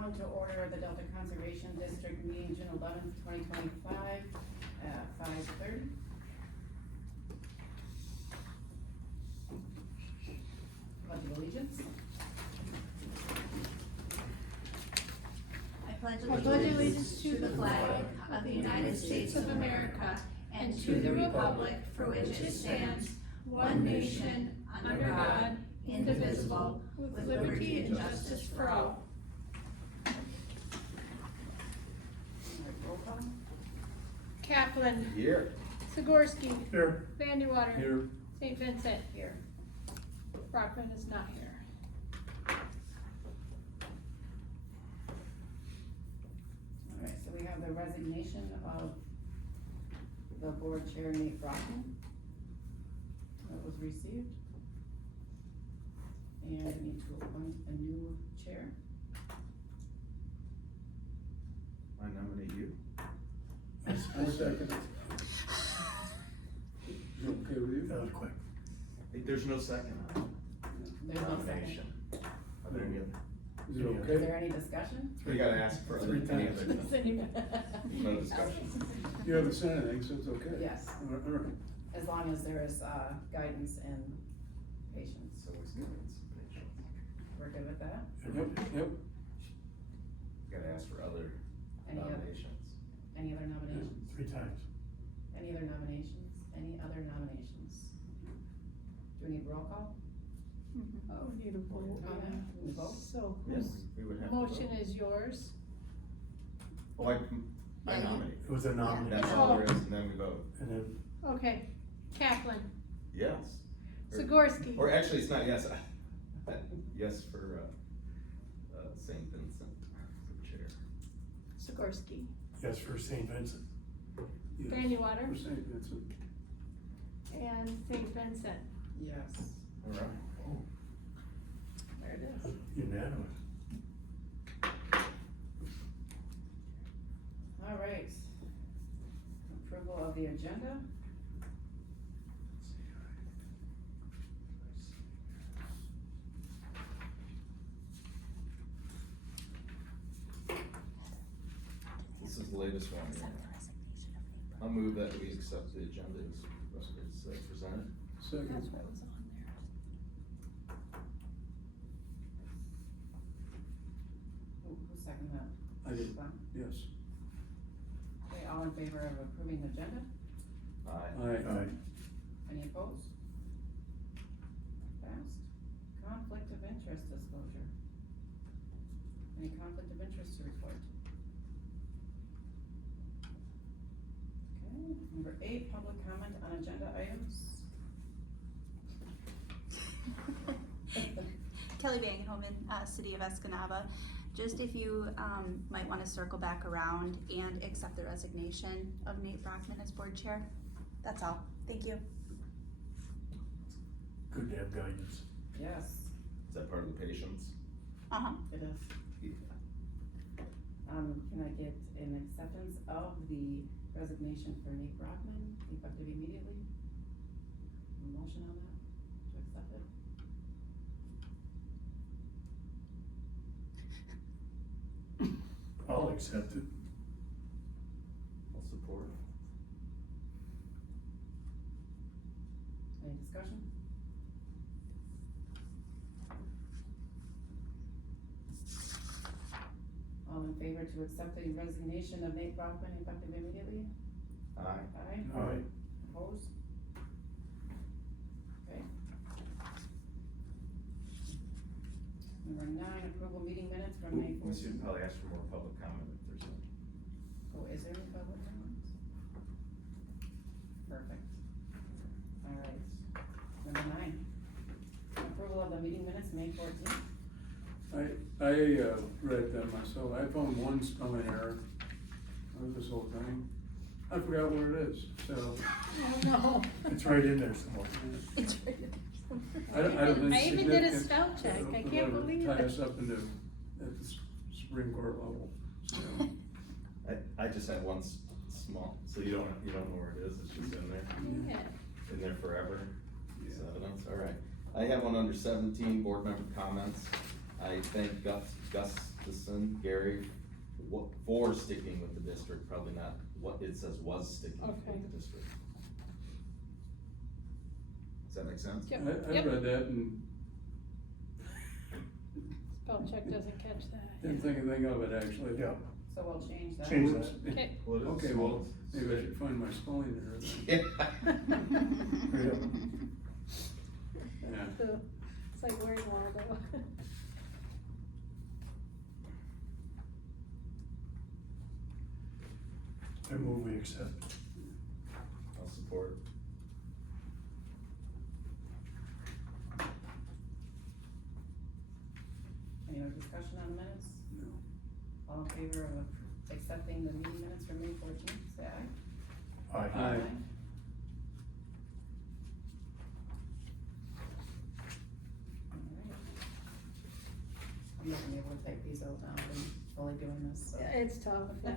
calling to order the Delta Conservation District meeting June 11th, 2025 at 5:30. Pledge of allegiance. I pledge allegiance to the flag of the United States of America and to the republic for which it stands, one nation, under God, indivisible, with liberty and justice for all. All right, roll call. Kaplan. Here. Sikorsky. Here. Vandewater. Here. St. Vincent. Here. Brockman is not here. All right, so we have the resignation of the board chair Nate Brockman that was received. And we need to appoint a new chair. I nominate you. I second it. Is it okay with you? That was quick. There's no second There's no second. nomination. Other than you. Is it Is okay? there any discussion? You gotta ask for Three times. No discussion. You haven't said anything, so it's okay. Yes, All right. as long as there is, guidance and patience. So it's good. We're good with that? Yep. Gotta ask for other Any other, nominations. any other nominations? 3 times. Any other nominations? Any other nominations? Do we need roll call? Oh, need a vote. Oh, yeah. We vote? So Yes, whose we would have to motion vote. is yours? Oh, I Yeah, you- nominate. It was a nomination. That's all there is, and then we vote. And then, Okay. Kaplan. Yes. Sikorsky. Or actually, it's not yes. Yes for, St. Vincent, for chair. Sikorsky. yes, for St. Vincent. Yes. Vandewater. For St. Vincent. And St. Vincent. Yes. All right. Oh. There it is. Unanimous. All right. Approval of the agenda. This is the latest one. I'll move that we accept the agenda as presented. Second. what was on there. Who seconded that? I did. Don? Yes. Okay, all in favor of approving the agenda? Aye. Any opposed? Passed. Conflict of interest disclosure. Any conflict of interest to report? Okay, number 8, public comment on agenda items. Kelly Vangenhoven, City of Escanaba. Just if you might want to circle back around and accept the resignation of Nate Brockman as board chair. That's all. Thank you. Good to have guidance. Yes, Is that part of the patients? Uh-huh. it is. Can I get an acceptance of the resignation for Nate Brockman, effective immediately? A motion on that, to accept it? I'll accept it. I'll support. Any discussion? All in favor to accept the resignation of Nate Brockman effective immediately? Aye. Aye. Aye. Opposed? Okay. Number 9, approval meeting minutes from May We should 14th. probably ask for more public comment if there's any. Oh, is there any public comments? Perfect. All right. Number 9, approval of the meeting minutes, May 14th. I read them myself. I found one spelling error of this whole thing. I forgot where it is, so. Oh, no. It's right in there somewhere. It's right. I don't think. I even did a significant. spell check. I It'll can't never believe tie it. us up into, at the Supreme Court level, so. I just had one small, so you don't know where it is, it's just in there, Yeah. in there forever, it's Yeah. evidence, alright. I have one under 17, board member comments. I thank Gustafson, Gary, for sticking with the district, probably not what it says was sticking with Okay. the district. Does that make sense? Yep. I read that and Spell check doesn't catch that. didn't think anything of it, actually. Yeah, So we'll change that. change Oops. that. Okay. Well, it is Okay, small. well, maybe I should find my spelling error. Yeah. Yeah. So, it's like where's Waldo? I move we accept. I'll support. Any other discussion on the minutes? No. All in favor of accepting the meeting minutes from May 14th, say aye. Aye. Aye. Alright. I'm not gonna be able to type these out now, I've been fully doing this, so. It's tough, yeah.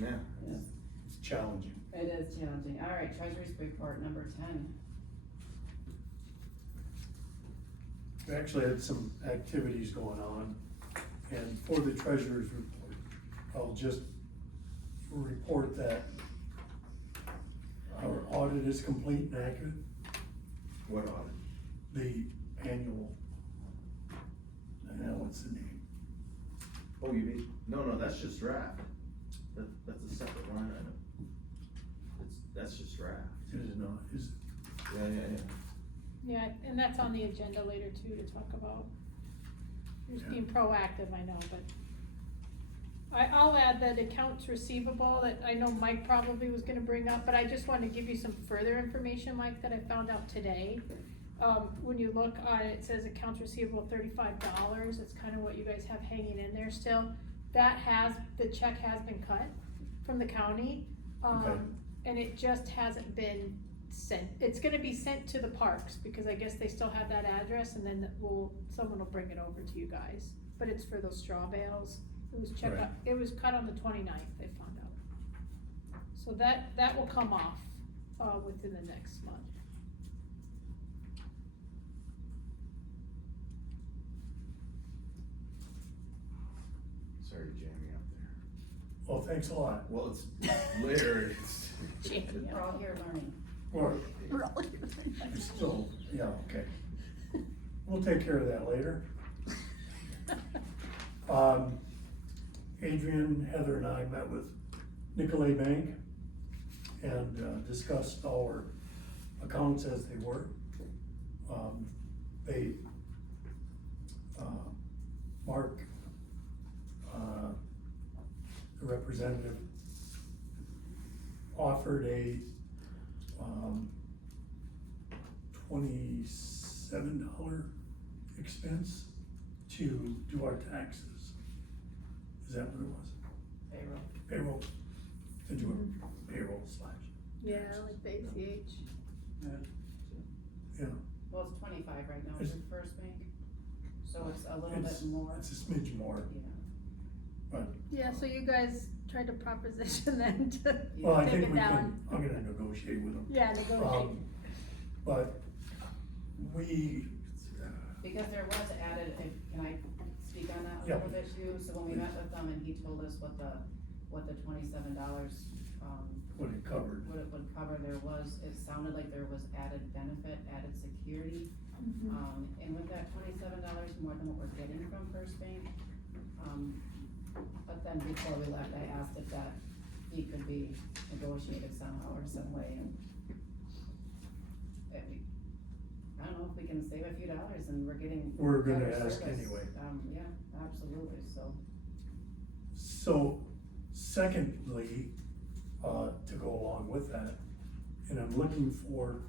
Yeah. Yes, It's challenging. it is challenging. Alright, treasurer's report number 10. We actually had some activities going on, and for the treasurer's report, I'll just report that our audit is complete and accurate, What audit? the annual. Now, what's the name? Oh, you mean, no, that's just draft. That's a separate line item. That's just draft. Is it not, is, Yeah. Yeah, and that's on the agenda later too, to talk about. You're just being proactive, I know, but. I'll add that accounts receivable that I know Mike probably was gonna bring up, but I just wanted to give you some further information, Mike, that I found out today. When you look on it, it says accounts receivable $35, it's kinda what you guys have hanging in there still. The check has been cut from the county, Okay. and it just hasn't been sent. It's gonna be sent to the parks, because I guess they still have that address, and then someone will bring it over to you guys. But it's for those straw bales. It was checked Right. out, it was cut on the 29th, they found out. So that will come off, within the next month. Sorry to jam you up there. well, thanks a lot. Well, it's later, We're all here learning. Or, still, yeah, okay. We'll take care of that later. Adrian, Heather and I met with Nicolay Bank and discussed our accounts as they were. Mark, the representative, offered a $27 expense to do our taxes. Is that what it was? Payroll. Payroll, to do a payroll slash, Yeah, like the ACH. yeah. Well, it's 25 right now, It's- is it First Bank? So it's a little It's, bit more, it's a smidge more, yeah. but, Yeah, so you guys tried to proposition them to well, I take think it we can, down. I'm gonna negotiate with them. Yeah, negotiate. But we, Because there was added, can I speak on that a Yeah. little bit too? So when we met with them and he told us what the $27, what it covered, what it would cover, it sounded like there was added benefit, added security. Mhm. And with that $27 more than what we're getting from First Bank, but then before we left, I asked if that fee could be negotiated somehow or some way, and I don't know if we can save a few dollars and we're getting. We're gonna better ask service. anyway. Yeah, absolutely, so. So, secondly, to go along with that, and I'm looking for,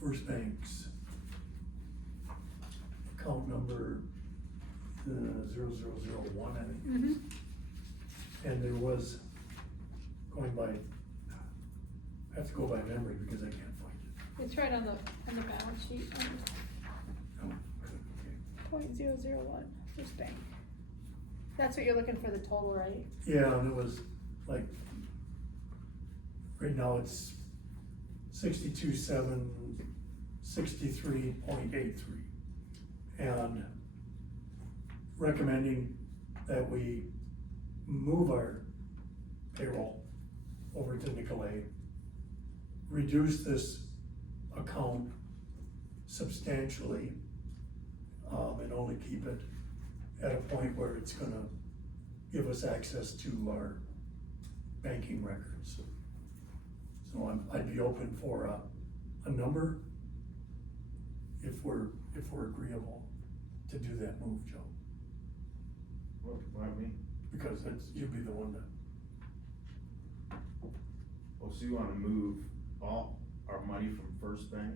First Bank's account number, 0001, I think. Mhm. And there was, going by, I have to go by memory because I can't find it. It's right on the balance sheet, Oh, okay. .001, First Bank. That's what you're looking for, the total, right? Yeah, and it was like, right now it's 62,763.83. and recommending that we move our payroll over to Nicolay, reduce this account substantially, and only keep it at a point where it's gonna give us access to our banking records. So I'd be open for a number if we're agreeable to do that move, Joe, Why me? because you'd be the one that, Well, so you wanna move all our money from First Bank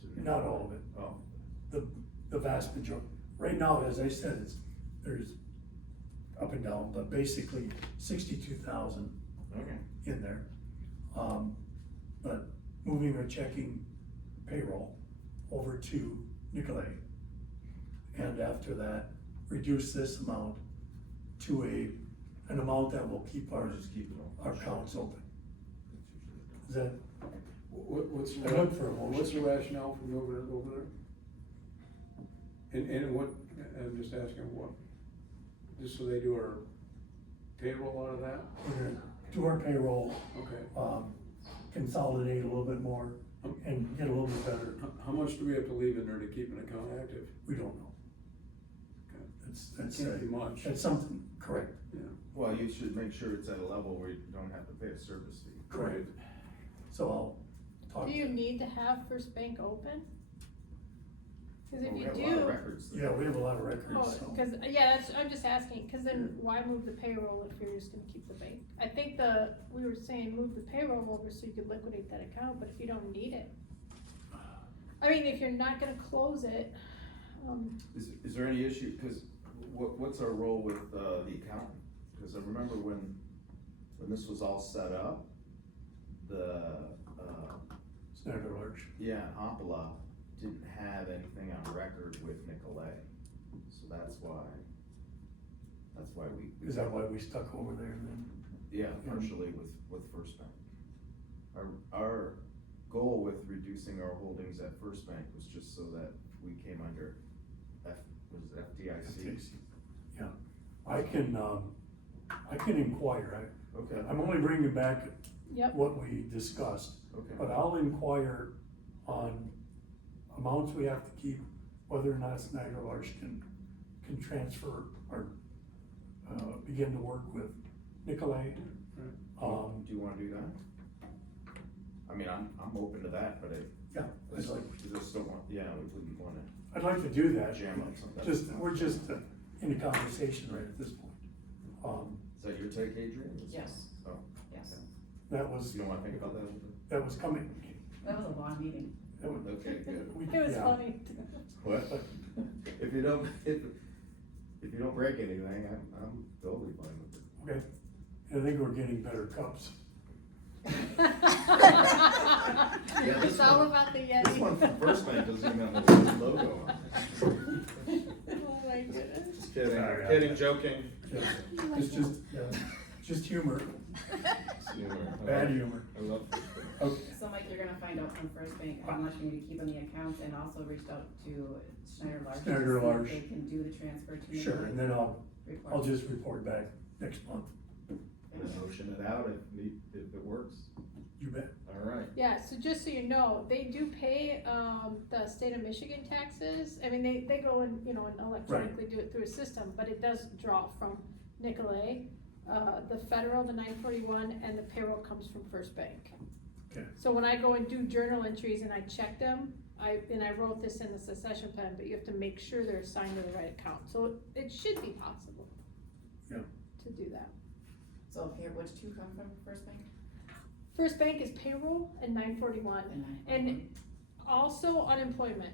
to? not all of it, Oh, the vast majority. Right now, as I said, there's up and down, but basically 62,000 okay. in there. But moving our checking payroll over to Nicolay. And after that, reduce this amount to an amount that will keep Or our just keep it all. accounts open. That's usually- Is that, What's, I look for a motion. what's the rationale for moving it over there? And what, I'm just asking what, just so they do our payroll out of that? we're gonna do our payroll, Okay. consolidate a little bit more and get a little bit better. How much do we have to leave in there to keep an account active? We don't know. Okay. That's, Can't be much. that's something, correct, Yeah. Well, you should make sure it's at a level where you don't have to pay a service fee. correct. So I'll talk Do to. you need to have First Bank open? Cause if Well, we you have a lot of do, records. Yeah, we have a lot of records, oh, so. cause, yeah, I'm just asking, cause then why move the payroll if you're just gonna keep the bank? I think we were saying move the payroll over so you could liquidate that account, but if you don't need it. I mean, if you're not gonna close it, Is there any issue, cause what's our role with, the accountant? Cause I remember when this was all set up, Snyder Larch. Hopala didn't have anything on record with Nicolay, so that's why we. Is that why we stuck over there then? Yeah, partially with First Bank. Our goal with reducing our holdings at First Bank was just so that we came under FDIC? Yeah, I can inquire, Okay, I'm only bringing back yep, what we discussed, okay. but I'll inquire on amounts we have to keep, whether or not Snyder Larch can transfer or, begin to work with Nicolay. Do you wanna do that? I mean, I'm open to that, but Yeah, I just don't want, we wouldn't wanna I'd like to do that. jam up something. We're just in a conversation right at this point. Is that your take, Adrian? Yes. Oh, Yes, That was, you don't wanna think about that a little bit? that was coming. that was a long meeting. That was- Okay, good. it was yeah. funny. What? If you don't break anything, I'm totally fine with it. Okay, I think we're getting better cups. Yeah, this It's all one- about the This Yeti. one from First Bank doesn't even have the logo on it. Oh my goodness. Just kidding, Sorry, kidding, joking. Yeah, it's just humor, Humor. bad humor. I love First Bank. Okay, So Mike, you're gonna find out from First Bank how much you need to keep on the accounts, and also reached out to Schneider Larch. to Schneider see if Larch. They can do the transfer to. sure, and then I'll report. just report back next month. And motion it out if it works. You bet. All right. Yeah, so just so you know, they do pay, the state of Michigan taxes. I mean, they go and, and electronically do it through a system, but it does draw from Nicolay. The federal, the 941, and the payroll comes from First Bank. Okay. So when I go and do journal entries and I check them, I wrote this in the succession plan, but you have to make sure they're assigned to the right account. So it should be possible. Yeah. To do that. So here, which two come from First Bank? First Bank is payroll and 941. And also unemployment.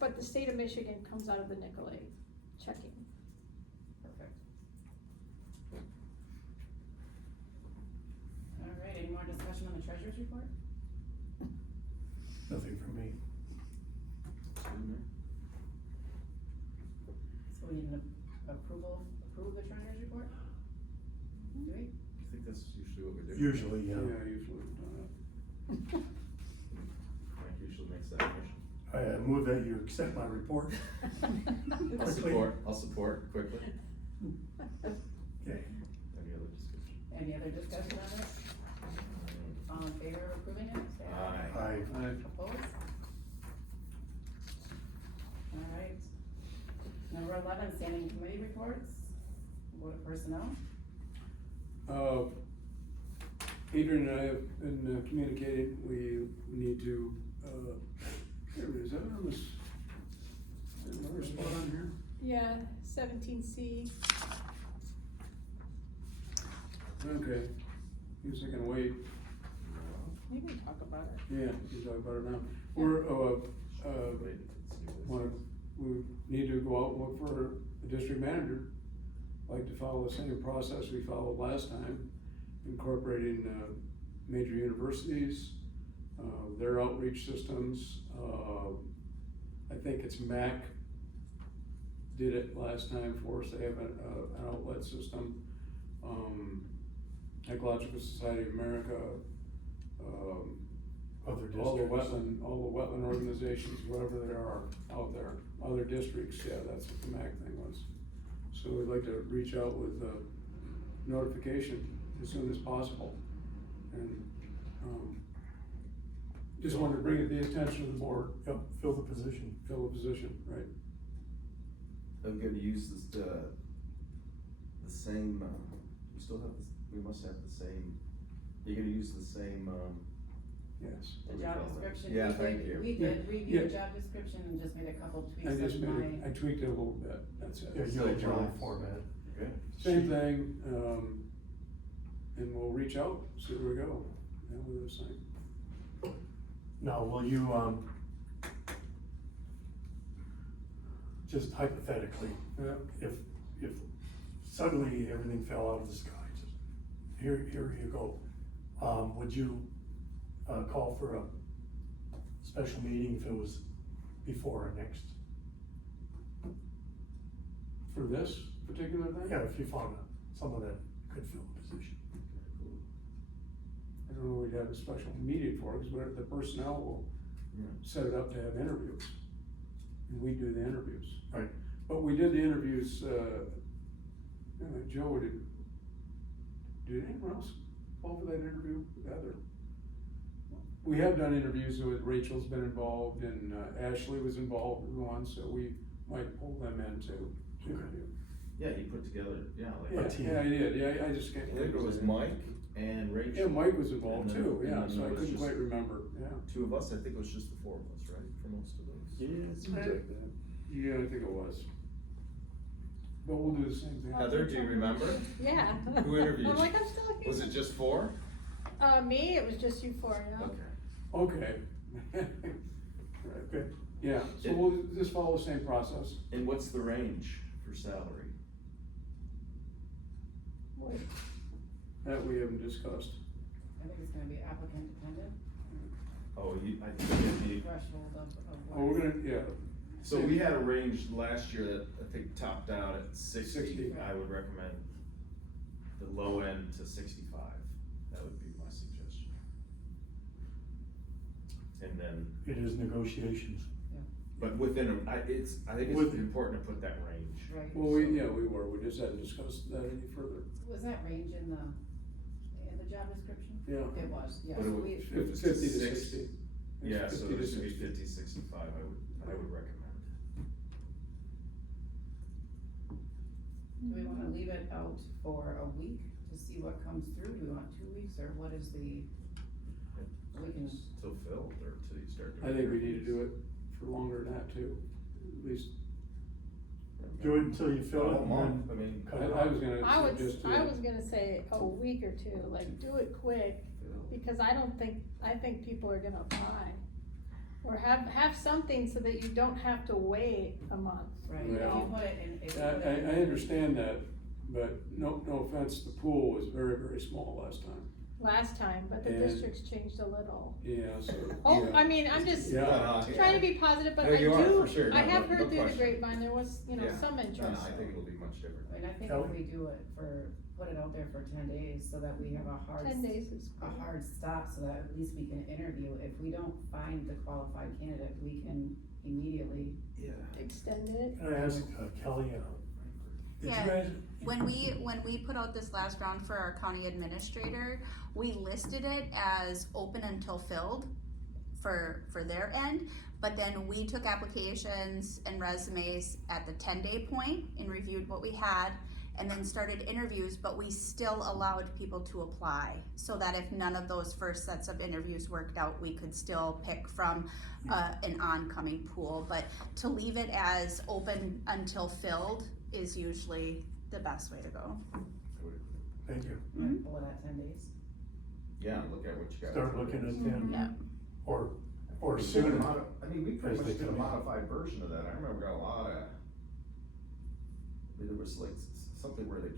But the state of Michigan comes out of the Nicolay checking. Perfect. All right, any more discussion on the treasurer's report? Nothing from me. So we need an approve the treasurer's report? Do we? I think that's usually what we do. Usually, Yeah, yeah. usually we've done Mike usually makes that motion. I move that you accept my report. I'll support quickly. Okay. Any other discussion? Any other discussion on this? All in favor of approving it, say aye. Aye. Opposed? Alright. Number 11, standing committee reports, Board of Personnel. Adrian and I have been communicating, we need to, here it is, that on this, is there another spot on here? Yeah, 17C. Okay, guess I can wait, You can talk about it. yeah, you talk about it now. We're, we need to go out and look for a district manager. Like to follow the same process we followed last time, incorporating, major universities, their outreach systems. I think it's MAC did it last time for us, they have an outlet system. Ecological Society of America, Other all the districts. wetland organizations, whatever there are out there, other districts, yeah, that's what the MAC thing was. So we'd like to reach out with notification as soon as possible. And, just wanted to bring it to the attention of the board, Yep, fill the position. fill the position, right? I'm gonna use this, the same, we still have this, we must have the same, you're gonna use the same, Yes. The what do we job call that? description. Yeah, we thank did- you. We did Yeah, review the yeah. job description and just made a couple I tweaks just of made my. it, I tweaked it a little bit, that's Yeah, it. you original format. Okay. Same thing, and we'll reach out, see where we go, with this thing. Now, will you, just hypothetically, Yeah. if suddenly everything fell out of the sky, just, here you go, would you, call for a special meeting if it was before our next? For this particular thing? Yeah, if you found someone that could fill the position. I don't know, we'd have a special meeting for it, because the personnel will Yeah. set it up to have interviews. And we do the interviews. Right. But we did the interviews, Joe, did anyone else fall for that interview? Heather? We have done interviews with, Rachel's been involved, and Ashley was involved in one, so we might pull them in to interview. Yeah, you put together, yeah, Yeah, like, team. yeah, I did, yeah, I just I can't. think it was Mike and Rachel. Yeah, Mike was involved And then- too, yeah, and then so I there was couldn't just quite remember, yeah. Two of us, I think it was just the four of us, right, for most of those? Yeah, it seems like that. Yeah, I think it was. But we'll do the same thing. Heather, do you remember? Yeah. Who interviewed I'm you? like, I'm still here. Was it just four? Me, it was just you four, yeah. Okay. Okay. Right, good, yeah, so we'll just follow the same process. And what's the range for salary? Wait, That we haven't discussed. I think it's gonna be applicant dependent, Oh, I think it'd be, threshold of what. Oh, we're gonna, yeah, so we had a range last year that I think topped out at 60. 60. I would recommend the low end to 65. That would be my suggestion. And then, It is negotiations. but within, I think it's With- important to put that range. Right. well, we just hadn't discussed that any further. Was that range in the job description? Yeah. It was, yeah, But so it would- we, 50 to 60. It's Yeah, so 50 to there should be 60. 50, 65, I would recommend. do we wanna leave it out for a week to see what comes through? Do we want 2 weeks, or what is the, we can, Till filled, or till you start doing. I think we need to interviews. do it for longer than that too, at least, Do it until you A fill it whole and month, then I mean. cut it I off. was gonna I suggest. was gonna say a week or two, like, do it quick, because I think people are gonna apply. Or have something so that you don't have to wait a month. right, if you Yeah. put it in, if you I, put it in. I understand that, but no offense, the pool was very, very small last time. last time, but the And- district's changed a little. Yeah, so. Oh, yeah. I mean, I'm just Yeah. trying to be positive, but No, I you are, do, for sure. I No, have no heard through the question. grapevine, there was, Yeah. some No, interest. I think it'll be much different. And I think Kelly? if we do it put it out there for 10 days, so that we have a hard. 10 days is A hard stop, so that at least we can interview. If we don't find the qualified candidate, we can immediately. Yeah. extended it. Can I ask Kelly, did you Yeah. guys? When we put out this last round for our county administrator, we listed it as open until filled for their end, but then we took applications and resumes at the 10-day point and reviewed what we had, and then started interviews, but we still allowed people to apply, so that if none of those first sets of interviews worked out, we could still pick from an oncoming pool. But to leave it as open until filled is usually the best way to go. Thank you. Pull it at 10 days. Yeah, look at what you got. Start looking at them. Yeah. Or We did sooner. I mean, we pretty As they much did a come in. modified version of that. I remember got a lot of, there was like something where they,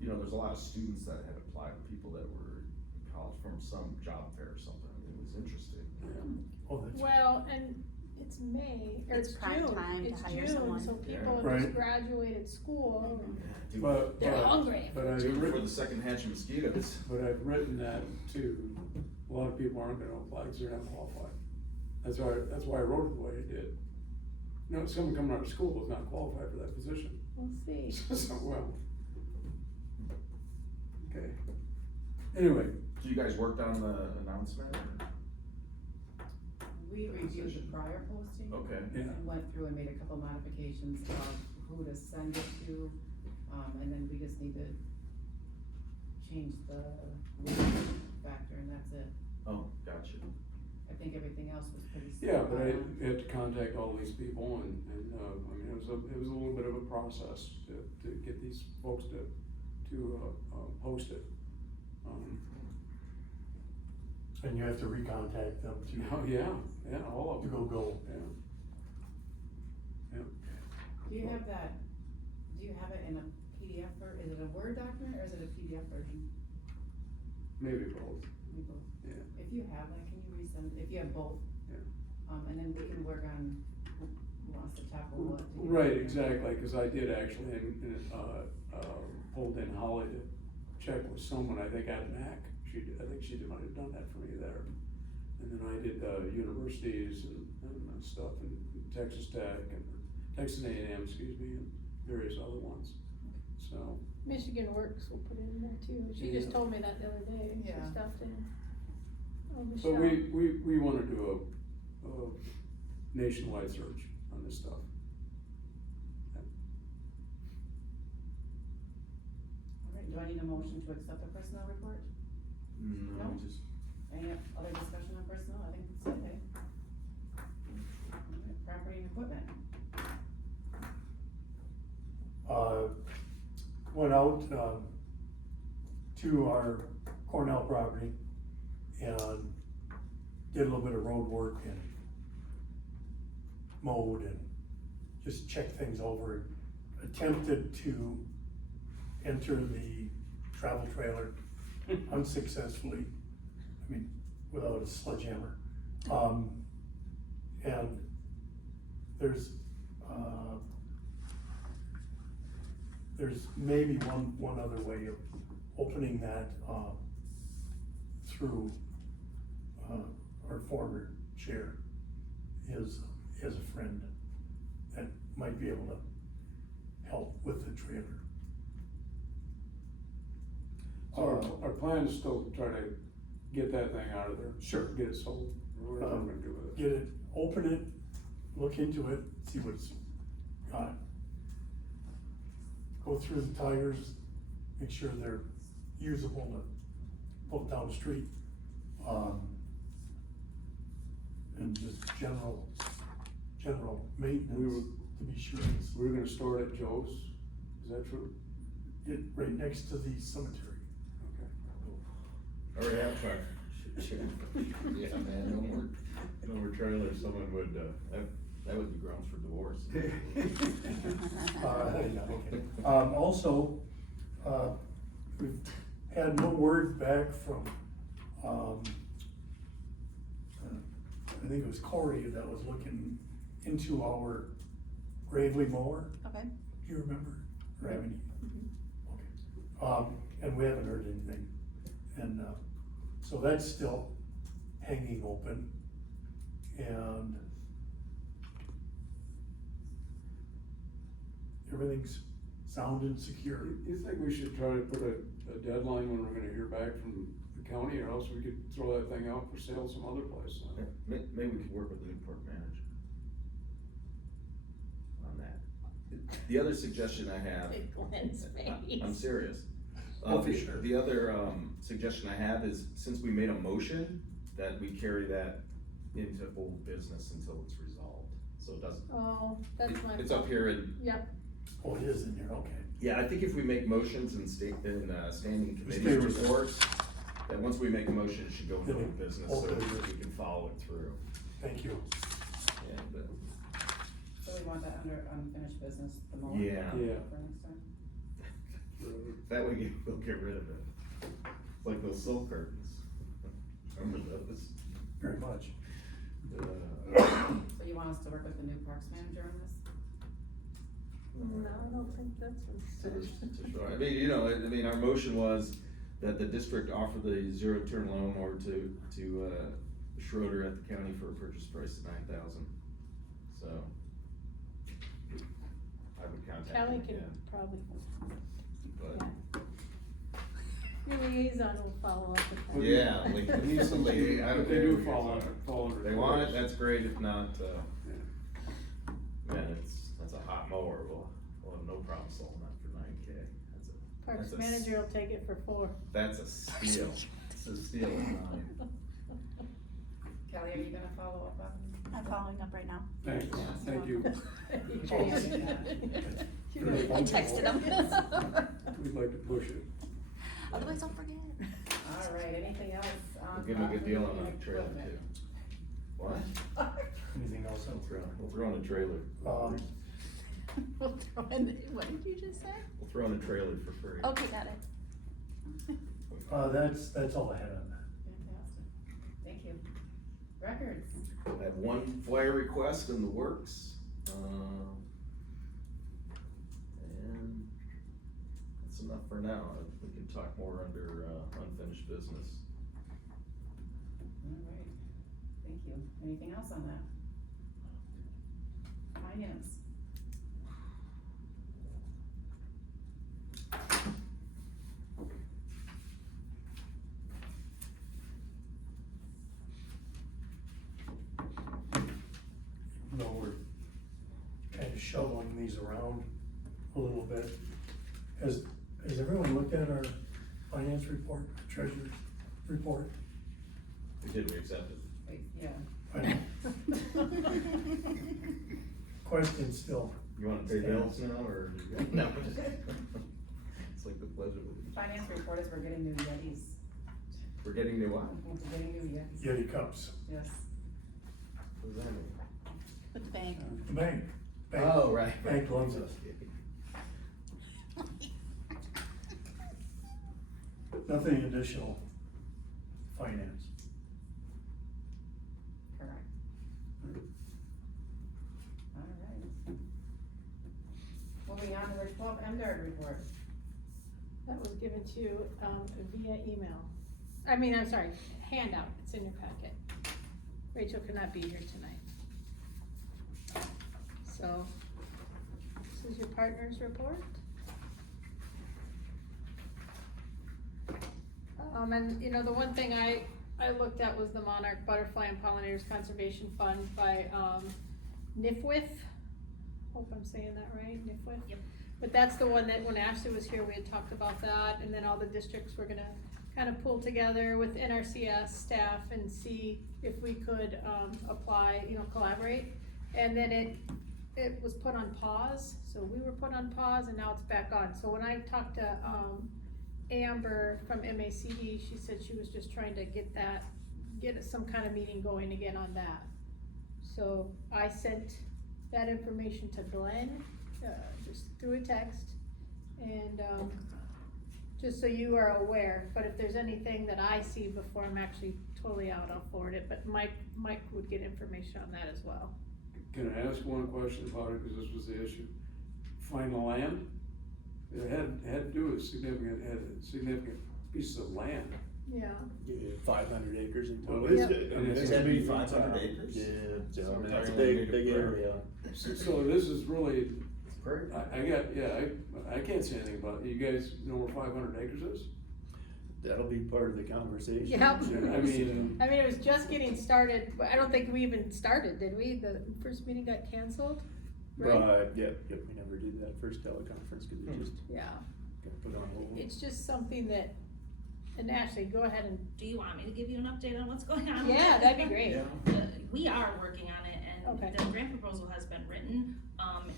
there's a lot of students that had applied, people that were in college from some job fair or something. I mean, it was interesting. Oh, that's, Well, and it's May, or It's it's prime June, time to it's hire June, someone. so Yeah. people have Right. just graduated school, But, they're hungry. but I've Do it for written, the second hatch of mosquitoes. but I've written that too. A lot of people aren't gonna apply because they're not qualified. That's why I wrote it the way I did. Someone coming out of school is not qualified for that position. We'll see. So, well. Okay. Anyway, So you guys worked on the announcement? or- We reviewed the prior posting. Okay. yeah, And went through and made a couple modifications of who to send it to, and then we just need to change the word factor, and that's it. Oh, gotcha. I think everything else was pretty. yeah, but I spot on. had to contact all these people and, I mean, it was a little bit of a process to get these folks to post it. and you have to recontact them Oh, yeah, all of to them, go. yeah. Do you have that, do you have it in a PDF, or is it a Word document, or is it a PDF version? Maybe both, Maybe both. yeah. If you have that, can you resend, if you have both? Yeah. And then we can work on who wants to tackle what. Right, exactly, cause I did actually, pulled in Holly to check with someone, I think at MAC, I think she might have done that for me there. And then I did, universities and stuff, and Texas Tech, and Texas A&M, excuse me, and various other ones, so. Michigan Works will put it in there too, she just Yeah. told me that the other day, she Yeah. stopped in. Oh, But Michelle. we wanna do a nationwide search on this stuff. Alright, do I need a motion to accept the personnel report? No, No? just, Any other discussion on personnel? I think it's okay. Alright, property and equipment. Went out, to our Cornell property and did a little bit of road work and mowed and just checked things over. Attempted to enter the travel trailer unsuccessfully, I mean, without a sledgehammer. And there's maybe one other way of opening that, through, our former chair, is a friend that might be able to help with the trailer. So our plan is still to try to get that thing out of there. Sure. Get it sold, or whatever we're gonna do with it. Get it, open it, look into it, see what it's got. Go through the tires, make sure they're usable to pull down the street. And just general maintenance, to be sure it's We were gonna store it at Joe's, is that true? right next to the cemetery. Okay. Or half truck. Yeah, man, no more trailer, someone would, that would be grounds for divorce. Yeah, okay. Also, we've had no word back from I think it was Corey that was looking into our Gravely mower, Okay. do you remember? Or haven't you? Okay. And we haven't heard anything, and, so that's still hanging open, and everything's sound and secure. You think we should try to put a deadline when we're gonna hear back from the county, or else we could throw that thing out for sale some other place? Maybe we could work with the Newport manager on that. The other suggestion I have. Glenn's face. I'm serious. Oh, for sure. The other, suggestion I have is, since we made a motion, that we carry that into old business until it's resolved, so it doesn't. Oh, that's my. It's up here in, Yep, Oh, it is in there, okay. yeah, I think if we make motions and standing committee Stay with it. reports, that once we make a motion, it should go into Then old business, old so that business. we can follow it through. Thank you. And, So we want that under unfinished business, the mower? Yeah. Yeah. For next time? that way we'll get rid of it. It's like those silk curtains. Remember those? Very much. So you want us to work with the new parks manager on this? no, I don't think that's what. I mean, you know, I mean, our motion was that the district offer the zero-turn loan or to Schroeder at the county for a purchase price of $9,000, so. I would contact Kelly him can again, probably, but, your liaison will follow up with that. yeah, like, But somebody, I don't they do care. fall under. They want it, that's great, if not, man, that's a hot mower, we'll have no problem selling that for $9K, Parks that's a manager will take it for 4. that's a steal, it's a steal of mine. Kelly, are you gonna follow up on? I'm following up right now. Thanks, thank you. I texted him. We'd like to push it. Otherwise I'll forget. All right, anything else on? We'll give him a good deal on property that trailer equipment? too. What? Anything else? We'll throw in a trailer. We'll throw in, what did you just say? We'll throw in a trailer for free. Okay, got it. That's all I had on that. Fantastic, thank you. Records, I have one flyer request in the works, and that's enough for now. We can talk more under, unfinished business. all right, thank you. Anything else on that? Finance. You know, we're kind of shoveling these around a little bit. Has everyone looked at our finance report, treasurer's report? We did, we accepted. Wait, yeah. I know. Question still. You wanna pay bills now, or? No. It's like the pleasure of the. Finance report is we're getting new Yetis. We're getting new what? We're getting new Yetis, Yeti cups. yes. What does that mean? With the bank. The bank. Oh, right. Bank loves us. Nothing additional finance. Correct. All right. Moving on to the 12 MDR report. That was given to you, via email. I'm sorry, handout, it's in your packet. Rachel could not be here tonight. So, this is your partner's report. And you know, the one thing I looked at was the Monarch Butterfly and Pollinators Conservation Fund by, NIFWIF. Hope I'm saying that right, NIFWIF? Yep. But that's the one that when Ashley was here, we had talked about that, and then all the districts were gonna kind of pull together with NRCS staff and see if we could, apply, collaborate. And then it was put on pause, so we were put on pause and now it's back on. So when I talked to, Amber from MACD, she said she was just trying to get some kind of meeting going again on that. So I sent that information to Glenn, just through a text, and, just so you are aware, but if there's anything that I see before I'm actually totally out, I'll forward it, but Mike would get information on that as well. Can I ask one question about it, cause this was the issue? Find the land, it had to do with significant pieces of land. Yeah. 500 acres in Well, total. Yep. It's gonna be 500 acres? Yeah, so I mean, that's a big area. So this is really, Great. I can't say anything about it, you guys know where 500 acres is? That'll be part of the conversation. Yep. I mean, I mean, it was just getting started, but I don't think we even started, did we? The first meeting got canceled, right? Yep, we never did that first teleconference, cause we just Yeah, got put on hold. it's just something that, and Ashley, go ahead and, Do you want me to give you an update on what's going on? yeah, that'd be great. Yeah. We are working on it, Okay. and the grant proposal has been written.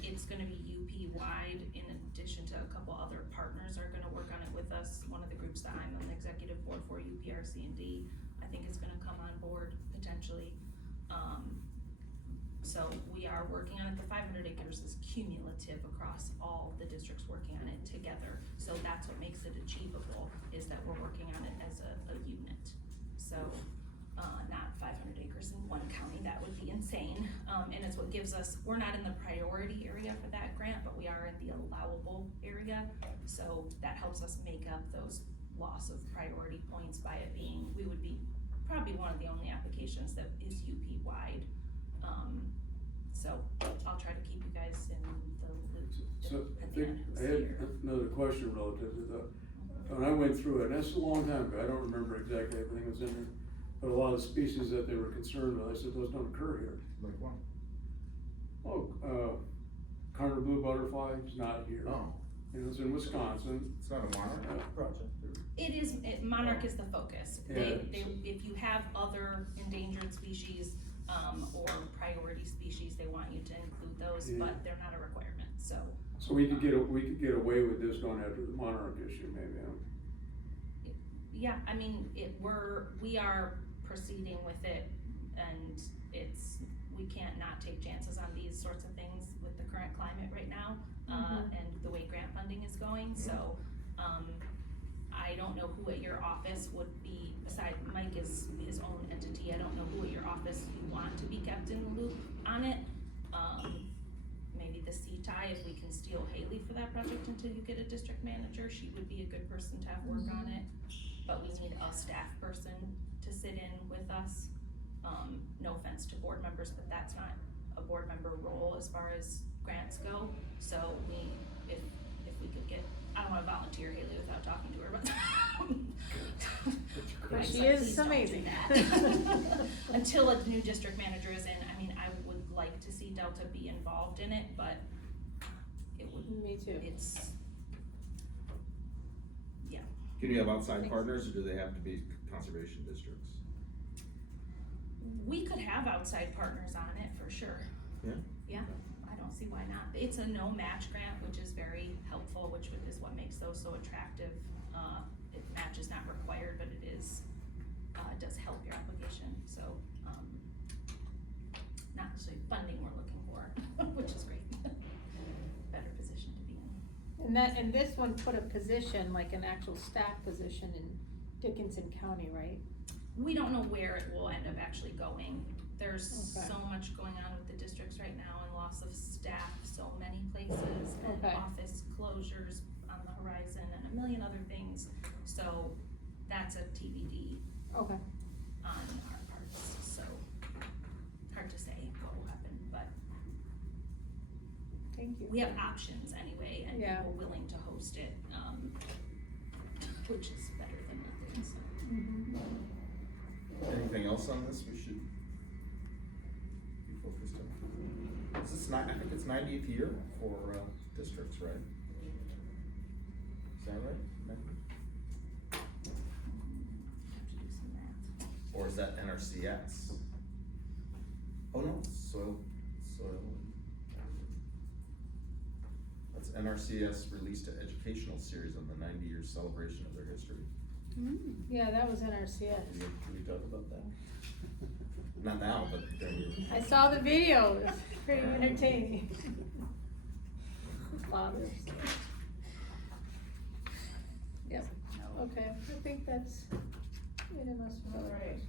It's gonna be UP-wide, in addition to a couple other partners are gonna work on it with us. One of the groups that I'm on the executive board for, UPRC&D, I think is gonna come on board potentially. So we are working on it. The 500 acres is cumulative across all the districts working on it together. So that's what makes it achievable, is that we're working on it as a unit. So, not 500 acres in one county, that would be insane. And it's what gives us, we're not in the priority area for that grant, but we are in the allowable area. So that helps us make up those loss of priority points by it being, we would be probably one of the only applications that is UP-wide. So I'll try to keep you guys in the loop so I at the think, end of I this had year. another question relative to that. When I went through it, and that's a long time ago, I don't remember exactly everything that was in there, but a lot of species that they were concerned with, I said, those don't occur here. Like what? Oh, Carter blue butterfly is not here. Oh, You know, it's in Wisconsin. it's not a monarch project? It is, monarch is the focus. Yeah. If you have other endangered species, or priority species, they want you to include those, Yeah. but they're not a requirement, so. So we could get away with this going after the monarch issue, maybe, huh? Yeah, I mean, we are proceeding with it, and we can't not take chances on these sorts of things with the current climate right now, and the way grant funding is going, so, I don't know who at your office would be, besides Mike is his own entity, I don't know who at your office you want to be kept in the loop on it. Maybe the CTI, if we can steal Haley for that project until you get a district manager, she would be a good person to have work on it. But we need a staff person to sit in with us. No offense to board members, but that's not a board member role as far as grants go. So if we could get, I don't wanna volunteer Haley without talking to her, but. But she Like, is please don't do amazing. that. Until a new district manager is in, I mean, I would like to see Delta be involved in it, but it would, Me too. it's, Can you have outside partners, or do they have to be conservation districts? we could have outside partners on it for sure. Yeah? Yeah, I don't see why not. It's a no match grant, which is very helpful, which is what makes those so attractive. Match is not required, but it is, does help your application, so, not necessarily funding we're looking for, which is great. Better position to be in. And this one put a position, like an actual staff position in Dickinson County, right? We don't know where it will end up actually going. There's Okay. so much going on with the districts right now and loss of staff, so many places, and Okay. office closures on the horizon and a million other things. So that's a TBD Okay. on our parts, so hard to say what will happen, but Thank you. we have options anyway, and Yeah. people willing to host it, which is better than nothing, so. Anything else on this we should be focused on? Is this I think it's 90th year for, districts, right? Is that right? 90? Have to do some math. Or is that NRCS? Oh no, soil. That's NRCS released an educational series on the 90-year celebration of their history. Yeah, that was NRCS. Can we talk about that? Not now, but during I saw the video, it was pretty entertaining. Fathers. Yep, okay, I think that's it unless there's other Alright. questions.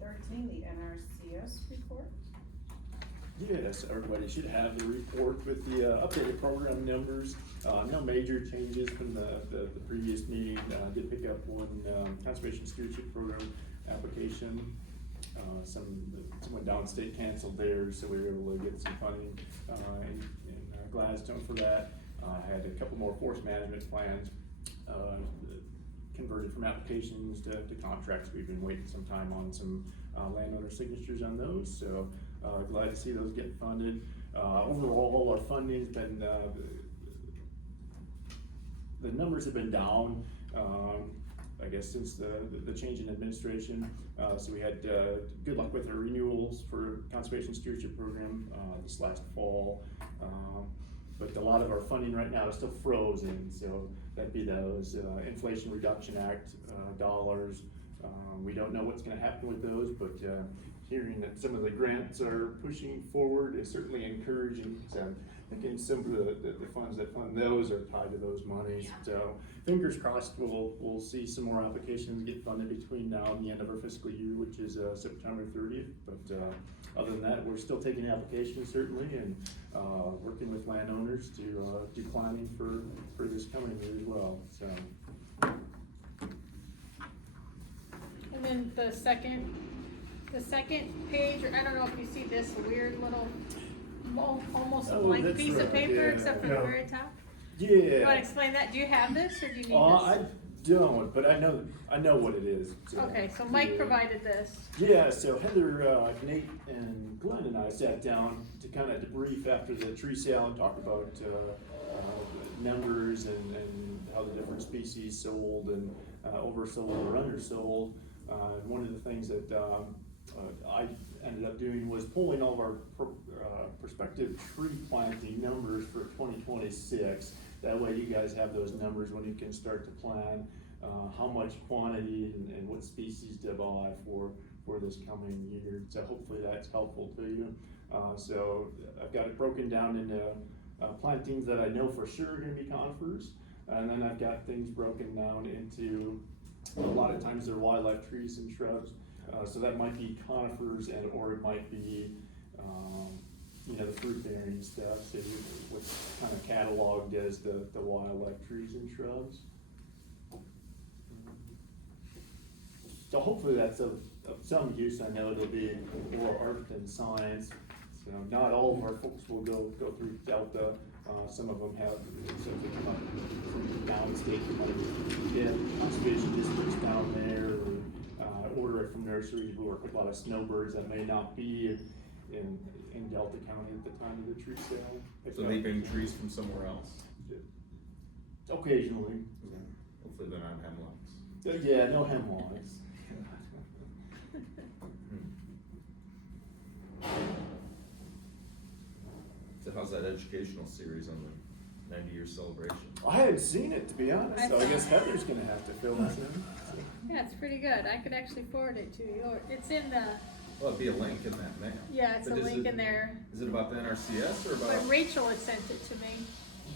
13, the NRCS report. Yes, everybody should have the report with the updated program numbers. No major changes from the previous meeting. Did pick up one conservation stewardship program application. Someone downstate canceled theirs, so we were able to get some funding in Gladstone for that. Had a couple more forest management plans converted from applications to contracts. We've been waiting some time on some landowner signatures on those, so glad to see those get funded. Overall, our funding's been, the numbers have been down, I guess since the change in administration. So we had good luck with our renewals for Conservation Stewardship Program this last fall. But a lot of our funding right now is still frozen, so that'd be those Inflation Reduction Act dollars. We don't know what's gonna happen with those, but hearing that some of the grants are pushing forward is certainly encouraging. So again, some of the funds that fund those are tied to those monies. So fingers crossed we'll see some more applications get funded between now and the end of our fiscal year, which is September 30th. But other than that, we're still taking applications certainly, and working with landowners to do planning for this coming year as well. So. And then the second page, or I don't know if you see this weird little, almost Oh, blank that's piece of right, paper, yeah. except for the Yeah. very top. Yeah. You wanna explain that? Do you have this, or do you need I this? don't, but I know what it is. So, Okay, so Mike yeah. provided this. Yeah, so Heather, Nate, and Glenn and I sat down to kind of debrief after the tree sale and talk about numbers and how the different species sold and oversold or undersold. And one of the things that I ended up doing was pulling all of our prospective tree planting numbers for 2026. That way you guys have those numbers when you can start to plan how much quantity and what species to buy for this coming year. So hopefully that's helpful to you. So I've got it broken down into plantings that I know for sure are gonna be conifers. And then I've got things broken down into, a lot of times they're wildlife trees and shrubs. So that might be conifers or it might be, the fruit bearing stuff. So what's kind of cataloged as the wildlife trees and shrubs. So hopefully that's of some use. I know it'll be more art than science. So not all of our folks will go through Delta. Some of them have simply come up from downstate, like conservation districts down there, or order it from nurseries. We work with a lot of snowbirds that may not be in Delta County at the time of the tree sale. So they bring trees from somewhere else? Occasionally. Hopefully they're not hemlocks. Yeah, no hemlocks. So how's that educational series on the 90-year celebration? I hadn't seen it, to be honest, so I guess Heather's gonna have to fill us in. Yeah, it's pretty good. I could actually forward it to you, or it's in the, Well, it'd be a link in that mail. yeah, it's a But is link it- in there. Is it about the NRCS or But about? Rachel had sent it to me.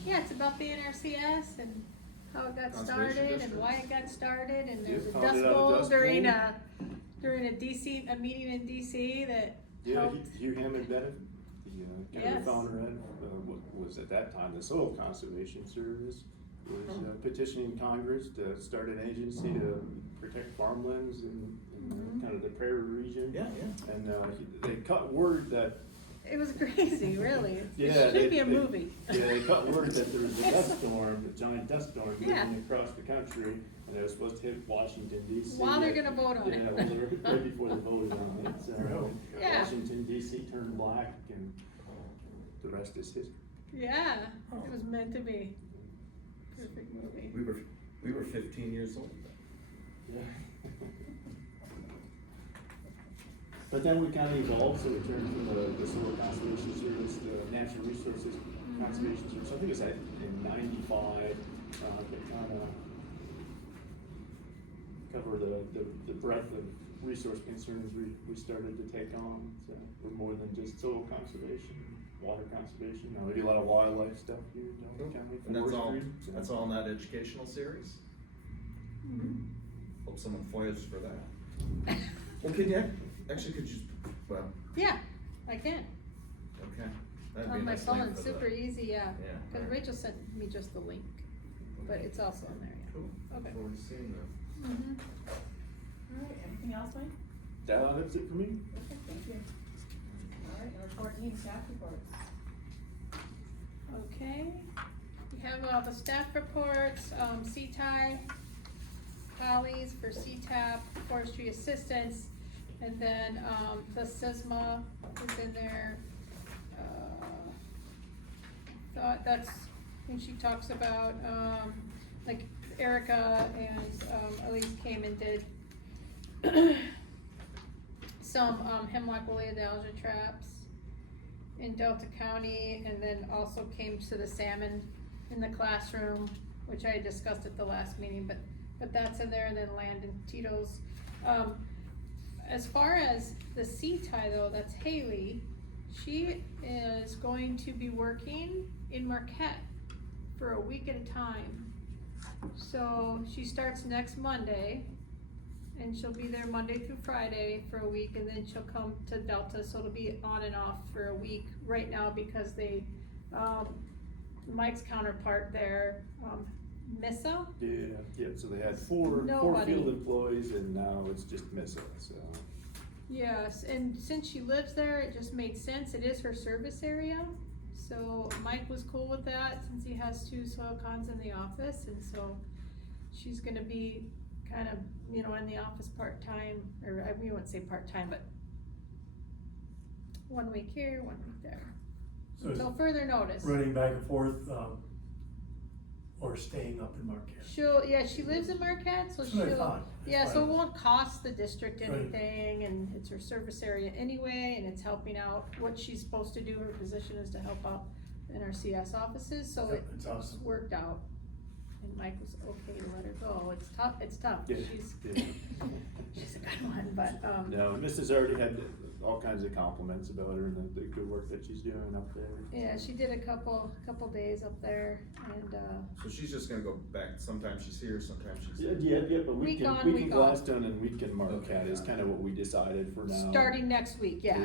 Yeah, it's about the NRCS and how it got Conservation started and district. why it got started, and You there's a found dust it out of bowl Dust during Bowl? a meeting in DC that Yeah, helped. Hugh Hammond Bennett, the kind of Yes. the founder of, what was at that time the Soil Conservation Service, was petitioning Congress to start an agency to protect farmlands in Mhm. kind of the prairie region. Yeah, yeah. And they cut word that, It was crazy, really. Yeah, It they- should be a they- movie. they cut word that there was a dust storm, a giant dust storm Yeah. moving across the country, and it was supposed to hit Washington DC. While they're gonna vote on it. Yeah, well, right before they voted on it, so Yeah. Washington DC turned black, and the rest is history. Yeah, it was meant to be. Perfect movie. We were 15 years old then. Yeah. But then we kind of evolved, so we turned from the Soil Conservation Service, the Natural Resources Conservation Service. I think it was in '95, to kind of cover the breadth of resource concerns we started to take on. So we're more than just soil conservation, water conservation. They do a lot of wildlife stuff here in Delaware County. And that's all, forestry, so. that's all in that educational series? Hope someone FOIAs for that. Well, could you, actually, could you, well, Yeah, I can. okay. That'd be a On my nice link phone, for super the- easy, yeah. Yeah, Cause right. Rachel sent me just the link, but it's also in there, yeah. Cool. Okay. Look forward to seeing that. Mhm. Alright, anything else, Mike? That's it for me. Okay, thank you. Alright, number 14, staff reports. Okay, we have all the staff reports, CTI, Polly's for CTAP, forestry assistants, and then, the SISMA is in there. Thought that's when she talks about, like Erica and, Elise came and did some, hemlock woolly algae traps in Delta County, and then also came to the salmon in the classroom, which I discussed at the last meeting, but that's in there, and then Landon Tito's. As far as the CTI though, that's Haley, she is going to be working in Marquette for a week at a time. So she starts next Monday, and she'll be there Monday through Friday for a week, and then she'll come to Delta, so it'll be on and off for a week right now because they, Mike's counterpart there, Missa, Yeah, so they had four Nobody. field employees and now it's just Missa, so. yes, and since she lives there, it just made sense, it is her service area. So Mike was cool with that, since he has 2 soil cons in the office, and so she's gonna be kind of, you know, in the office part-time, or we wouldn't say part-time, but 1 week here, 1 week there. So it's Until further notice. running back and forth, or staying up in Marquette. She lives in Marquette, so That's what I she'll, thought. yeah, That's so it fine. won't cost the district Right. anything, and it's her service area anyway, and it's helping out what she's supposed to do, her position is to help out in our CS offices, so Yep, it's it's awesome. worked out. And Mike was okay to let her go, it's tough, Yeah, yeah. she's a good one, but, No, Mrs. already had all kinds of compliments about her and the good work that she's doing up there. yeah, she did a couple days up there, and, So she's just gonna go back, sometimes she's here, sometimes she's Yeah, there. but Week we on, can week off. Gladstone and we can Marquette Okay, is got kind of what we decided for now. starting next week, yeah.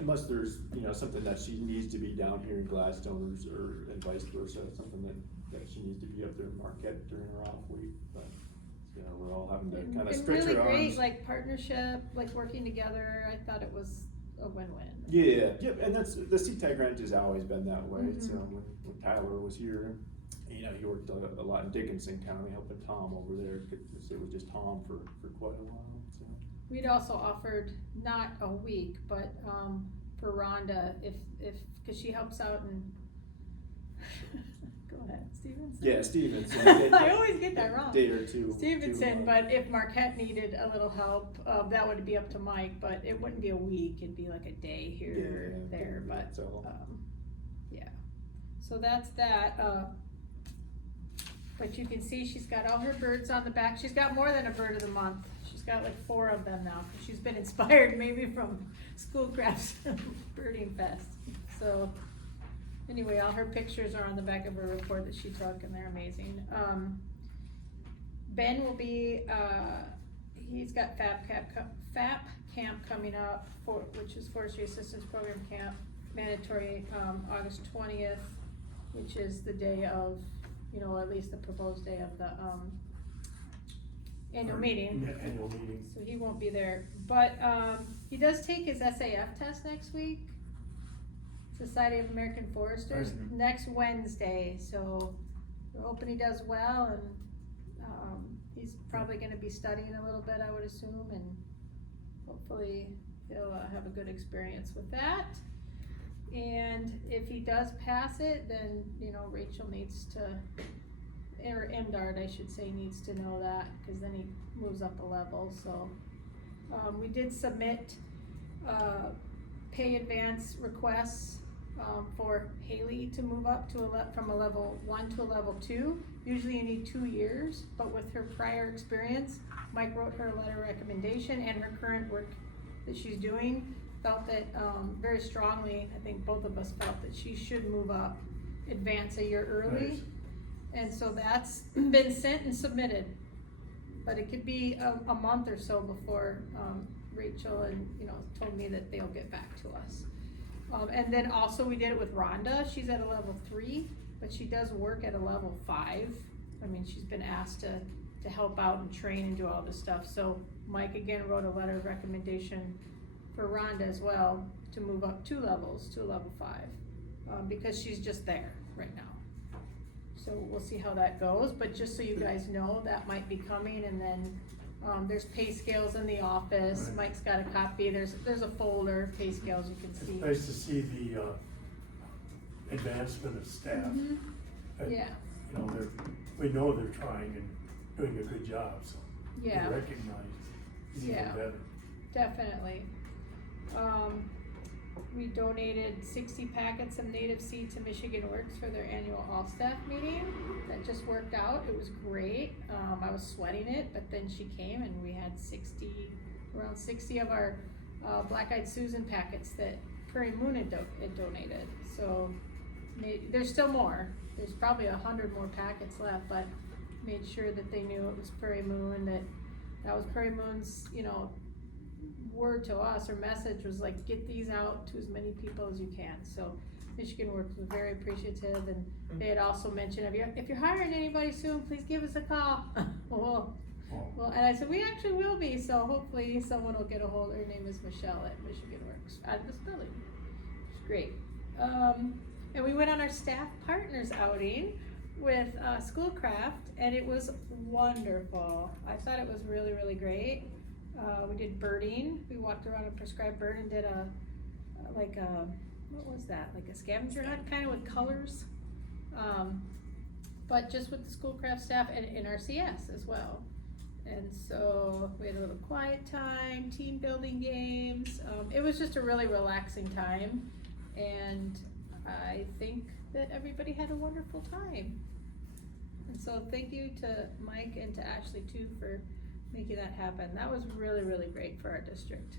Unless there's, something that she needs to be down here in Gladstone or and vice versa, something that she needs to be up there in Marquette during her off week, but, we're all having to kind of And stretch really our great, arms. like partnership, like working together, I thought it was a win-win. Yeah, and that's, the CTAG grant has always been that way, Mhm. so when Tyler was here, he worked a lot in Dickinson County, helping Tom over there, 'cause it was just Tom for quite a while, so. We'd also offered not a week, but, for Rhonda, if, cause she helps out and, go ahead, Stevenson? Yeah, Stevenson. I always get that wrong. Day or two. Stevenson, but if Marquette needed a little help, that would be up to Mike, but it wouldn't be a week, it'd be like a day here or there, but, So, yeah. So that's that, but you can see she's got all her birds on the back, she's got more than a bird of the month, she's got like 4 of them now, 'cause she's been inspired maybe from Schoolcraft's Birding Fest, so. Anyway, all her pictures are on the back of her report that she took, and they're amazing. Ben will be, he's got FAP camp coming up, which is Forestry Assistance Program Camp, mandatory, August 20th, which is the day of, at least the proposed day of the, annual meeting. Yeah, annual meeting. So he won't be there, but, he does take his SAF test next week. Society of American Foresters, Right. next Wednesday, so we're hoping he does well, and, he's probably gonna be studying a little bit, I would assume, and hopefully he'll, have a good experience with that. And if he does pass it, then, Rachel needs to, or MDARD, I should say, needs to know that, cause then he moves up a level, so. We did submit, pay advance requests, for Haley to move up to from a level 1 to a level 2. Usually you need 2 years, but with her prior experience, Mike wrote her a letter of recommendation and her current work that she's doing. felt that, very strongly, I think both of us felt that she should move up, advance a year early. Nice. And so that's been sent and submitted, but it could be a month or so before, Rachel and, told me that they'll get back to us. And then also we did it with Rhonda, she's at a level 3, but she does work at a level 5. I mean, she's been asked to help out and train and do all this stuff, so Mike again wrote a letter of recommendation for Rhonda as well, to move up 2 levels to a level 5, because she's just there right now. So we'll see how that goes, but just so you guys know, that might be coming, and then, there's pay scales in the office, Right. Mike's got a copy, there's a folder of pay scales you can It's see. nice to see the, advancement of staff. Mhm. That, Yeah, we know they're trying and doing a good job, so. yeah. To recognize is even Yeah. better. Definitely. We donated 60 packets of native seed to Michigan Works for their annual all-staff meeting. That just worked out, it was great. I was sweating it, but then she came and we had around 60 of our, Black-Eyed Susan packets that Prairie Moon had donated. So, there's still more, there's probably 100 more packets left, but made sure that they knew it was Prairie Moon, that was Prairie Moon's, word to us, or message was like, get these out to as many people as you can. So Michigan Works was very appreciative, and they had also mentioned, if you're hiring anybody soon, please give us a call. Well, and I said, we actually will be, so hopefully someone will get a hold. Her name is Michelle at Michigan Works, out of this building. It's great. And we went on our staff partners outing with Schoolcraft, and it was wonderful. I thought it was really, really great. We did birding. We walked around a prescribed bird and did what was that? Like a scavenger hunt, kind of with colors. But just with the Schoolcraft staff and in our CS as well. And so we had a little quiet time, team building games. It was just a really relaxing time. And I think that everybody had a wonderful time. And so thank you to Mike and to Ashley too for making that happen. That was really, really great for our district.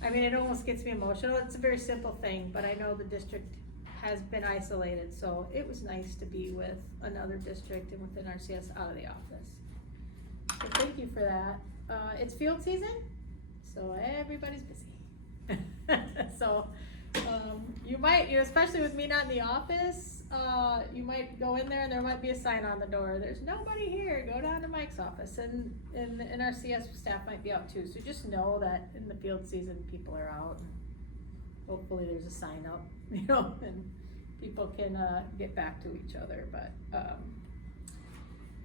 I mean, it almost gets me emotional. It's a very simple thing, but I know the district has been isolated, so it was nice to be with another district and within RCS out of the office. So thank you for that. It's field season, so everybody's busy. So, you might, especially with me not in the office, you might go in there and there might be a sign on the door, there's nobody here, go down to Mike's office, and our CS staff might be out too, so just know that in the field season, people are out. Hopefully there's a sign up, and people can, get back to each other, but,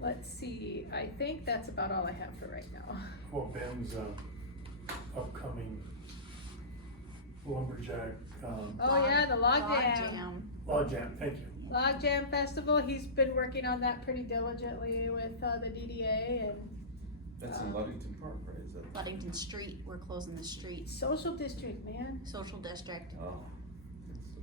let's see, I think that's about all I have for right now. Well, Ben's, upcoming lumberjack, Oh yeah, the log jam. log jam, thank you. Log Jam Festival, he's been working on that pretty diligently with, the DDA and That's in Ludington Park, right, is that? Ludington Street, we're closing the street, social district, man. social district. Oh.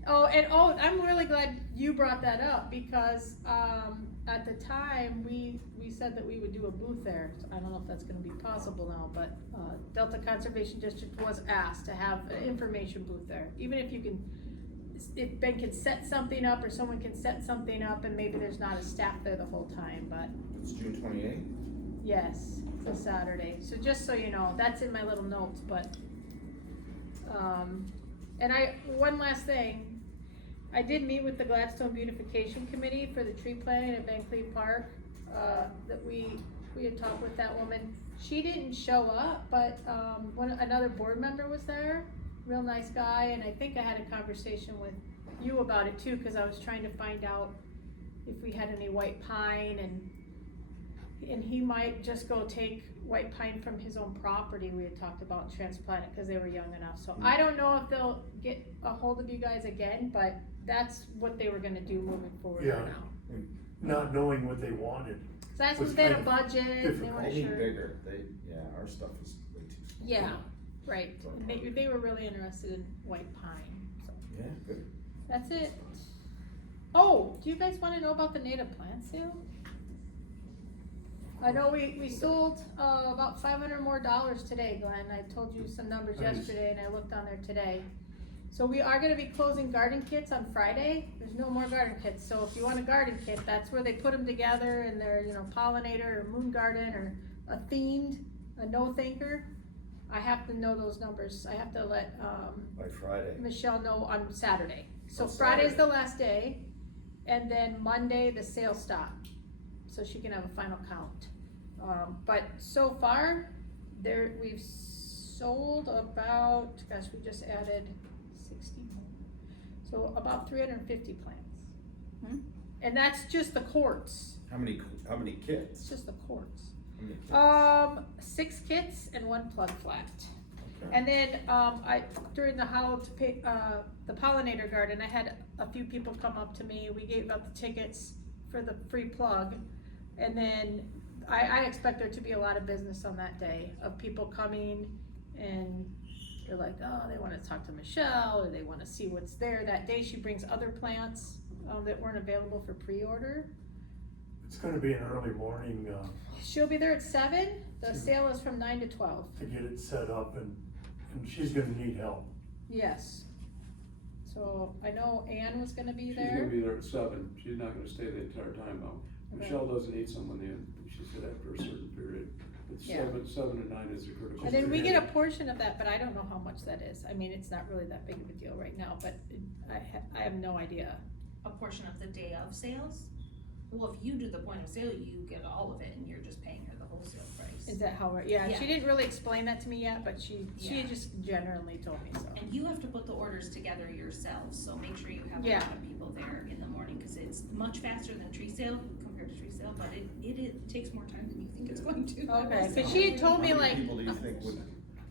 Oh, and I'm really glad you brought that up, because, at the time, we said that we would do a booth there. So I don't know if that's gonna be possible now, but, Delta Conservation District was asked to have an information booth there. Even if Ben can set something up, or someone can set something up, and maybe there's not a staff there the whole time, but It's June 28th? yes, it's a Saturday. So just so you know, that's in my little notes, but, and one last thing. I did meet with the Gladstone Beautification Committee for the tree planting at Van Cleve Park, that we had talked with that woman. She didn't show up, but, another board member was there, real nice guy, and I think I had a conversation with you about it too, cause I was trying to find out if we had any white pine, and he might just go take white pine from his own property, we had talked about, and transplant it, cause they were young enough, so I don't know if they'll get a hold of you guys again, but that's what they were gonna do moving forward Yeah. now. Not knowing what they wanted. So that's Was what they had a kind of budget, they difficult. weren't They need sure. bigger, our stuff is way too small. Yeah, right, and they were really interested in white pine, so, Yeah, good. that's it. Oh, do you guys wanna know about the native plant sale? Of I know we sold, about $500 more today, Glenn, I told you some numbers Nice. yesterday, and I looked on there today. So we are gonna be closing garden kits on Friday, there's no more garden kits, so if you want a garden kit, that's where they put them together, and they're, pollinator, or moon garden, or a themed, a no thinker. I have to know those numbers, I have to let, By Friday. Michelle know on Saturday. So On Friday's Saturday. the last day, and then Monday, the sales stop, so she can have a final count. But so far, we've sold about, gosh, we just added 60, so about 350 plants. And that's just the quartz, How many it's kits? just the quartz. How many kits? 6 kits and 1 plug flat. Okay. And then, during the the pollinator garden, I had a few people come up to me, we gave out the tickets for the free plug. And then, I expect there to be a lot of business on that day, of people coming, and they're like, oh, they wanna talk to Michelle, or they wanna see what's there. That day, she brings other plants, that weren't available for pre-order. It's gonna be an early morning, She'll be there at 7, the sale is from 9 to 12. to get it set up, and she's gonna need help. Yes. So I know Ann was gonna be She's gonna there. be there at 7, she's not gonna stay the entire time though. Okay. Michelle doesn't need someone in, she said after a certain period. It's Yeah. 7 to 9 is the critical. And then we period. get a portion of that, but I don't know how much that is. I mean, it's not really that big of a deal right now, but I have no idea. A portion of the day of sales? Well, if you do the point of sale, you get all of it and you're just paying her the wholesale price. Is that how, yeah, Yeah. she didn't really explain that to me yet, but she Yeah. just generally told me so. And you have to put the orders together yourselves, so make sure you have a Yeah. lot of people there in the morning, cause it's much faster than tree sale compared to tree sale, but it takes more time than you think it's going to. Okay, cause she had told me How like, many people do you think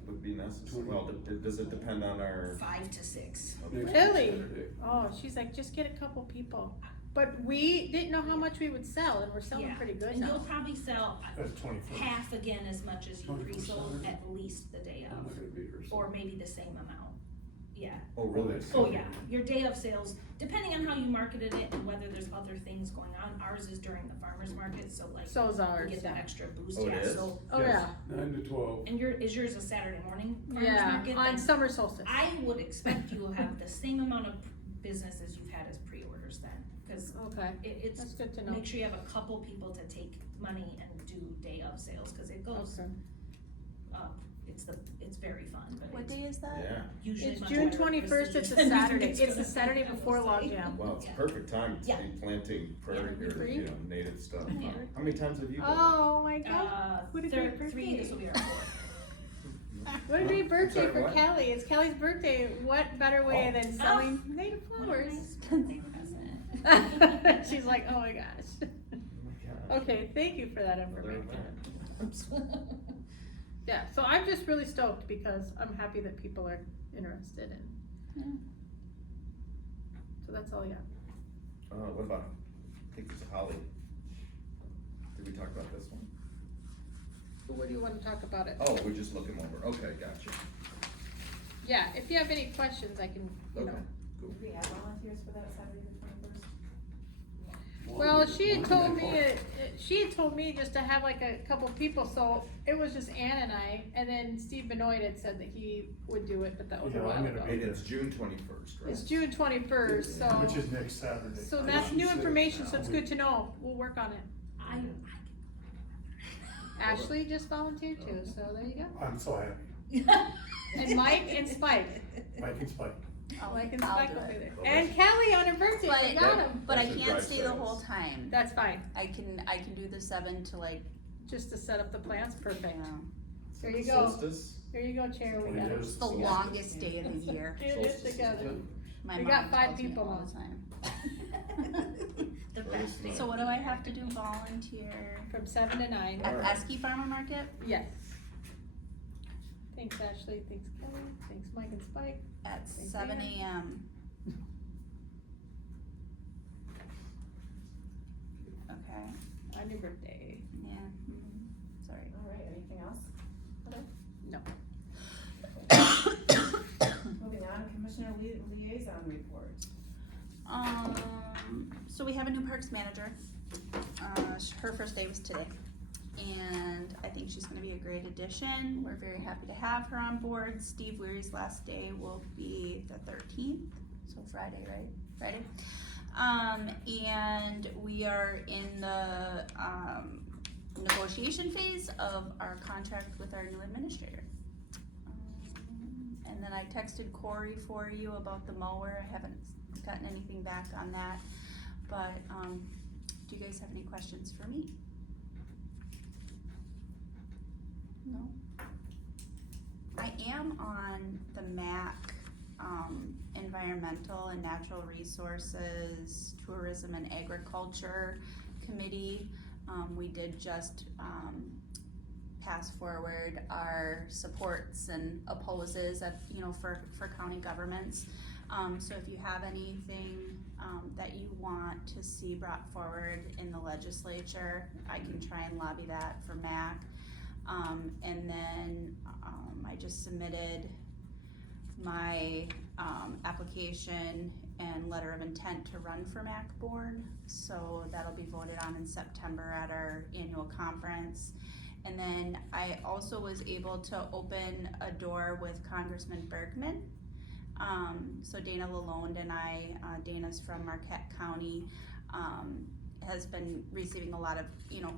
would be necessary? Well, does it depend on our? 5 to 6. Next Really? Saturday. oh, she's like, just get a couple people. But we didn't know how much we would sell, and we're selling Yeah. pretty good And you'll now. probably sell That's 21st. half again as much as you 20%. pre-sold at least the day I'm not of, gonna be here, so. or maybe the same amount. Yeah. Oh, really? Oh, yeah, your day of sales, depending on how you marketed it and whether there's other things going on, ours is during the farmer's market, so like, So's we ours, get the yeah. extra boost, Oh, it yeah, is? so. Oh, yeah, 9 to 12. And is yours a Saturday morning farmer's yeah, market? on Then summer solstice. I would expect you will have the same amount of business as you've had as pre-orders then, cause Okay, it's, that's good to know. make sure you have a couple people to take money and do day of sales, cause it goes Okay. up. It's very fun, but What it's day is that? Yeah, usually It's much June higher 21st, it's a than you think Saturday, it's the gonna Saturday be, I will before log say. jam. well, it's a perfect time to Yeah. be planting prairie, Yeah. or, you know, native stuff. Yeah. How many times have you done Oh my god, what a great birthday. 3, this will be our 4th. What a great birthday Sorry, for what? Kelly, it's Kelly's birthday, what better way Oh. than selling native flowers? Present. She's like, oh my gosh. Oh my gosh. Okay, thank you for that Another information. event. Yeah, so I'm just really stoked because I'm happy that people are interested and. Yeah. So that's all I got. What about, I think it's Holly. Did we talk about this one? So what do you wanna talk about it? Oh, we're just looking over, okay, gotcha. Yeah, if you have any questions, I can, you know. Okay, cool. Do we have volunteers for that Saturday the 21st? Well, she had told me just to have like a couple people, so it was just Ann and I, and then Steve Benoit had said that he would do it, but that was a Yeah, while I'm ago. gonna And it's June 21st, right? It's June 21st, so. Which is next Saturday. So that's She new said- information, so it's good to know, we'll work on it. I Ashley just volunteered too, so there you go. I'm so happy. And Mike and Spike. Mike and Spike. Mike and I'll Spike do will be it. there. Well, And Kelly on her birthday, we But, got him. but I That's a can't drive stay the sales. whole time. That's fine, I can do the 7 to like, just to set up the plants, perfect. you know, There you go. Solstice? There you go, Chair, we got it. It's the longest day of the year. Get it Solstice. together. My We mom got 5 tells me people all now. the time. The Very best thing. So what do I have to do, volunteer? From 7 to 9, At Alright. Eski Farmer Market yes. Thanks Ashley, thanks Kelly, thanks Mike and Spike. at Thanks, 7 Ann. AM. Okay, On your birthday. yeah, sorry. All right, anything else? No. Moving on, Commissioner Liaison report. So we have a new parks manager. Her first day was today. and I think she's gonna be a great addition. We're very happy to have her on board. Steve Weary's last day will be the 13th, so Friday, right? Friday. And we are in the, negotiation phase of our contract with our new administrator. And then I texted Corey for you about the mower. I haven't gotten anything back on that, but, do you guys have any questions for me? No? I am on the MAC, Environmental and Natural Resources, Tourism and Agriculture Committee. We did just, pass forward our supports and opposes at, for county governments. So if you have anything, that you want to see brought forward in the legislature, I can try and lobby that for MAC. And then, I just submitted my, application and letter of intent to run for MAC board. So that'll be voted on in September at our annual conference. And then I also was able to open a door with Congressman Bergman. So Dana Lalonde and I, Dana's from Marquette County, has been receiving a lot of,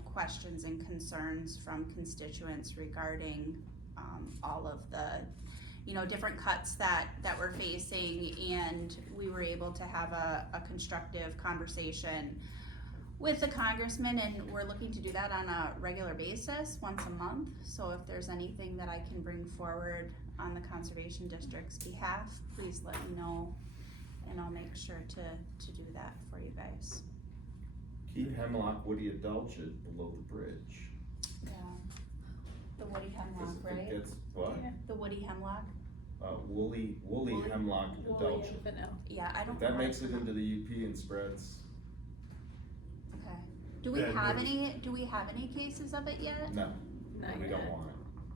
questions and concerns from constituents regarding, all of the, different cuts that we're facing, and we were able to have a constructive conversation with the congressman, and we're looking to do that on a regular basis, once a month. So if there's anything that I can bring forward on the Conservation District's behalf, please let me know, and I'll make sure to do that for you guys. Keep Hemlock Woody Adulgent below the bridge. Yeah. The woody 'Cause hemlock, it right? gets, what? The woody hemlock? Woolly Hemlock Woolly Adulgent. and vanilla. Yeah, I don't. If that know makes what- it into the UP and spreads, Okay. Do we Bad have any cases of it yet? no, Not we yet. don't want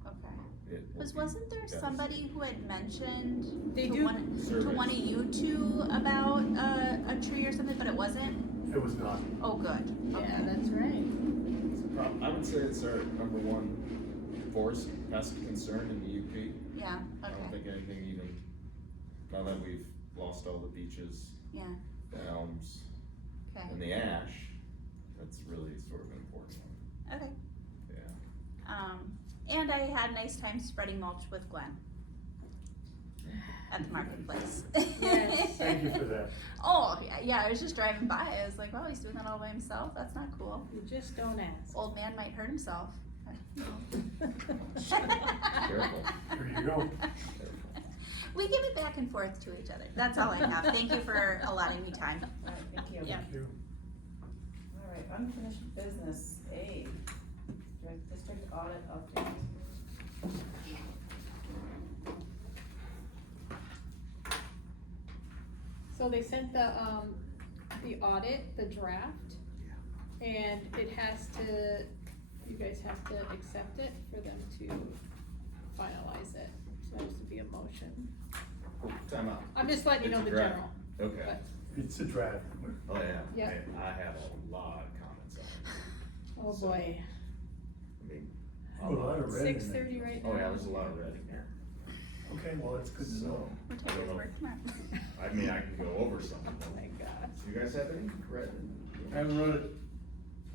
Okay. it. It will Cause be wasn't there devastating. somebody who had mentioned They to do one, to surveys. one of you two about a tree or something, but it wasn't? It was not. Oh, good. Yeah, Okay. that's right. It's a problem. I would say it's our number one forest pest concern in the UP. Yeah, I don't okay, think anything even, now that we've lost all the beeches, yeah, the elms, okay, and the ash, that's really sort of an important one, okay. yeah. And I had a nice time spreading mulch with Glenn at the marketplace. Yes. Thank you for that. Oh, yeah, I was just driving by, I was like, wow, he's doing that all by himself, that's not cool. You just don't ask. Old man might hurt himself. Careful. There you go. We give it back and forth to each other, that's all I have, thank you for allotting me time. Alright, thank you. Yeah. Thank you. Alright, unfinished business, A, district audit update. So they sent the audit, the draft, and it has to, you guys have to accept it for them to finalize it, so there has to be a motion. Oh, time out. I'm just letting you know It's a the draft. general. Okay, It's a draft. oh yeah, Yeah. I have a lot of comments on it, Oh, So- boy, I mean. A lot of red in there. 6:30 right now. Oh yeah, there's a lot of red in there, Okay, well, that's good to so, know. What I time don't is know. work tomorrow? I mean, I can go over some of Oh them. my gosh. So you guys have any red? I haven't read it,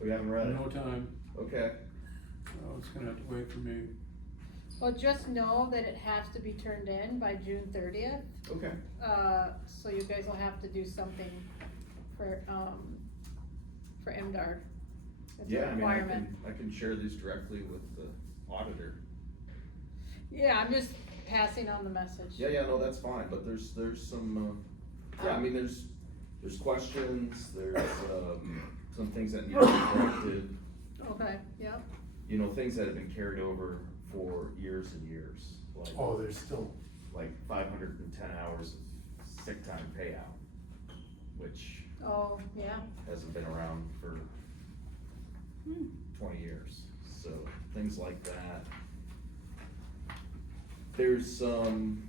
We haven't read it? no time, Okay, so it's gonna have to wait for me. Well, just know that it has to be turned in by June 30th, okay, so you guys will have to do something for MDR. It's a yeah, I mean, requirement. I can share these directly with the auditor. Yeah, I'm just passing on the message. Yeah, no, that's fine, but there's some, yeah, I mean, there's questions, there's, some things that need to be corrected, Okay, yeah, you know, things that have been carried over for years and years, like, Oh, there's still, like 510 hours of sick time payout, which oh, yeah, hasn't been around for 20 years, so things like that. There's some,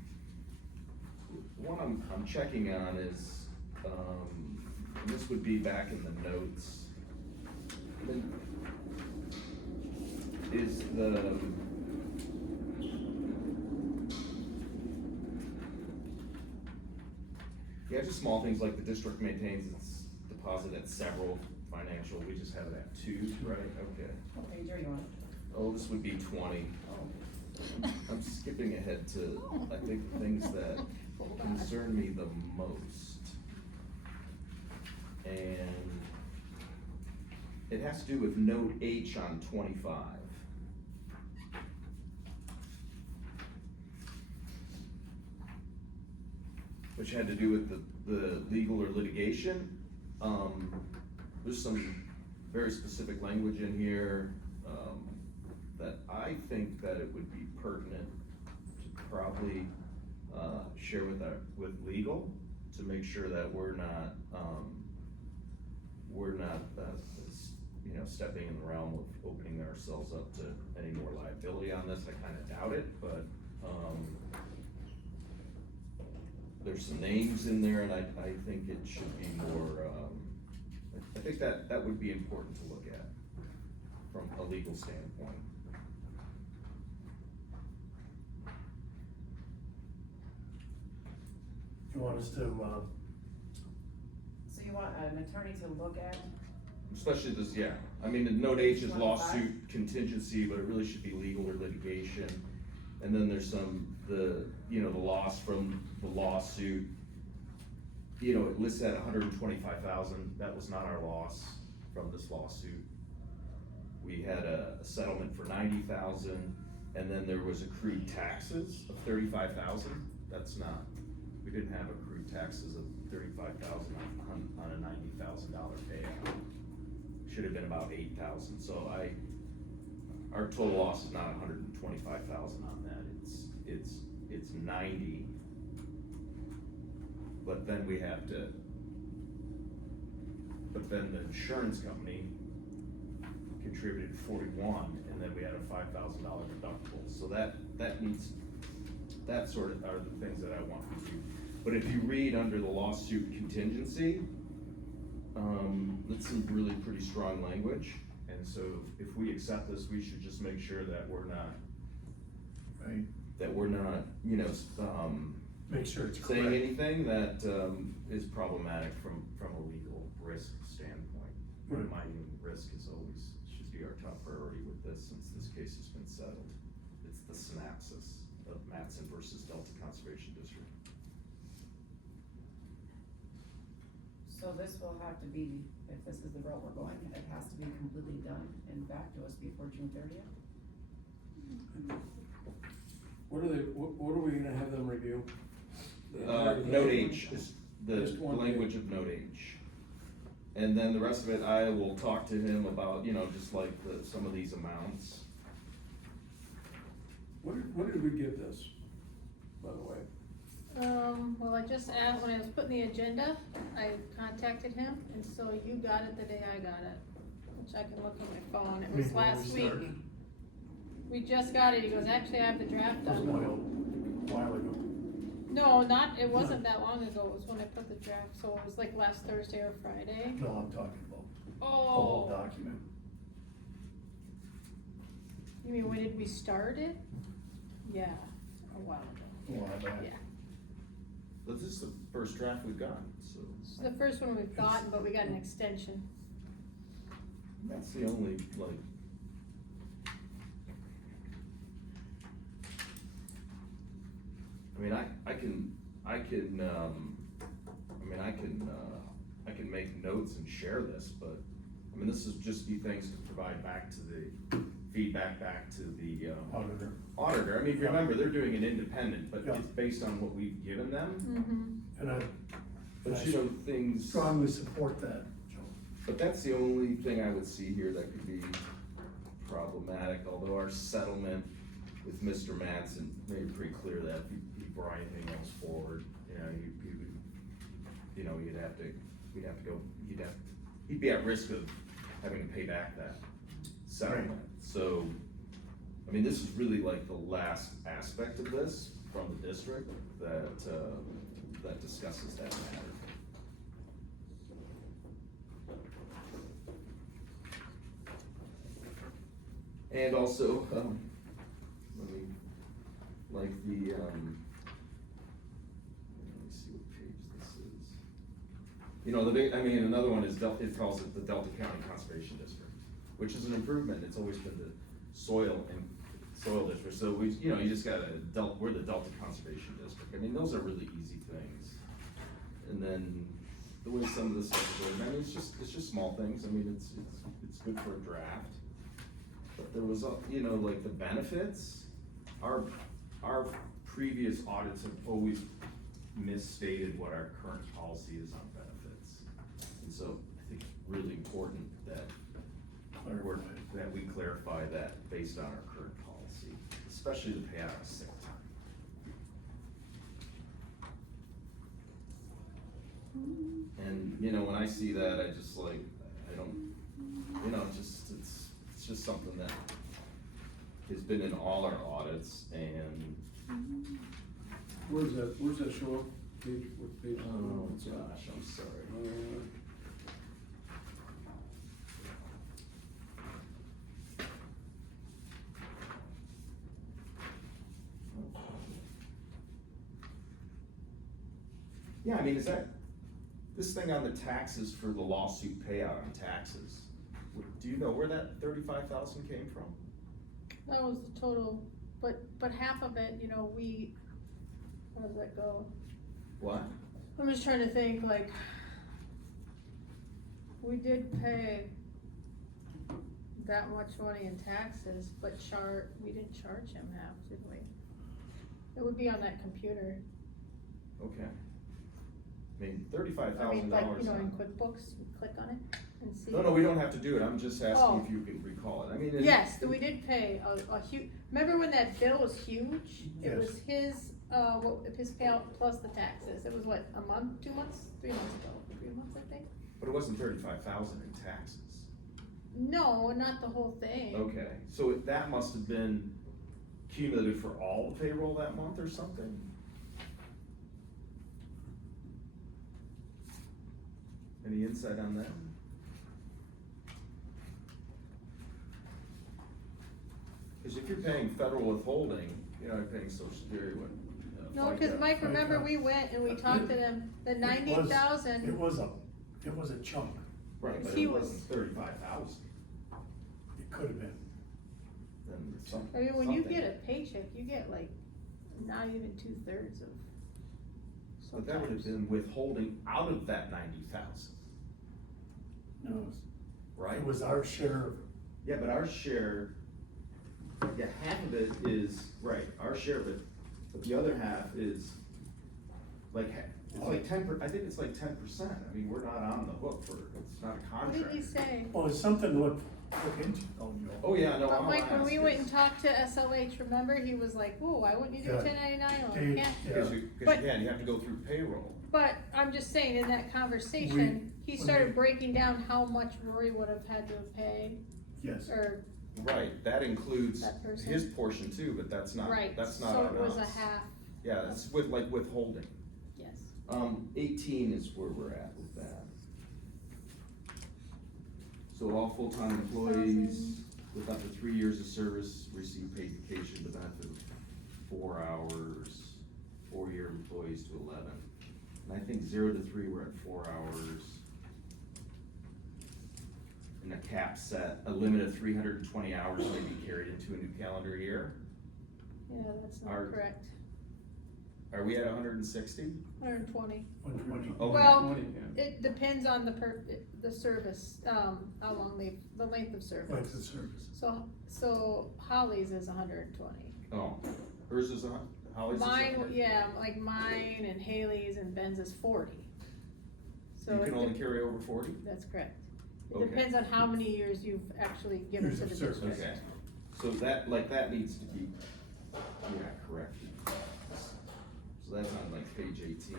one I'm checking on is, and this would be back in the notes. is the, yeah, just small things like the district maintains its deposit at several financial, we just have it at 2, right? Okay. What page are you on? Oh, this would be 20. Oh, I'm skipping ahead to, I think, things that concern me the most. And it has to do with note H on 25. Which had to do with the legal or litigation. There's some very specific language in here, that I think that it would be pertinent to probably, share with legal to make sure that we're not, you know, stepping in the realm of opening ourselves up to any more liability on this. I kinda doubt it, but, there's some names in there, and I think it should be more, I think that would be important to look at from a legal standpoint. You want us to, so you want an attorney to look at? Especially this, yeah, I mean, the note H is lawsuit contingency, but it really should be legal or litigation. And then there's the loss from the lawsuit. You know, it lists at $125,000, that was not our loss from this lawsuit. We had a settlement for $90,000, and then there was accrued taxes of $35,000, that's not, we didn't have accrued taxes of $35,000 on a $90,000 payout. Should have been about $8,000, so our total loss is not $125,000 on that, it's 90. But then we have to, but then the insurance company contributed 41, and then we had a $5,000 deductible, so that sort of are the things that I want to do. But if you read under the lawsuit contingency, that's some really pretty strong language, and so if we accept this, we should just make sure that we're not, right, you know, make sure it's saying correct. anything that, is problematic from a legal risk standpoint. Right. Minimizing risk should be our top priority with this, since this case has been settled. It's the synopsis of Mattson versus Delta Conservation District. So this will have to be, if this is the route we're going, it has to be completely done and back to us before June 30th? What are we gonna have them review? Note H is the Just one language of note H. And then the rest of it, I will talk to him about, you know, just like some of these amounts. What did we give this, by the way? Well, I just asked, when I was putting the agenda, I contacted him, and so you got it the day I got it, which I can look on my phone, it I was mean, when we last week. started, We just got it, he goes, actually, I have the draft That was a done. while ago. No, it wasn't that long ago, it was when I put the draft, so it was like last Thursday or Friday. No, I'm talking about the whole Oh, document. you mean, when did we start it? Yeah, a while ago, A while back. yeah. But this is the first draft we've gotten, so. This is the first one we've gotten, but we got an extension. That's the only, like. I mean, I can make notes and share this, but, I mean, this is just be things to provide back to the, feedback back to the, Auditor. auditor. I mean, Yeah. remember, they're doing it independent, but Yeah. it's based on what we've given them. Mm-hmm. And But you know, things. strongly support that, Joe. But that's the only thing I would see here that could be problematic, although our settlement with Mr. Mattson made it pretty clear that if he brought anything else forward, you know, he would, you know, he'd be at risk of having to pay back that settlement. So, I mean, this is really like the last aspect of this from the district that discusses that matter. And also, let me, like the, let me see what page this is. You know, the big, I mean, another one is it calls it the Delta County Conservation District, which is an improvement. It's always been the soil district. So we, you know, you just gotta, we're the Delta Conservation District. I mean, those are really easy things. And then the way some of this stuff is written, I mean, it's just small things. I mean, it's good for a draft. But there was, you know, like the benefits, our previous audits have always misstated what our current policy is on benefits. And so I think it's really important that we clarify that based on our current policy, especially the payout of sick time. And, you know, when I see that, I just like, I don't, you know, it's just something that has been in all our audits and. Where's that show up? Page, what page? Oh, gosh, I'm sorry. Yeah, I mean, is that, this thing on the taxes for the lawsuit payout on taxes, do you know where that 35,000 came from? That was the total, but half of it, you know, how does that go? What? I'm just trying to think, like, we did pay that much money in taxes, but we didn't charge him half, did we? It would be on that computer. Okay. I mean, I $35,000. mean, like, you know, in QuickBooks, you click on it and see. No, we don't have to do it, I'm just asking Oh. if you can recall it, I mean. Yes, we did pay a huge, remember when that bill was huge? It Yes. was his payout plus the taxes, it was what, a month, 2 months, 3 months ago, 3 months, I think? But it wasn't 35,000 in taxes. No, not the whole thing. Okay, so that must have been cumulative for all the payroll that month or something? Any insight on that? Cause if you're paying federal withholding, you're not paying social security, what? No, cause Mike, remember we went and we talked to them, the It 90,000, was a chunk, Right, but He it was- wasn't 35,000, it could have been. then something. I mean, when you get a paycheck, you get like, not even 2/3 of. But that would have sometimes. been withholding out of that 90,000, No, right? it was our share of, Yeah, but our share, yeah, half of it is, right, our share of it, but the other half is like, it's like I think it's like 10%, I mean, we're not on the hook for, it's not a What did contract. he say? well, it's something to look into, oh, you know. Oh, yeah, no, But I'll Mike, when we ask went is- and talked to SLH, remember, he was like, whoa, why wouldn't you do Yeah. 1099? Well, Dave, you can't. yeah. Cause you But- can, you have to go through payroll. But I'm just saying, in that conversation, he when started we- breaking down how much Rory would have had to pay, Yes, or, Right, that includes That person. his portion too, but that's not, right, that's not so on it was a us. half, Yeah, it's with, like withholding. yes. 18 is where we're at with that. So all full-time employees with up to 3 years of service receive paid vacation, the benefit of 4 hours, 4-year employees to 11. And I think 0 to 3, we're at 4 hours. And a cap set, a limit of 320 hours may be carried into a new calendar year. Yeah, that's not Our- correct, Are we at 160? 120. 120. Okay. Well, 120, yeah. It depends on the service, how long the length of service. Length of service. So Holly's is 120. Oh, hers is Holly's is Mine, 100? yeah, like mine and Haley's and Ben's is 40. So You it can only dep- carry over 40? That's correct. It Okay. depends on how many years you've actually given Years to of the service. district. Okay, so that needs to be, correct. So that's on like page 18.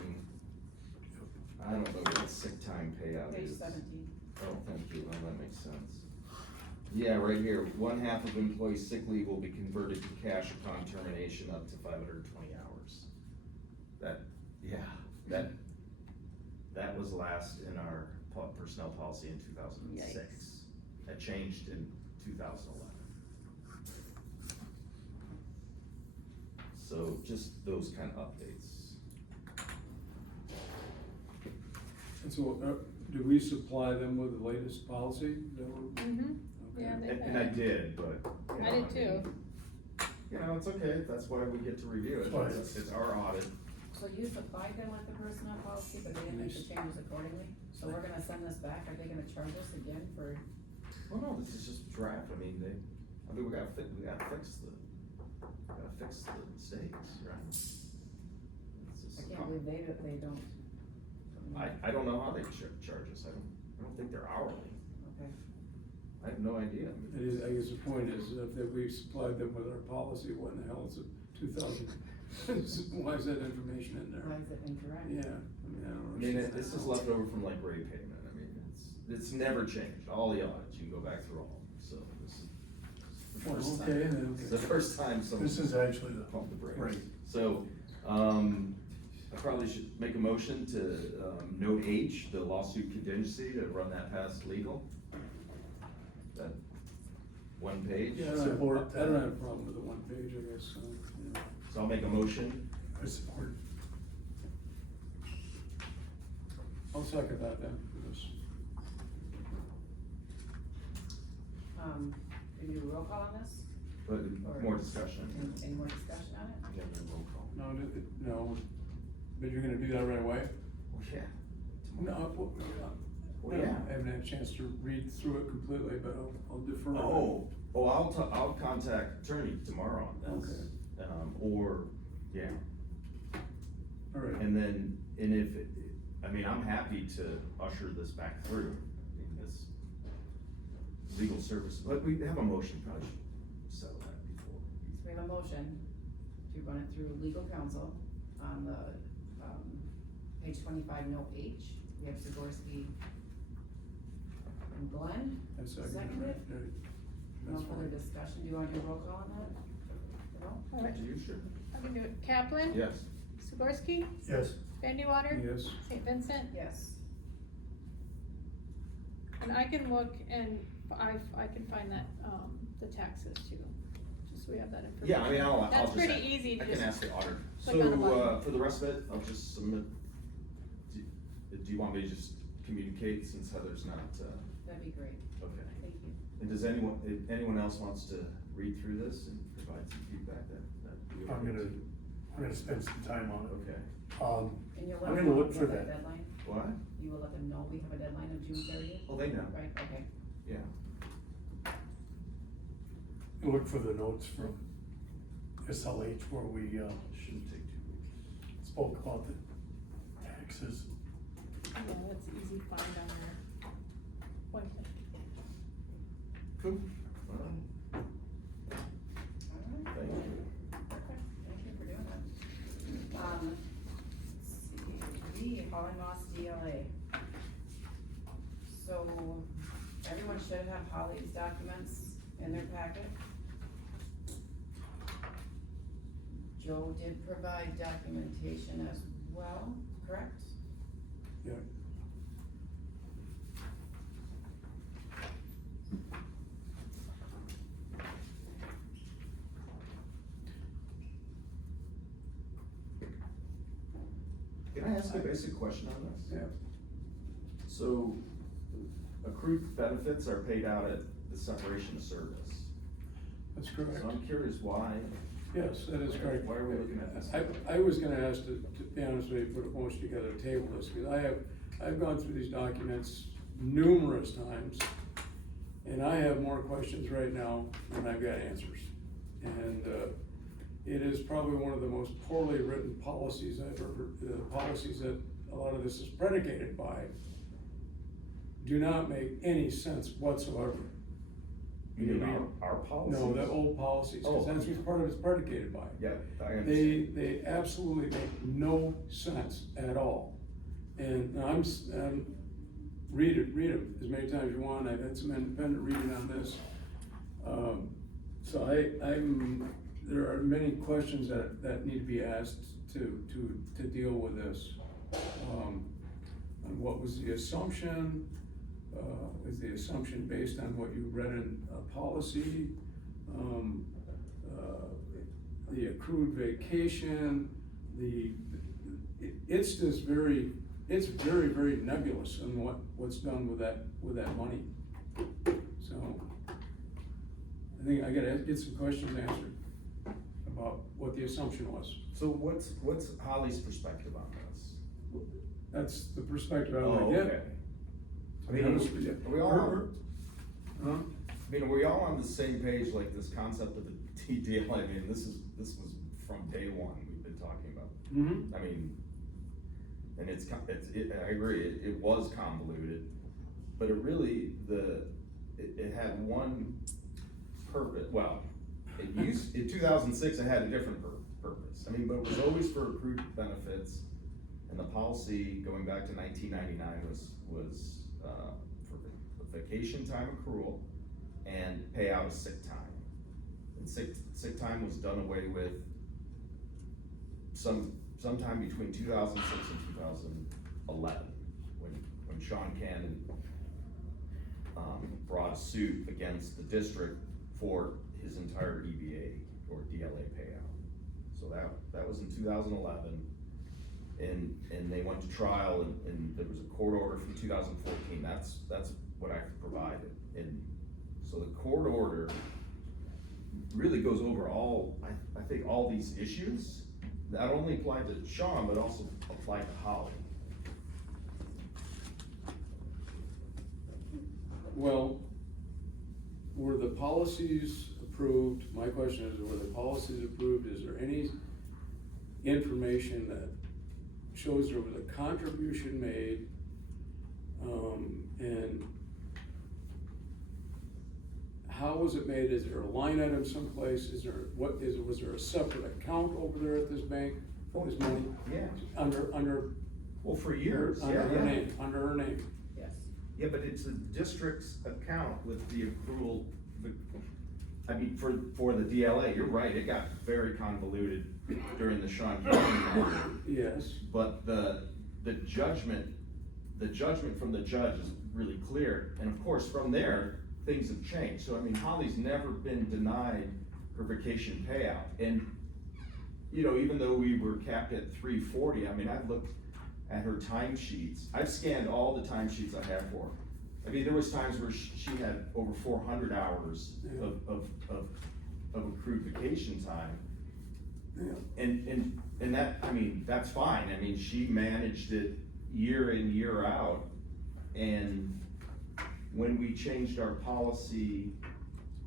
I don't know what the sick time payout Page is. 17. Oh, thank you, well, that makes sense. Yeah, right here, 1/2 of employee sick leave will be converted to cash upon termination up to 520 hours. That was last in our personnel policy in 2006. Yikes. That changed in 2011. So just those kind of updates. And so, do we supply them with the latest policy? Is that what- Mm-hmm, okay. yeah, And I did, but. you I know, did too. You know, it's okay, that's why we get to review it, That's why it's our audit. So you supplied them with the personnel policy, but they didn't make the changes accordingly? So we're gonna send this back, are they gonna charge us again for, Well, no, this is just draft, I mean, we gotta fix the mistakes, right? It's I just- can't believe they don't. I don't know how they charge us, I don't think they're hourly, Okay, I have no idea. It is, I guess the point is, if we supplied them with our policy, what in the hell is it, 2000? Why is that information in there? why is it incorrect? Yeah, I mean, I don't I mean, understand this is that. left over from like rate payment, I mean, it's never changed, all the audits, you can go back through all of them, so this is the Well, first okay, time. then, This is the first time someone This is actually the, pumped the brakes. right. So, I probably should make a motion to, note H, the lawsuit contingency, to run that past legal. That one page. Yeah, I don't Support have, I that. don't have a problem with the one page, I guess, so, yeah. So I'll make a motion. I support. I'll second that then, for this. Can you do a roll call on this? But more discussion. Any more discussion on it? Yeah, roll call. No, but you're gonna do that right away? Well, yeah. No, Well, yeah. I haven't had a chance to read through it completely, but I'll defer. I'll contact attorney tomorrow on this. Okay. Or, yeah, All right, and then, and if, I'm happy to usher this back through, in this legal service, but we have a motion, probably should settle that before. So we have a motion to run it through legal counsel on the, page 25, note H. We have Sikorsky and Glenn. I second it. Seconded? Right. No That's further fine. discussion. Do you want to do a roll call on that? No? All right, Do you, sure? I can do it. Kaplan? Yes. Sikorsky? Yes, Vandewater? Yes, St. Vincent? Yes. And I can look and I can find that, the taxes too, just so we have that information. Yeah, I'll That's just pretty a- easy to I can just, ask the auditor. click on the So, button. for the rest of it, I'll just submit, do you want me to just communicate since Heather's not, That'd be great. okay? Thank you. And does if anyone else wants to read through this and provide some feedback, that we I'm gonna spend some time on it. Okay, And you'll I'm let gonna them know look we for have a that. deadline? what? You will let them know we have a deadline of June 30th? Oh, they know, Right, okay. yeah. look for the notes from SLH where we, Shouldn't take 2 weeks. spoke about the taxes. yeah, that's easy find on there. One thing. Cool. Alright, Thank you. perfect. Thank you for doing that. Let's see, the Holly Moss DLA. So, everyone should have Holly's documents in their packet. Joe did provide documentation as well, correct? yeah. Can I ask a basic question on this? Yeah. So, accrued benefits are paid out at the separation of service. That's correct. So I'm curious why. Yes, that is correct. Why are we looking at this? I was gonna ask to be honest with you, put a motion together to table this, because I've gone through these documents numerous times, and I have more questions right now than I've got answers. And, it is probably one of the most poorly written policies I've ever, the policies that a lot of this is predicated by do not make any sense whatsoever. You mean our policies? No, the old policies, because Oh. that's what part of it's predicated by. Yeah, I understand. They absolutely make no sense at all. And read them as many times as you want, I've had some independent reading on this. So there are many questions that need to be asked to deal with this. And what was the assumption? Is the assumption based on what you read in a policy? the accrued vacation, it's just it's very, very nebulous on what's done with that money. So, I think I gotta get some questions answered about what the assumption was. So what's Holly's perspective on this? That's the perspective I Oh, wanna get. okay. To be honest with you. Are we all, Huh? I mean, are we all on the same page, like this concept of the TDL? I mean, this was from day one we've been talking about. Mm-hmm. I mean, and I agree, it was convoluted, but it really, it had one purpose, well, in 2006, it had a different purpose. I mean, but it was always for accrued benefits, and the policy going back to 1999 was for vacation time accrual and payout of sick time. And sick time was done away with sometime between 2006 and 2011, when Sean Cannon brought a suit against the district for his entire EBA or DLA payout. So that was in 2011, and they went to trial, and there was a court order from 2014. That's what I provided, and so the court order really goes over I think all these issues, not only applied to Sean, but also applied to Holly. Well, were the policies approved? My question is, were the policies approved? Is there any information that shows there was a contribution made? And how was it made? Is there a line item someplace? Was there a separate account over there at this bank for this money? Yeah. Under Well, for years, under her name, under her name. Yes. Yeah, but it's the district's account with the accrual, I mean, for the DLA, you're right, it got very convoluted during the Sean Cannon. Yes. But the judgment from the judge is really clear, and of course, from there, things have changed. So, I mean, Holly's never been denied her vacation payout, and, you know, even though we were capped at 340, I mean, I've looked at her timesheets. I've scanned all the timesheets I have for her. I mean, there was times where she had over 400 hours of accrued vacation time. Yeah. And that, I mean, that's fine. I mean, she managed it year in, year out. And when we changed our policy,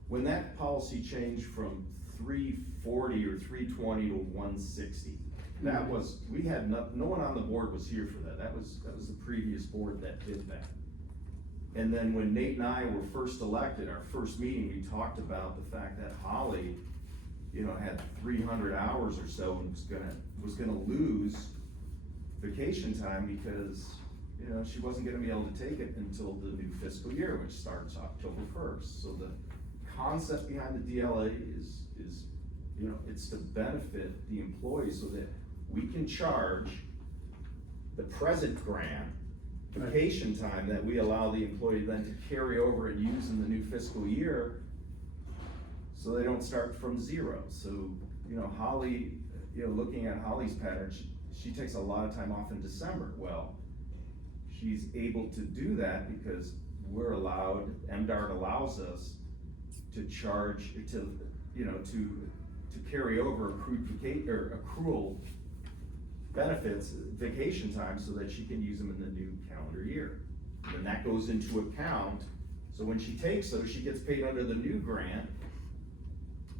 when that policy changed from 340 or 320 to 160, that was, we had no one on the board was here for that. That was the previous board that did that. And then when Nate and I were first elected, our first meeting, we talked about the fact that Holly, you know, had 300 hours or so and was gonna lose vacation time because, you know, she wasn't gonna be able to take it until the new fiscal year, which starts October 1st. So the concept behind the DLA is, you know, it's to benefit the employees so that we can charge the present grant vacation time that we allow the employee then to carry over and use in the new fiscal year, so they don't start from zero. So, you know, Holly, you know, looking at Holly's pattern, she takes a lot of time off in December. Well, she's able to do that because we're allowed, MDART allows us to charge, to, you know, to carry over accrual benefits, vacation time, so that she can use them in the new calendar year. And that goes into account, so when she takes those, she gets paid under the new grant,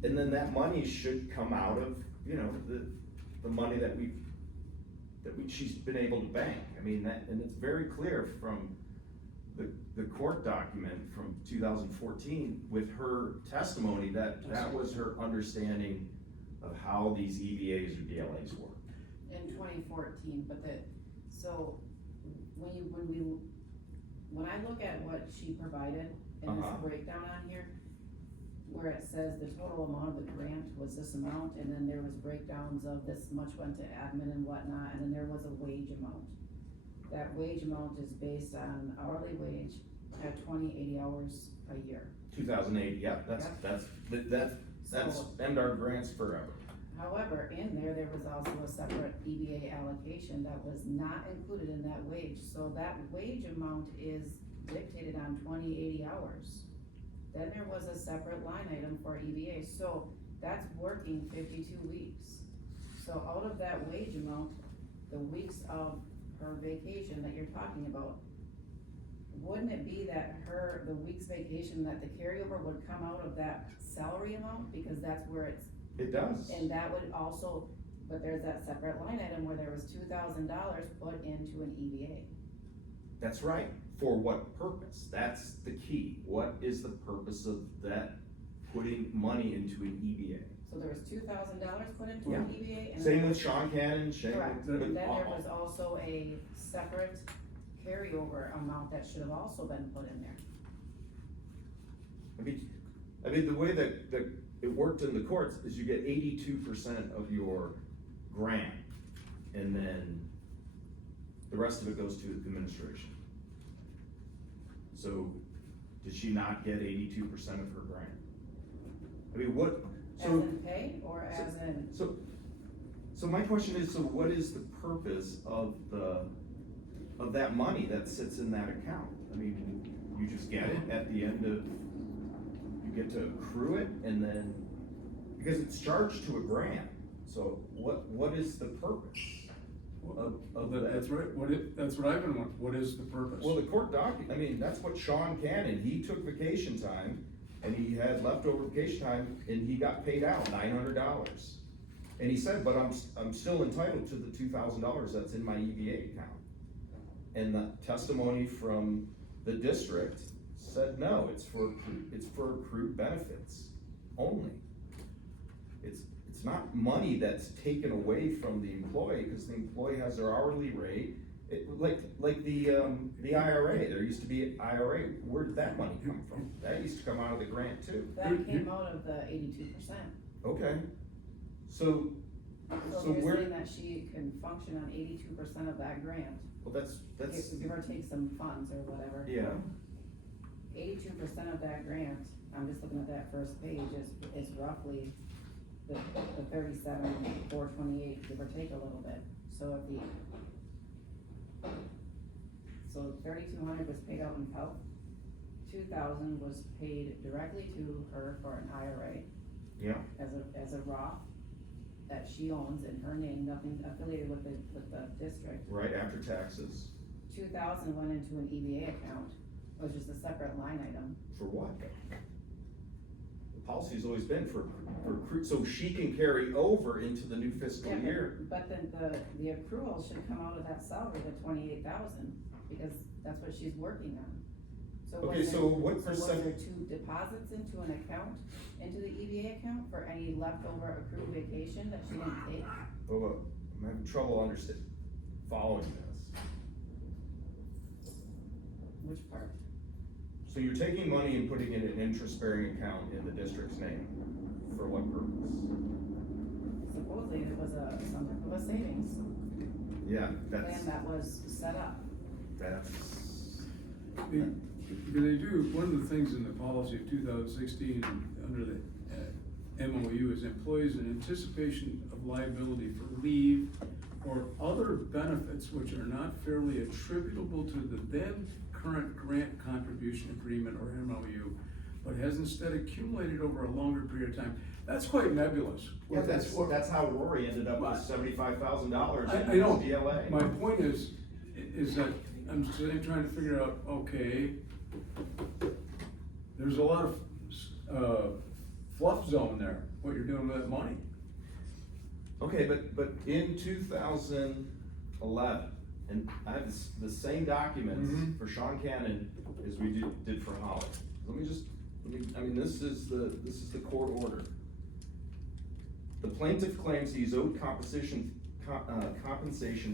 and then that money should come out of, you know, the money that she's been able to bank. I mean, and it's very clear from the court document from 2014 with her testimony that was her understanding of how these EBAs or DLAs work. In 2014, but so when I look at what she provided in this breakdown on here, where it says the total amount of the grant was this amount, and then there was breakdowns of this much went to admin and whatnot, and then there was a wage amount. That wage amount is based on hourly wage at 80 hours a year. 2008, yep, that's MDART grants forever. However, in there was also a separate EBA allocation that was not included in that wage, so that wage amount is dictated on 20/80 hours. Then there was a separate line item for EBA, so that's working 52 weeks. So out of that wage amount, the weeks of her vacation that you're talking about, wouldn't it be that the week's vacation, that the carryover would come out of that salary amount, because that's where it's, It does. and that would also, but there's that separate line item where there was $2,000 put into an E EBA. That's right. For what purpose? That's the key. What is the purpose of that, putting money into an EBA? So there was $2,000 put into an EBA, and Same then, with Sean Cannon, same correct, with. and then there was also a separate carryover amount that should have also been put in there. I mean, the way that it worked in the courts is you get 82% of your grant, and then the rest of it goes to administration. So, did she not get 82% of her grant? I mean, what, As so, in pay, or as in, so my question is, so what is the purpose of that money that sits in that account? I mean, you just get it at the end of, you get to accrue it, and then, because it's charged to a grant, so what is the purpose of that? That's right, that's what I've been wondering, what is the purpose? Well, the court I mean, that's what Sean Cannon, he took vacation time, and he had leftover vacation time, and he got paid out $900. And he said, but I'm still entitled to the $2,000 that's in my EBA account. And the testimony from the district said, no, it's for accrued benefits only. It's not money that's taken away from the employee, because the employee has their hourly rate. Like the IRA, there used to be an IRA, where did that money come from? That used to come out of the grant too. that came out of the 82%. Okay, so So you're where, saying that she can function on 82% of that grant, well, that's, give or take some funds or whatever. yeah, 82% of that grant, I'm just looking at that first page, is roughly the 37,428, give or take a little bit. So if so 3,200 was paid out in health, 2,000 was paid directly to her for an IRA. Yeah. As a Roth that she owns in her name, nothing affiliated with the district. right after taxes. 2,000 went into an EBA account, which is a separate line item. For what? The policy's always been for so she can carry over into the new fiscal Yeah, year. But then the accrual should come out of that salary, the 28,000, because that's what she's working on. So Okay, was so there- what Was there percent, 2 deposits into an account, into the EBA account for any leftover accrued vacation that she didn't take? oh, I'm having trouble following this. Which part? So you're taking money and putting it in an interest-bearing account in the district's name, for what purpose? Supposedly it was some type of a savings Yeah, plan that was set up. that's, Because they do, one of the things in the policy of 2016, under the MOU, is employees in anticipation of liability for leave or other benefits which are not fairly attributable to the then current grant contribution agreement or MOU, but has instead accumulated over a longer period of time. That's quite nebulous. yeah, that's how Rory ended up with $75,000 in I know. his DLA. My point is that I'm sitting trying to figure out, okay, there's a lot of fluff zone there, what you're doing with that money. Okay, but in 2011, and I have the same documents Mhm. for Sean Cannon as we did for Holly. I mean, this is the court order. The plaintiff claims he's owed compensation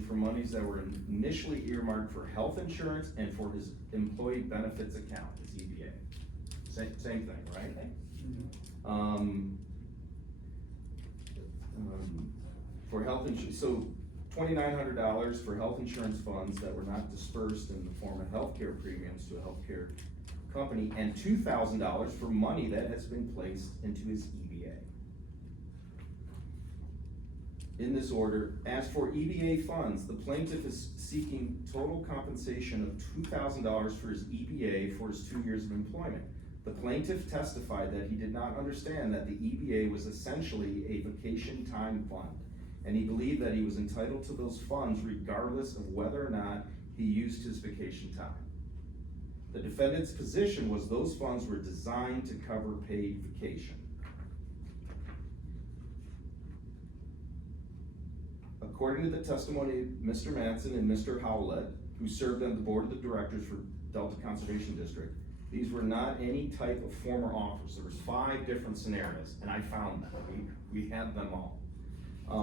for monies that were initially earmarked for health insurance and for his employee benefits account, his EBA. Same thing, right? For health insurance, so $2,900 for health insurance funds that were not dispersed in the form of healthcare premiums to a healthcare company, and $2,000 for money that has been placed into his EBA. in this order, as for EBA funds, the plaintiff is seeking total compensation of $2,000 for his EBA for his 2 years of employment. The plaintiff testified that he did not understand that the EBA was essentially a vacation time fund, and he believed that he was entitled to those funds regardless of whether or not he used his vacation time. The defendant's position was those funds were designed to cover paid vacation. According to the testimony of Mr. Manson and Mr. Howlett, who served on the board of the directors for Delta Conservation District, these were not any type of former office. There was 5 different scenarios, and I found them. We had them all.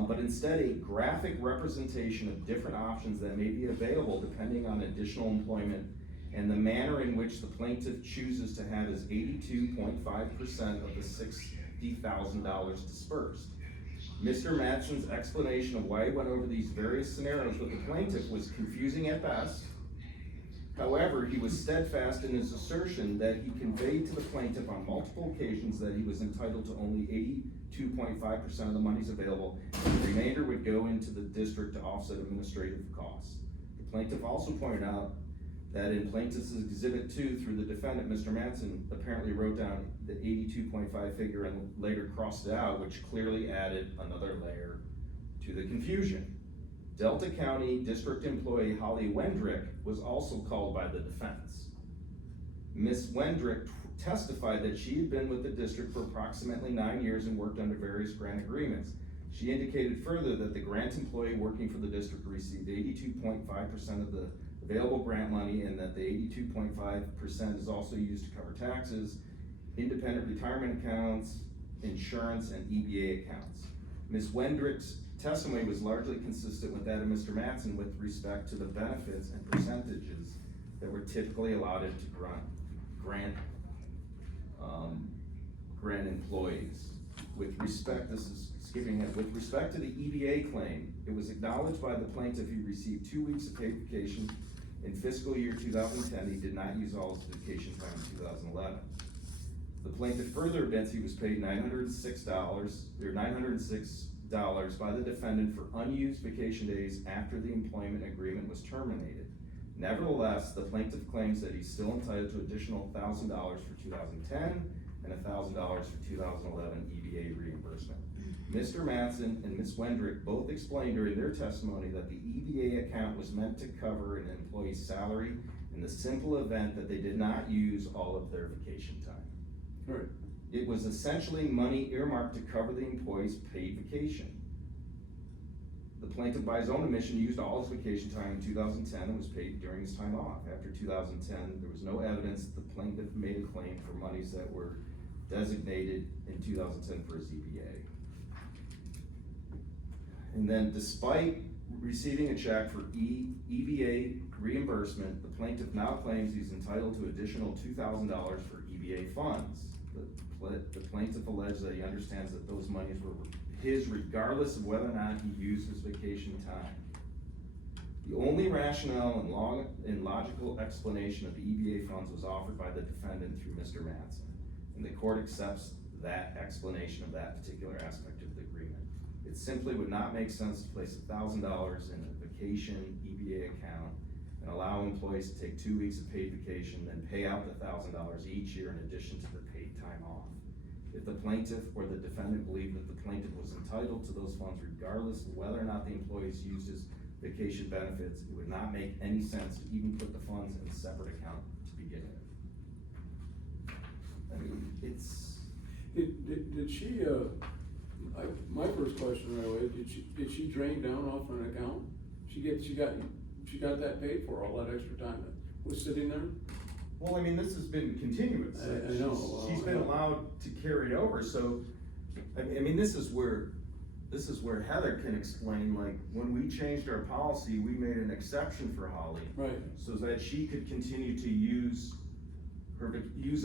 But instead a graphic representation of different options that may be available depending on additional employment and the manner in which the plaintiff chooses to have his 82.5% of the $60,000 dispersed. Mr. Matson's explanation of why he went over these various scenarios with the plaintiff was confusing at best. However, he was steadfast in his assertion that he conveyed to the plaintiff on multiple occasions that he was entitled to only 82.5% of the monies available, and the remainder would go into the district to offset administrative costs. The plaintiff also pointed out that in Plaintiff's Exhibit 2 through the defendant, Mr. Manson apparently wrote down the 82.5 figure and later crossed it out, which clearly added another layer to the confusion. Delta County District employee Holly Wendrick was also called by the defense. Ms. Wendrick testified that she had been with the district for approximately 9 years and worked under various grant agreements. She indicated further that the grant employee working for the district received 82.5% of the available grant money, and that the 82.5% is also used to cover taxes, independent retirement accounts, insurance, and EBA accounts. Ms. Wendrick's testimony was largely consistent with that of Mr. Matson with respect to the benefits and percentages that were typically allotted to grant employees. With respect, this is skipping ahead, with respect to the EBA claim, it was acknowledged by the plaintiff he received 2 weeks of paid vacation in fiscal year 2010. He did not use all his vacation time in 2011. The plaintiff further admits he was paid $906 by the defendant for unused vacation days after the employment agreement was terminated. Nevertheless, the plaintiff claims that he's still entitled to additional $1,000 for 2010 and $1,000 for 2011 EBA reimbursement. Mr. Matson and Ms. Wendrick both explained during their testimony that the EBA account was meant to cover an employee's salary in the simple event that they did not use all of their vacation time. Right. It was essentially money earmarked to cover the employee's paid vacation. The plaintiff, by his own admission, used all his vacation time in 2010 and was paid during his time off. After 2010, there was no evidence that the plaintiff made a claim for monies that were designated in 2010 for his EBA. And then despite receiving a check for EBA reimbursement, the plaintiff now claims he's entitled to additional $2,000 for EBA funds. The plaintiff alleged that he understands that those monies were his regardless of whether or not he used his vacation time. The only rationale and logical explanation of the EBA funds was offered by the defendant through Mr. Matson, and the court accepts that explanation of that particular aspect of the agreement. It simply would not make sense to place $1,000 in a vacation EBA account and allow employees to take 2 weeks of paid vacation, then pay out the $1,000 each year in addition to the paid time off. If the plaintiff or the defendant believed that the plaintiff was entitled to those funds regardless of whether or not the employees used his vacation benefits, it would not make any sense to even put the funds in a separate account to begin with. I mean, it's... Did she, my first question right away, did she drain down off an account? She got that paid for, all that extra time that was sitting there? Well, I mean, this has been continuous. I know. She's been allowed to carry over, so, I mean, this is where Heather can explain, like, when we changed our policy, we made an exception for Holly. Right. So that she could continue to use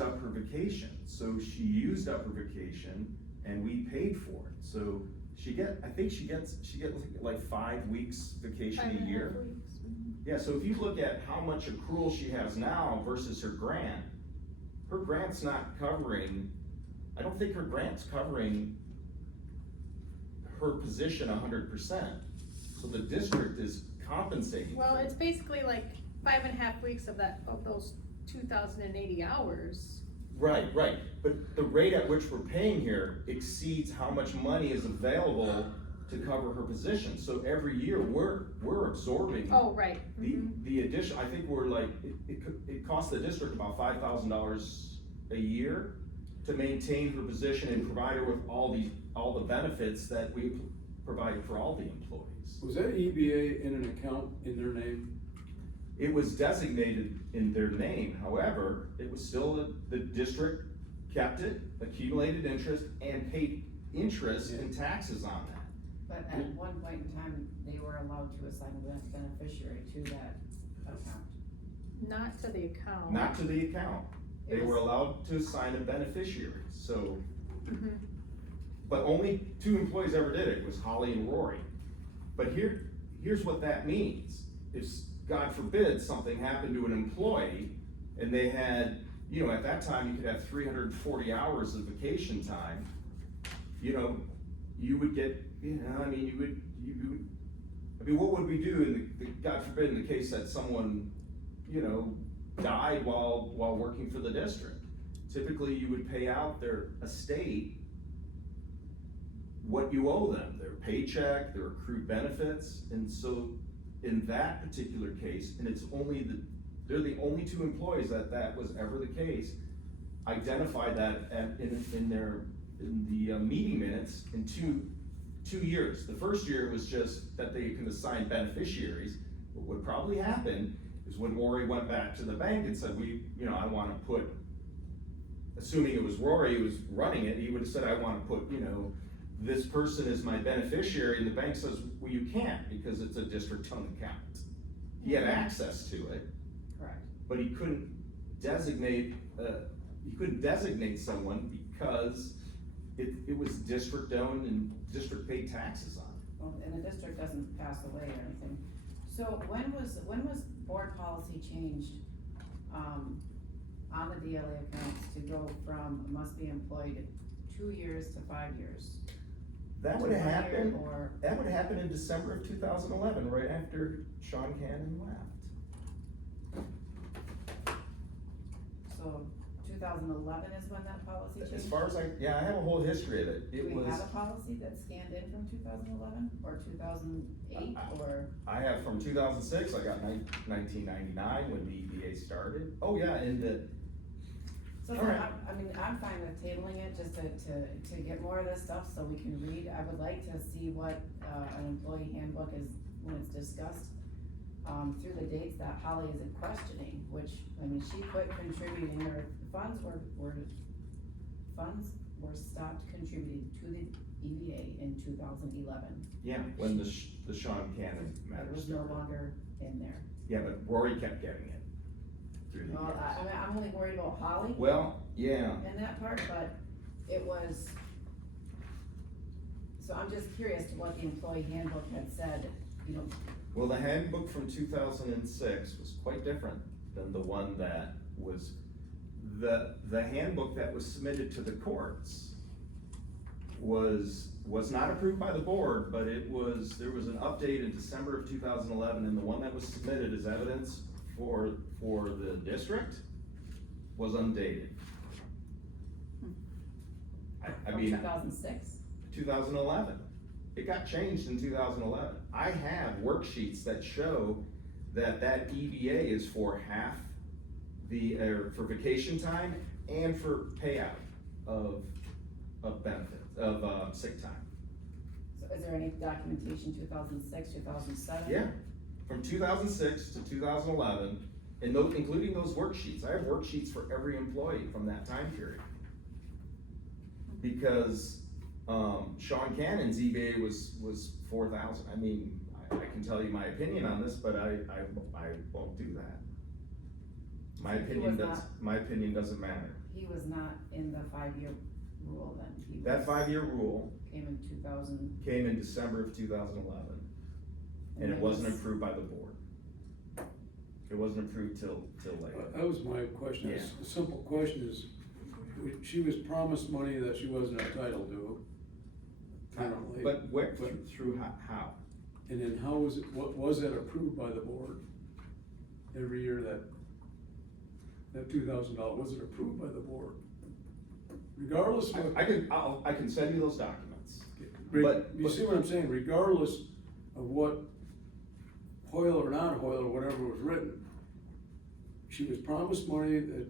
up her vacation. So she used up her vacation and we paid for it. So I think she gets like 5 weeks vacation a year. Yeah, so if you look at how much accrual she has now versus her grant's not covering, I don't think her grant's covering her position 100%. So the district is compensating. Well, for it. it's basically like 5.5 weeks of those 2,080 hours. Right, but the rate at which we're paying here exceeds how much money is available to cover her position, so every year, we're absorbing. Oh, right. The addition, I think we're like, it costs the district about $5,000 a year to maintain her position and provide her with all the benefits that we provide for all the employees. Was that EBA in an account in their name? It was designated in their name, however, it was still, the district kept it, accumulated interest, and paid interest and taxes on that. But at one point in time, they were allowed to assign a beneficiary to that account. Not to the account. Not to the account. They It were was- allowed to assign a beneficiary, so, Mhm. but only 2 employees ever did it, was Holly and Rory. But here's what that means. If, God forbid, something happened to an employee, and they had, at that time, you could have 340 hours of vacation time, you would get, what would we do in the, God forbid, in the case that someone, died while working for the district? Typically, you would pay out their estate what you owe them, their paycheck, their accrued benefits, and so in that particular case, and they're the only 2 employees that was ever the case, identified that in the meeting minutes in two years. The first year was just that they can assign beneficiaries. What would probably happen is when Rory went back to the bank and said, I wanna put, assuming it was Rory who was running it, he would have said, I wanna put, this person is my beneficiary, and the bank says, well, you can't, because it's a district-owned account. He had access to it, Correct. but he couldn't designate someone because it was district-owned and district-paid taxes on it. Well, and the district doesn't pass away or anything. So when was board policy changed, on the DLA accounts to go from must be employed 2 years to 5 years? That would To have 1 year happened, Or, that would have happened in December of 2011, right after Sean Cannon left. so 2011 is when that policy changed? As far as I have a whole history of it. Do It we was, have a policy that scanned in from 2011 or 2008 or? I have from 2006, I got 1999 when the EBA started. Oh, yeah, and So All right. I'm fine with tabling it, just to get more of this stuff so we can read. I would like to see what, an employee handbook is, when it's discussed, through the dates that Holly isn't questioning, which, she quit contributing, or funds were stopped contributing to the EVA in 2011. yeah, when the Sean Cannon matter It was no started. longer in there. Yeah, but Rory kept getting it through the Well, years. I'm only worried about Holly. Well, yeah, In that part, but it was, so I'm just curious to what the employee handbook had said, well, the handbook from 2006 was quite different than the one that was, the handbook that was submitted to the courts was not approved by the board, but there was an update in December of 2011, and the one that was submitted as evidence for the district was undated. from 2006. 2011. It got changed in 2011. I have worksheets that show that EBA is for half for vacation time and for payout of benefits, of sick time. So is there any documentation, 2006, 2007? Yeah, from 2006 to 2011, and those, including those worksheets. I have worksheets for every employee from that time period. Because, Sean Cannon's EBA was 4,000. I can tell you my opinion on this, but I won't do that. My So he was opinion doesn't matter. He was not in the 5-year rule then? That 5-year rule Came in 2000. came in December of 2011, and it wasn't approved by the board. It wasn't approved till later. That was my question. Yeah. The simple question is, she was promised money that she wasn't entitled to. currently. But where, through how? And then how was it, what, was that approved by the board? Every year that $2,000, was it approved by the board? Regardless of. I can send you those documents. You see what I'm saying, regardless of what Hoyle or not Hoyle or whatever was written, she was promised money that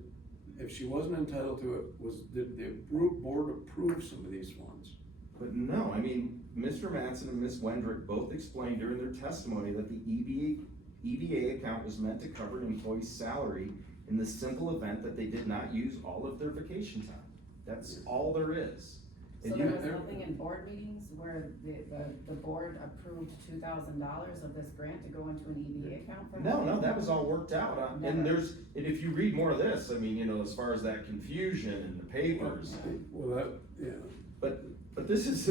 if she wasn't entitled to it, did the board approve some of these funds? But no, I mean, Mr. Mattson and Ms. Wendrick both explained during their testimony that the EBA account was meant to cover an employee's salary in the simple event that they did not use all of their vacation time. That's all there is. So And there you- was nothing in board meetings where the board approved $2,000 of this grant to go into an EBA account for? No, that was all worked out, and Never. and if you read more of this, I mean, as far as that confusion in the papers, Well, that, yeah. but this is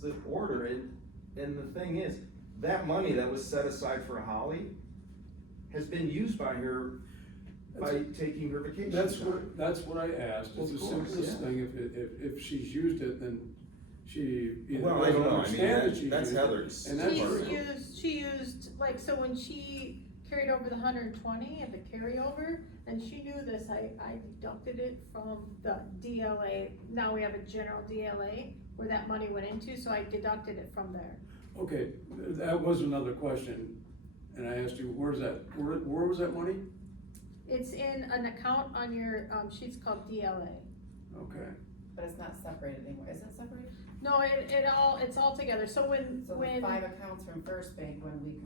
the order, and the thing is, that money that was set aside for Holly has been used by her by taking her vacation time. That's what I asked, Well, it's of the course, simplest yeah. thing, if she's used it, then she either Well, I don't doesn't know, I mean, understand that she's that's used it, Heather's and that's part her- of it. She used, like, so when she carried over the 120 of the carryover, and she knew this, I deducted it from the DLA, now we have a general DLA where that money went into, so I deducted it from there. Okay, that was another question, and I asked you, where was that money? It's in an account on your, sheet's called DLA. Okay, But it's not separated anymore, is it separated? No, it's all together, so when. So the 5 accounts from First Bank, when we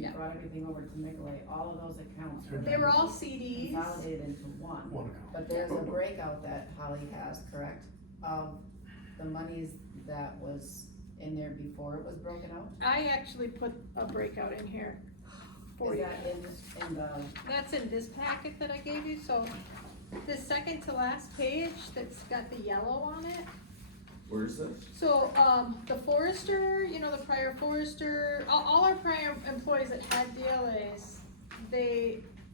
Yeah. brought everything over to Nicolay, all of those accounts were. They were all CDs. Consolidated into one. One account. But there's a breakout that Holly has, correct, of the monies that was in there before it was broken out? I actually put a breakout in here for Is you. that in the, That's in this packet that I gave you, so the second to last page that's got the yellow on it. Where's this? So, the forester, the prior forester, all our prior employees that had DLAs,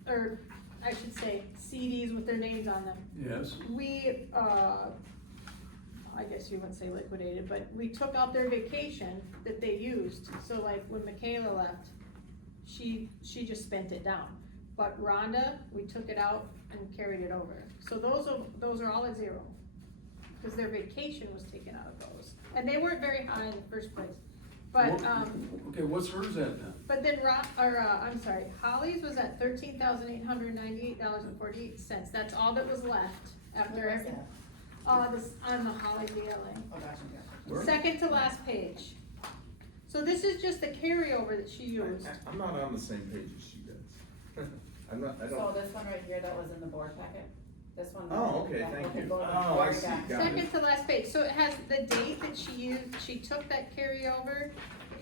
or I should say CDs with their names on them. yes, We, I guess you wouldn't say liquidated, but we took out their vacation that they used. So like when Michaela left, she just spent it down. But Rhonda, we took it out and carried it over. So those are all at zero. Cause their vacation was taken out of those. And they weren't very high in the first place. But, okay, what's hers at then? but then Holly's was at $13,898.48. That's all that was left after where is everything. that? On the Holly DLA. Oh, gotcha. Where? Second to last page. So this is just the carryover that she used. I'm not on the same page as you guys. I So don't. this one right here that was in the board packet, this one? Oh, okay, Yeah, thank you. go to the Oh, I board see, back. got it. Second to last page, so it has the date that she used, she took that carryover,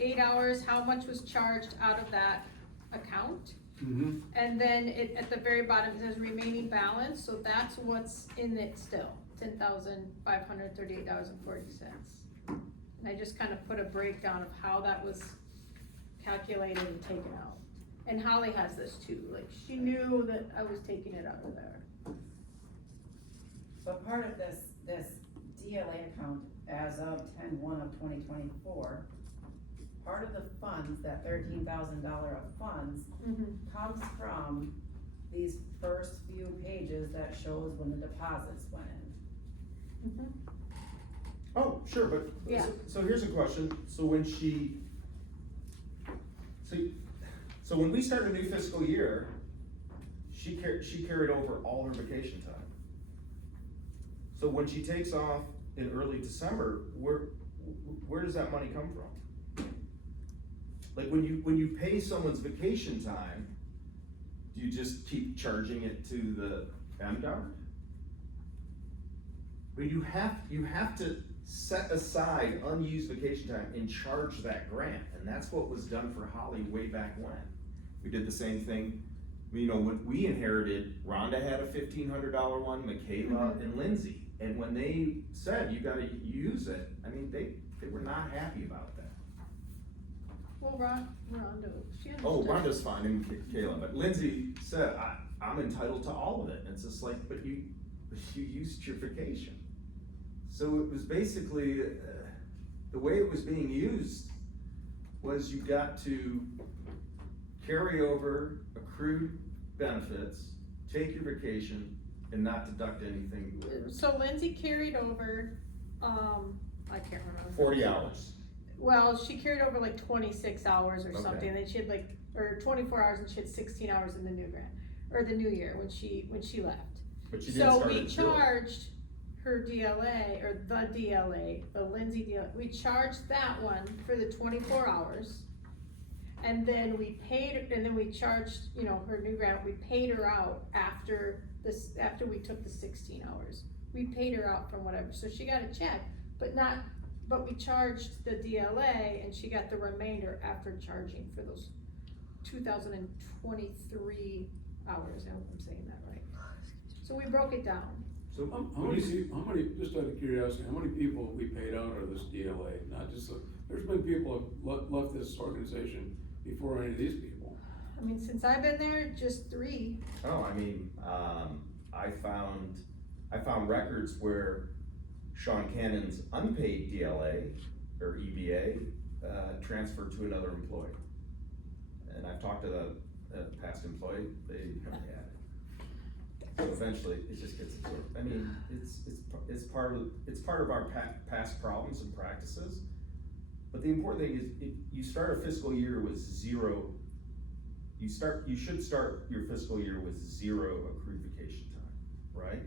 8 hours, how much was charged out of that account. Mm-hmm. And then at the very bottom, it says remaining balance, so that's what's in it still, $10,538.40. And I just kind of put a breakdown of how that was calculated and taken out. And Holly has this too, like, she knew that I was taking it out of there. But part of this DLA account as of 10/1/2024, part of the funds, that $13,000 of funds, comes from these first few pages that shows when the deposits went in. Oh, sure, but, Yeah. so here's a question, so when so when we start a new fiscal year, she carried over all her vacation time. So when she takes off in early December, where does that money come from? Like, when you pay someone's vacation time, do you just keep charging it to the MDR? But you have to set aside unused vacation time and charge that grant, and that's what was done for Holly way back when. We did the same thing, when we inherited, Rhonda had a $1,500 one, Michaela and Lindsay, and when they said, you gotta use it, I mean, they were not happy about that. Well, Rhonda, she understood. Oh, Rhonda's fine, and Michaela, but Lindsay said, I'm entitled to all of it, and it's just like, but you used your vacation. So it was basically, the way it was being used was you got to carry over accrued benefits, take your vacation, and not deduct anything. So Lindsay carried over, I can't remember. 40 hours. Well, she carried over like 26 hours or Okay. something, and then she had like, or 24 hours, and she had 16 hours in the new grant, or the new year when she left. But you didn't So start we at zero. charged her DLA, or the DLA, the Lindsay DLA, we charged that one for the 24 hours. And then we paid, and then we charged, you know, her new grant, we paid her out after this, after we took the 16 hours. We paid her out from whatever, so she got a check, but we charged the DLA, and she got the remainder after charging for those 2023 hours, I hope I'm saying that right. So we broke it down. So How many, just out of curiosity, how many people have we paid out of this DLA? Not just, there's been people have left this organization before any of these people. I mean, since I've been there, just 3. Oh, I mean, I found records where Sean Cannon's unpaid DLA or EBA transferred to another employee. And I've talked to the past employee, they haven't had it. So eventually, it just gets absorbed. I mean, it's part of our past problems and practices. But the important thing is, you start a fiscal year with 0. You should start your fiscal year with 0 accrued vacation time, right?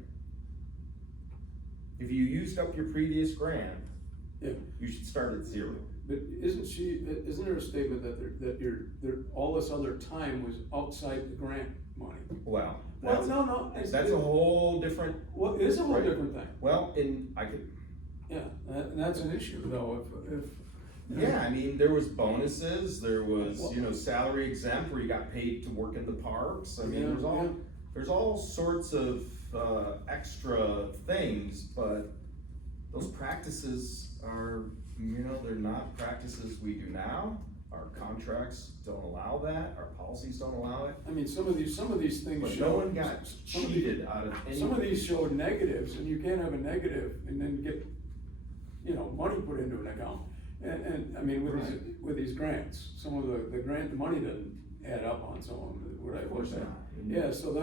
If you used up your previous grant, Yeah. you should start at 0. But isn't there a statement that all this other time was outside the grant money? Well, Well, no. that's a whole different. Well, it is a whole Right. different thing. Well, I could. Yeah, that's an issue though, if. Yeah, I mean, there was bonuses, there was, salary exempt where you got paid to work in the parks. I mean, Yeah, there's all sorts of, extra things, but those practices are, they're not practices we do now. Our contracts don't allow that, our policies don't allow it, I mean, some of these things but show. no one got cheated out of any. Some of these show negatives, and you can't have a negative and then get, money put into an account. And I mean, with these grants, some of the grant, the money doesn't add up on some of them, what I Of course was saying. not. Yeah, so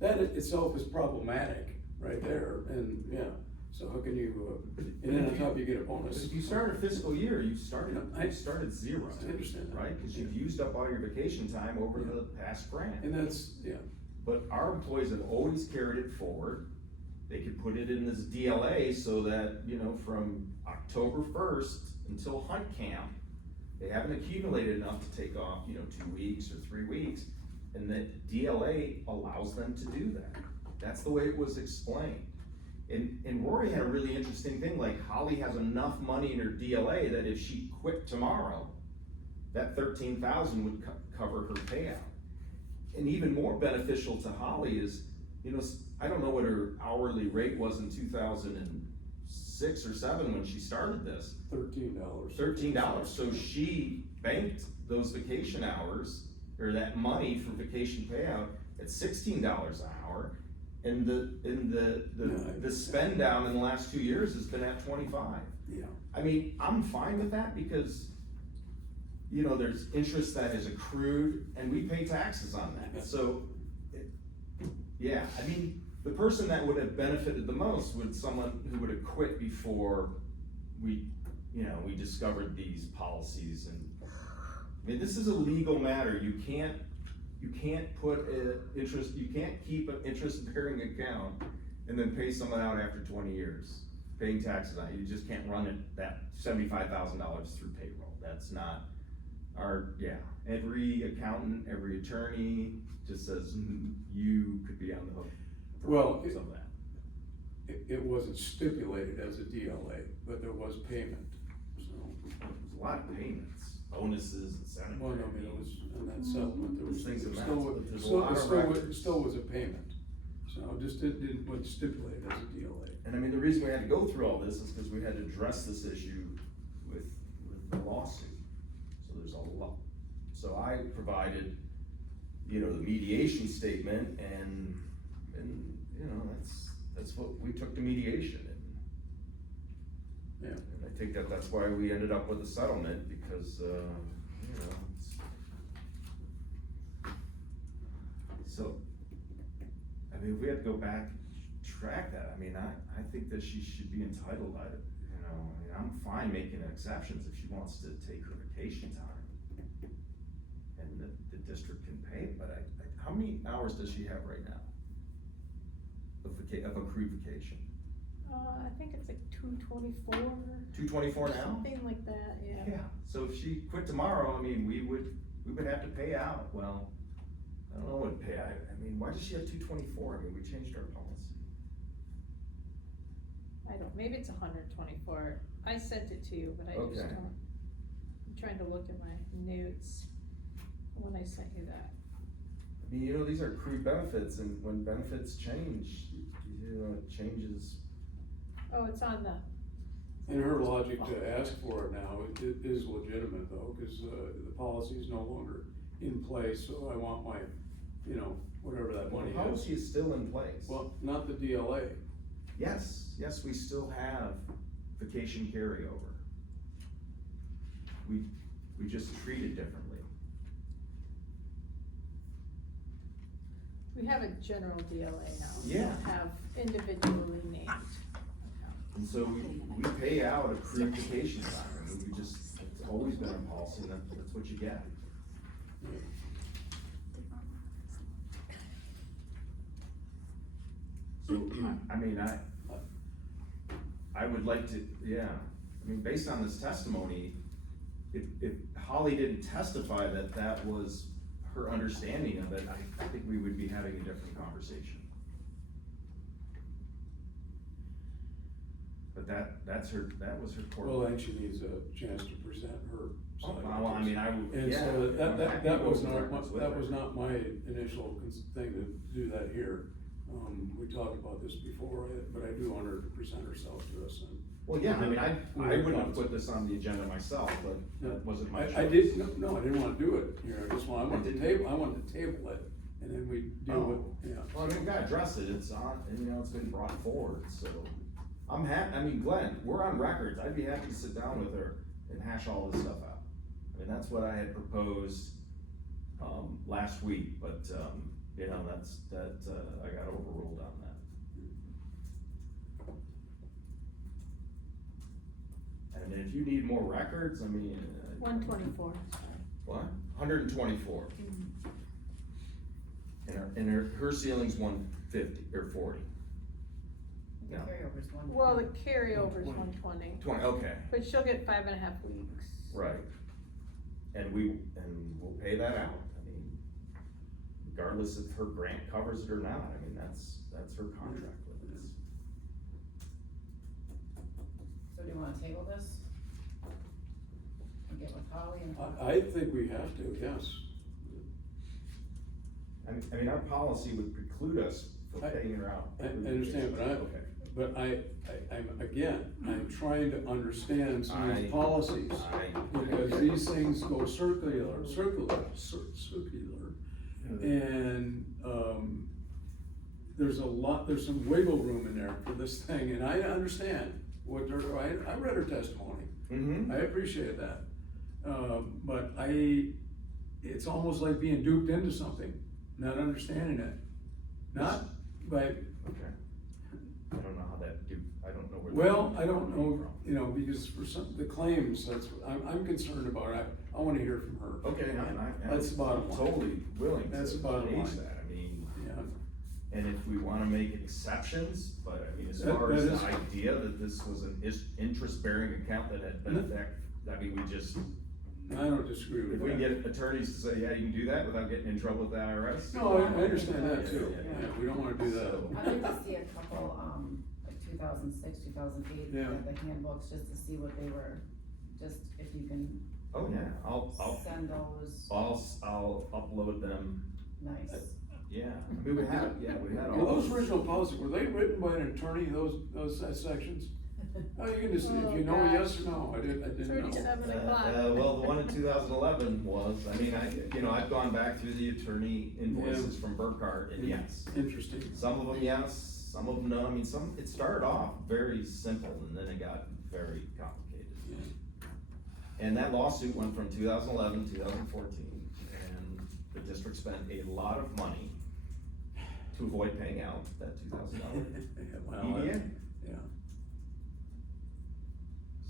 that itself is problematic, right there, and, so how can you, and then on top you get a bonus. If you start a fiscal year, you started 0. I understand that. Right, cause you've used up all your vacation time over the past grant. And that's, But our employees have always carried it forward. They could put it in this DLA so that, from October 1st until hunt camp, they haven't accumulated enough to take off, 2 weeks or 3 weeks. And that DLA allows them to do that. That's the way it was explained. And Rory had a really interesting thing, like Holly has enough money in her DLA that if she quit tomorrow, that 13,000 would cover her payout. And even more beneficial to Holly is, I don't know what her hourly rate was in 2006 or 7 when she started this. $13. $13, so she banked those vacation hours, or that money for vacation payout at $16 an hour. And the spend down in the last 2 years has been at 25. Yeah. I mean, I'm fine with that because, there's interest that is accrued and we pay taxes on that. So, yeah, I mean, the person that would have benefited the most would someone who would have quit before we discovered these policies. And I mean, this is a legal matter. You can't put interest, you can't keep an interest-bearing account and then pay someone out after 20 years, paying taxes on it. You just can't run it, that $75,000 through payroll. That's not every accountant, every attorney just says, you could be on the hook for some of that. It wasn't stipulated as a DLA, but there was payment, so. There's a lot of payments, bonuses, incentives. Well, no, I mean, it was, in that settlement, there was Things that still, matter, but there's a lot of records. still was a payment. So just wasn't stipulated as a DLA. And I mean, the reason we had to go through all this is because we had to address this issue with the lawsuit. So there's a lot. So I provided, the mediation statement and that's what we took to mediation. And I think that's why we ended up with a settlement, because, so, I mean, if we had to go back, track that, I mean, I think that she should be entitled, I mean, I'm fine making exceptions if she wants to take her vacation time. And the district can pay it, but how many hours does she have right now? Of accrued vacation? I think it's like 224. 224 now? Something like that, yeah. Yeah, so if she quit tomorrow, I mean, we would have to pay out, well, I don't know what to pay, I mean, why does she have 224? I mean, we changed our policy. I don't, maybe it's 124. I sent it to you, but I just Okay. don't, I'm trying to look at my notes when I sent you that. I mean, you know, these are accrued benefits, and when benefits change, you know, it changes. Oh, it's on the. And her logic to ask for it now is legitimate though, cause, the policy is no longer in place, so I want my, you know, whatever that money The policy is. is still in place. Well, not the DLA. Yes, we still have vacation carryover. We just treat it differently. We have a general DLA now. We Yeah. don't have individually named. And so we pay out accrued vacation time, I mean, it's always been our policy, and that's what you get. So, I mean, I would like to, yeah, I mean, based on this testimony, if Holly didn't testify that that was her understanding of it, I think we would be having a different conversation. But that was her core. Well, then she needs a chance to present her Oh, side. well, I mean, I would, And yeah. so that was not, with that her. was not my initial thing to do that here. We talked about this before, but I do want her to present herself to us and. Well, yeah, I mean, I wouldn't have put this on the agenda myself, but that wasn't my choice. I did, no, I didn't wanna do it here, I just want, I wanted to table it, and then we deal with, yeah. Well, I mean, we gotta address it, it's on, and you know, it's been brought forward, so. I mean, Glenn, we're on record, I'd be happy to sit down with her and hash all this stuff out. I mean, that's what I had proposed, last week, but, you know, I got overruled on that. And then if you need more records, I mean. 124, sorry. What? 124. And her ceiling's 150, or 40. The No. carryover's one. Well, the carryover's 120, 20, okay, but she'll get 5.5 weeks. right. And we'll pay that out, I mean, regardless if her grant covers it or not, I mean, that's her contract with us. So do you wanna table this? And get with Holly and. I think we have to, yes. I mean, our policy would preclude us from paying her out. I understand, but Okay. I'm trying to understand some of these policies. I- Because these things go circular, and, there's some wiggle room in there for this thing, and I understand what I read her testimony. Mm-hmm. I appreciate that, but it's almost like being duped into something, not understanding it, not by, Okay. I don't know how I don't know where. well, I don't know, you know, because for the claims, I'm concerned about it, I wanna hear from her. Okay, That's the bottom I'm line. totally willing That's to the bottom gauge line. that, I mean, Yeah, and if we wanna make exceptions, but I mean, as That- far that as the is- idea that this was an interest-bearing account that had been effect, I mean, we just, I don't disagree with if that. we can get attorneys to say, yeah, you can do that without getting in trouble with the IRS. No, I understand that too, Yeah. yeah, we don't wanna do that. So- I'd like to see a couple, like 2006, 2008, Yeah. the handbooks, just to see what they were, just if you can Oh, yeah, I'll send those, I'll upload them, nice. yeah, we would have, all. Well, those original policies, were they written by an attorney, those sections? Oh, you can just, if you know Oh, yes or no, I didn't know. 37 o'clock. Well, the one in 2011 was, I mean, I've gone back through the attorney invoices from Burkhart, and yes. Interesting. Some of them, yes, some of them, no, I mean, it started off very simple, and then it got very complicated. And that lawsuit went from 2011, 2014, and the district spent a lot of money to avoid paying out that $2,000 Well, EDA. yeah.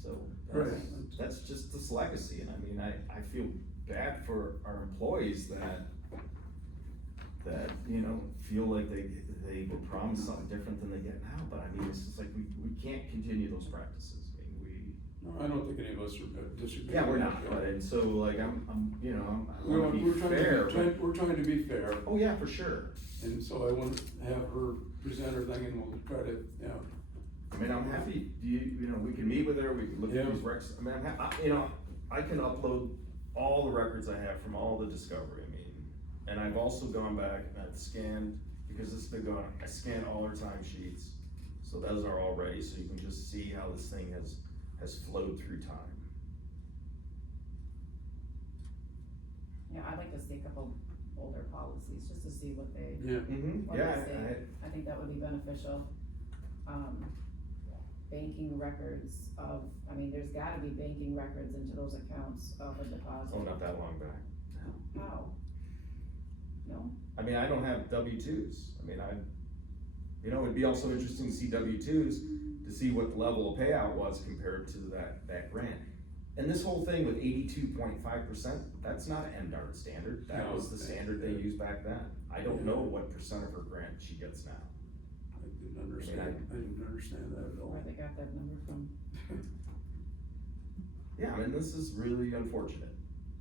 So Right. that's just this legacy, and I mean, I feel bad for our employees that, you know, feel like they were promised something different than they get now, but I mean, it's just like, we can't continue those practices. I mean, No, I don't think any of us disagree. we're not, but, and so like, I'm, you know, I We're, wanna we're be trying fair, to, but, we're trying to be fair, oh yeah, for sure. and so I want to have her present her thing and we'll try to, yeah. I mean, I'm happy, you know, we can meet with her, we can look at Yeah. these recs, I mean, you know, I can upload all the records I have from all the discovery, I mean, and I've also gone back and I've scanned, because this has been going, I scanned all our time sheets, so those are all ready, so you can just see how this thing has flowed through time. Yeah, I'd like to see a couple older policies, just to see what they, Yeah. Mm-hmm, what yeah, they say. I think that would be beneficial. Banking records of, I mean, there's gotta be banking records into those accounts of a deposit. oh, not that long back. How? No? I mean, I don't have W-2s, I mean, you know, it'd be also interesting to see W-2s, to see what the level of payout was compared to that grant. And this whole thing with 82.5%, that's not an MDARD standard, that No, was the standard they used back then. I don't know what percent of her grant she gets now. I didn't understand that at all. Where they got that number from? Yeah, I mean, this is really unfortunate.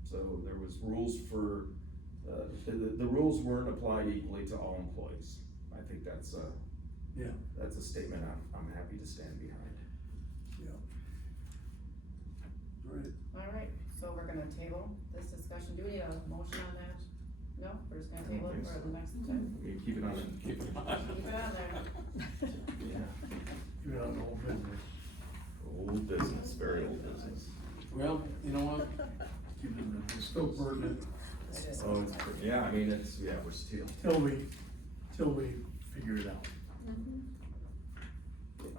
So there was rules for, the rules weren't applied equally to all employees. I think that's a statement I'm happy to stand behind. Right. Alright, so we're gonna table this discussion, do we need a motion on that? No, we're just gonna I don't table it think for so. the next time? I mean, keep it on, Keep it on. Keep it on there. yeah, You're on the whole business. old business, very old business. Well, you know what? It's still pertinent. It is. Oh, yeah, I mean, we're still. Till we figure it out.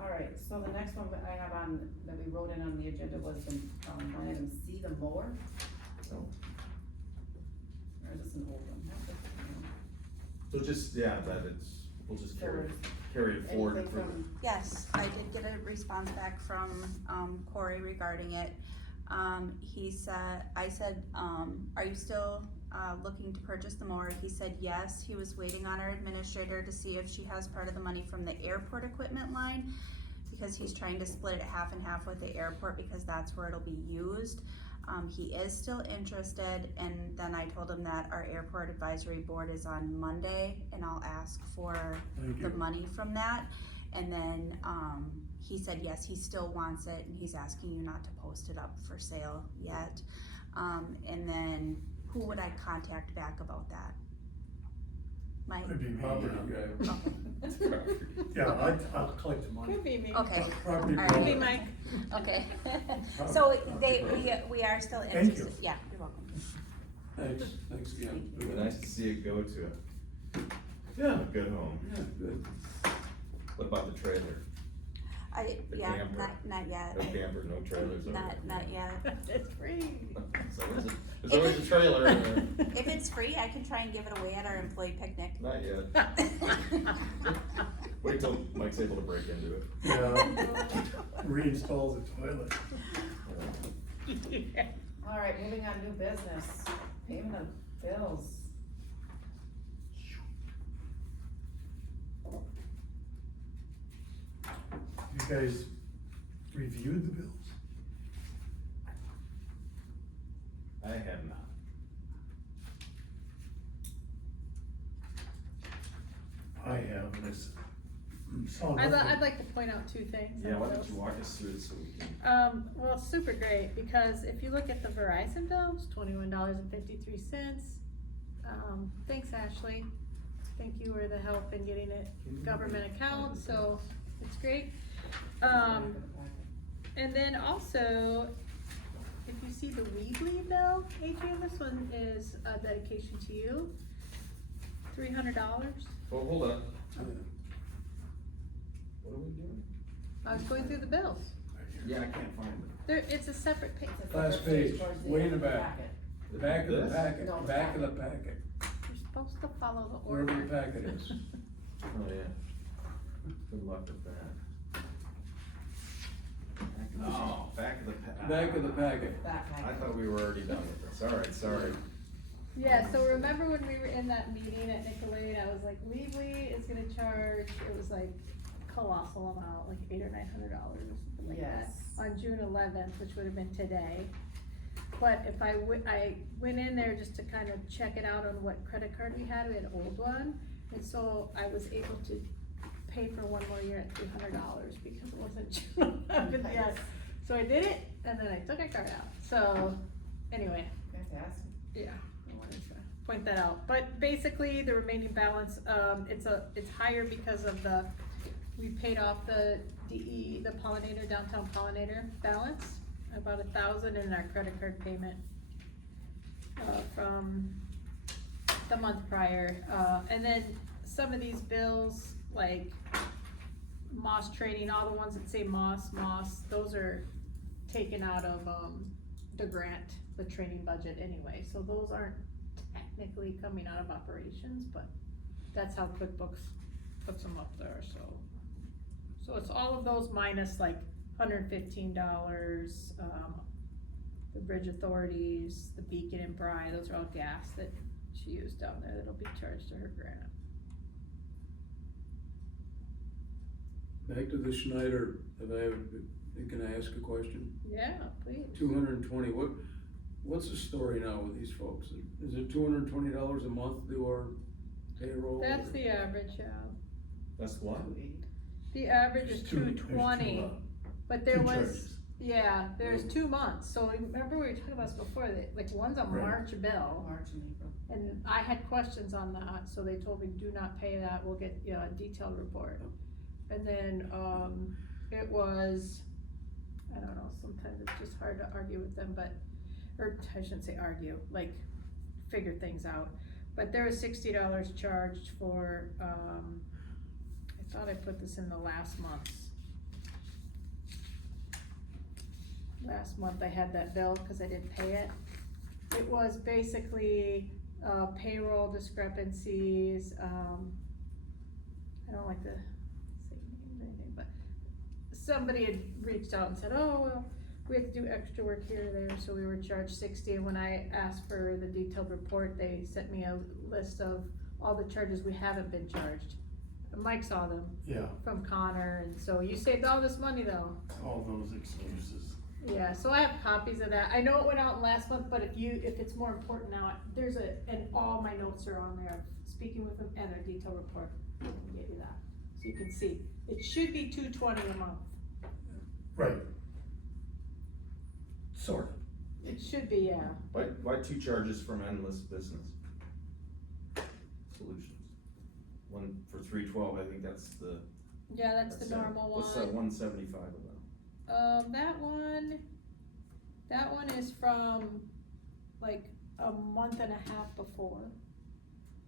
Alright, so the next one that I have on, that we wrote in on the agenda was the, line item C, the mower. Oh. Or is this an old one? Not this one. So just, we'll just carry it forward. Anything for- from, Yes, I did get a response back from, Corey regarding it. He said, I said, are you still, looking to purchase the mower? He said yes, he was waiting on our administrator to see if she has part of the money from the airport equipment line, because he's trying to split it half and half with the airport, because that's where it'll be used. He is still interested, and then I told him that our airport advisory board is on Monday, and I'll ask for Thank the you. money from that. And then, he said, yes, he still wants it, and he's asking you not to post it up for sale yet. And then, who would I contact back about that? Mike? Could be me. Property guy. Okay, Yeah, I'll collect the money. Could be me. okay, Property All right. Could be broker. Mike. okay. So we are still Thank interested, you. yeah, you're welcome. Thanks again. It'd be nice to see it go to Yeah. a good home. Yeah, good. What about the trailer? The Yeah, camper. not yet. No camper, no trailers over there. Not yet. It's free. There's always a trailer in there. If it's free, I can try and give it away at our employee picnic. Not yet. Wait till Mike's able to break into it. Yeah, reinstall the toilet. alright, moving on, new business, payment of bills. You guys reviewed the bills? I have not. I have, and it's, saw I'd nothing. like to point out two things. Yeah, on why those. don't you walk us through it so we can. Well, it's super great, because if you look at the Verizon bills, $21.53. Thanks, Ashley. Thank you for the help in getting it government account, so it's great. And then also, if you see the Weebly bill, Adrian, this one is a dedication to you. $300. Well, hold on. What are we doing? I was going through the bills. Right here. Yeah, I can't find it. There, it's a separate page. It's a Last separate page, towards the way in end of the back. packet. The back of the This? packet, No, back of the packet, You're supposed to follow the wherever order. the packet is. Oh, yeah. Good luck with that. Oh, back of the Back of the packet. That I packet. thought we were already done with this, alright, sorry. Yeah, so remember when we were in that meeting at Nicolay, I was like, Weebly is gonna charge, it was like colossal amount, like $800 or $900 or something like that. Yes. On June 11th, which would have been today. But if I went in there just to kind of check it out on what credit card we had an old one. And so I was able to pay for one more year at $300 because it wasn't June 11th yet. So I did it, and then I took my card out. So, anyway, Fantastic. yeah, I wanted to point that out. But basically, the remaining balance, it's higher because of we paid off the DE, the pollinator, downtown pollinator balance, about 1,000 in our credit card payment, from the month prior. And then some of these bills, like Moss Trading, all the ones that say Moss, those are taken out of, the grant, the training budget anyway, so those aren't technically coming out of operations, but that's how QuickBooks puts them up there, so. So it's all of those minus like $115, the bridge authorities, the Beacon and Bry, those are all gas that she used down there that'll be charged to her grant. Back to the Schneider, can I ask a question? Yeah, please. 220, what's the story now with these folks? Is it $220 a month to do our payroll? That's or- the average, yeah. That's what? The average is There's two, 220, but there two was, charges. yeah, there's 2 months, so remember we were talking about this before, that, like, one's a Right. March bill. March and April. And I had questions on that, so they told me, do not pay that, we'll get, you know, a detailed report. And then, it was, I don't know, sometimes it's just hard to argue with them, but, or I shouldn't say argue, like, figure things out. But there was $60 charged for, I thought I put this in the last month's. Last month I had that bill, cause I didn't pay it. It was basically, payroll discrepancies, I don't like to say names or anything, but somebody had reached out and said, oh, well, we have to do extra work here or there, so we were charged 60, and when I asked for the detailed report, they sent me a list of all the charges we haven't been charged. And Mike saw them Yeah, from Connor, and so you saved all this money though. all those excuses. Yeah, so I have copies of that. I know it went out last month, but if it's more important now, there's and all my notes are on there, speaking with them and their detailed report. I can get you that, so you can see. It should be $220 a month. Right. Sort of. It should be, yeah. Why 2 charges from Endless Business Solutions? One for 312, I think that's the. Yeah, that's the normal one. What's that 175 about? That one is from like a month and a half before.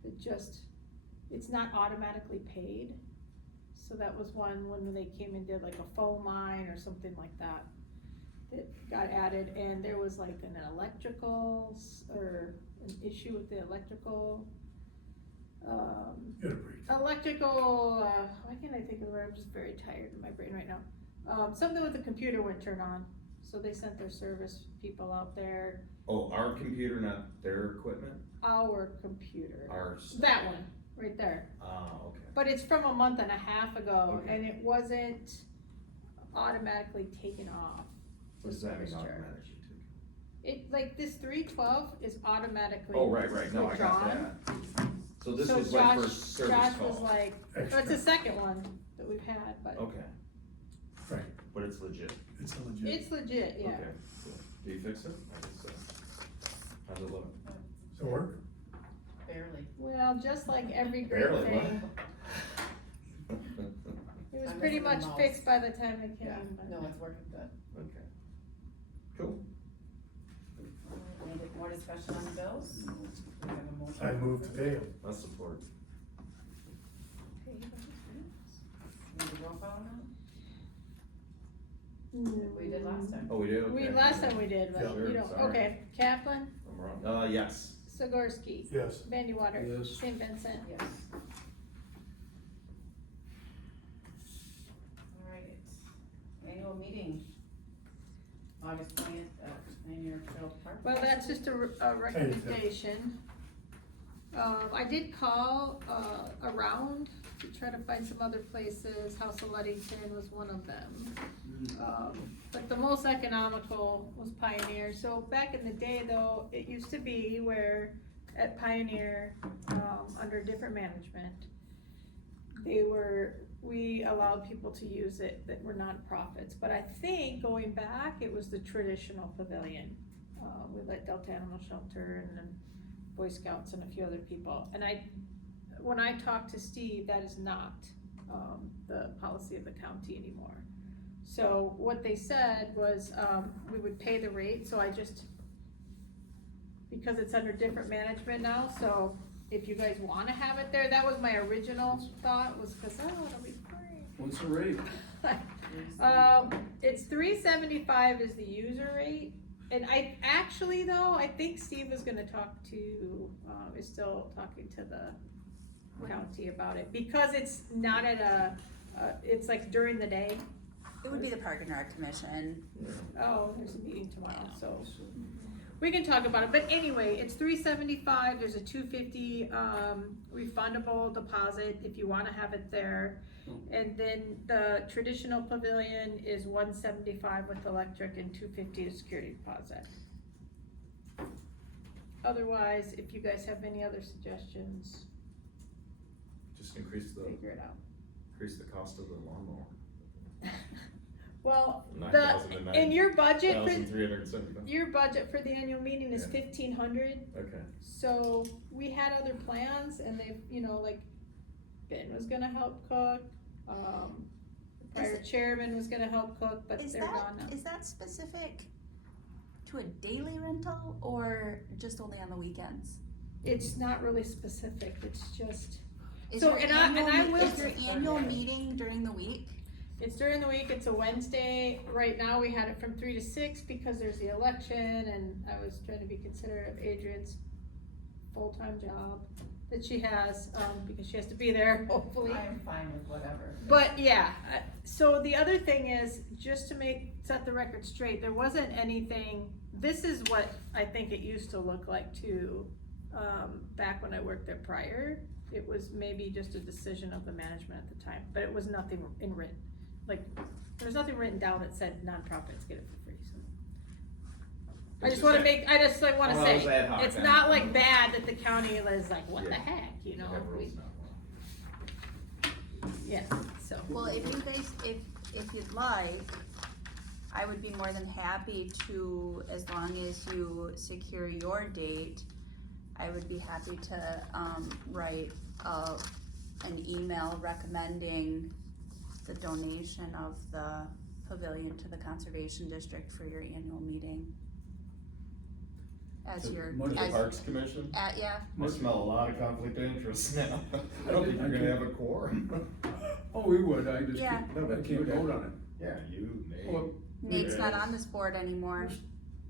It's not automatically paid. So that was one when they came and did like a phone line or something like that. That got added, and there was like an electrical, or an issue with the electrical. Get a break. Electrical, why can't I think of the word? I'm just very tired in my brain right now. Something with the computer wouldn't turn on, so they sent their service people out there. Oh, our computer, not their equipment? Our computer. Ours. That one, right there. Okay. But it's from a month and a half ago, Okay. and it wasn't automatically taken off. What does that mean, Service charge. automatically too? It, like, this 312 is automatically Oh, right, no, I got withdrawn. that. So this So was my Josh- first service Josh call. was like, Extra. it's the second one that we've had, but Okay, Right, but it's legit. it's a legit. it's legit, yeah. Okay, cool. Do you fix it? I guess so. How's it look? Does it work? Barely. Well, just like every great Barely, thing, what? it was I'm pretty missing my much mouse. fixed by the time it Yeah, came, but. no, it's working good. Okay. Cool. Any more discussion on the bills? We have a motion. I move to pay them. I'll support. Need a roll call on We did last time. Oh, we did, okay. Last time we did, but Yeah. you Sure, know, sorry. okay, Kaplan, I'm wrong. Yes. Sikorsky, Yes. Bandy Water, Yes. St. Vincent. Yes. Alright, annual meeting, August 20th at Pioneer Trail Park. Well, that's just a recommendation. I did call, around to try to find some other places, House of Ludington was one of them. But the most economical was Pioneer, so back in the day though, it used to be where at Pioneer, under different management, we allowed people to use it that were nonprofits, but I think going back, it was the traditional pavilion. We let Delta Animal Shelter and then Boy Scouts and a few other people, and when I talked to Steve, that is not, the policy of the county anymore. So what they said was, we would pay the rate, so because it's under different management now, so if you guys wanna have it there, that was my original thought, was cause, it'll be free. What's the rate? It's $3.75 is the user rate, and I think Steve was gonna talk to, is still talking to the county about it, because it's not at it's like during the day. It would be the Park and Rec Commission. Oh, there's a meeting tomorrow, so we can talk about it, but anyway, it's $3.75, there's a $2.50, refundable deposit if you wanna have it there. And then the traditional pavilion is $175 with electric and $250 is security deposit. Otherwise, if you guys have any other suggestions, Just increase figure it out. the cost of the lawnmower. Well, $9,009. in your budget, $1,375. your budget for the annual meeting is Yeah. $1,500. Okay. So we had other plans and they, like Ben was gonna help cook, prior chairman was gonna help cook, but Is they're gone now. that specific to a daily rental or just only on the weekends? It's not really specific, it's just, Is So, your and I will is your annual meeting during the week? it's during the week, it's a Wednesday. Right now, we had it from 3 to 6 because there's the election and I was trying to be considerate of Adrian's full-time job that she has, because she has to be there, hopefully. I am fine with whatever. But yeah, so the other thing is, just to set the record straight, there wasn't anything, this is what I think it used to look like too, back when I worked there prior. It was maybe just a decision of the management at the time, but it was nothing in written, like, there was nothing written down that said nonprofits get it for free, so. I just wanna say, it's not like bad that the county is like, what the heck, Yeah, so. Well, if you guys, if you'd like, I would be more than happy to, as long as you secure your date, I would be happy to, write, an email recommending the donation of the pavilion to the Conservation District for your annual meeting. As your, Much the as, Parks Commission? yeah, I smell a lot of conflict of interest now. I don't think you're gonna have a quorum. Oh, we would, I just Yeah. can't vote on it. Yeah, you, Nate. Well, Nate's not Yes. on this board anymore.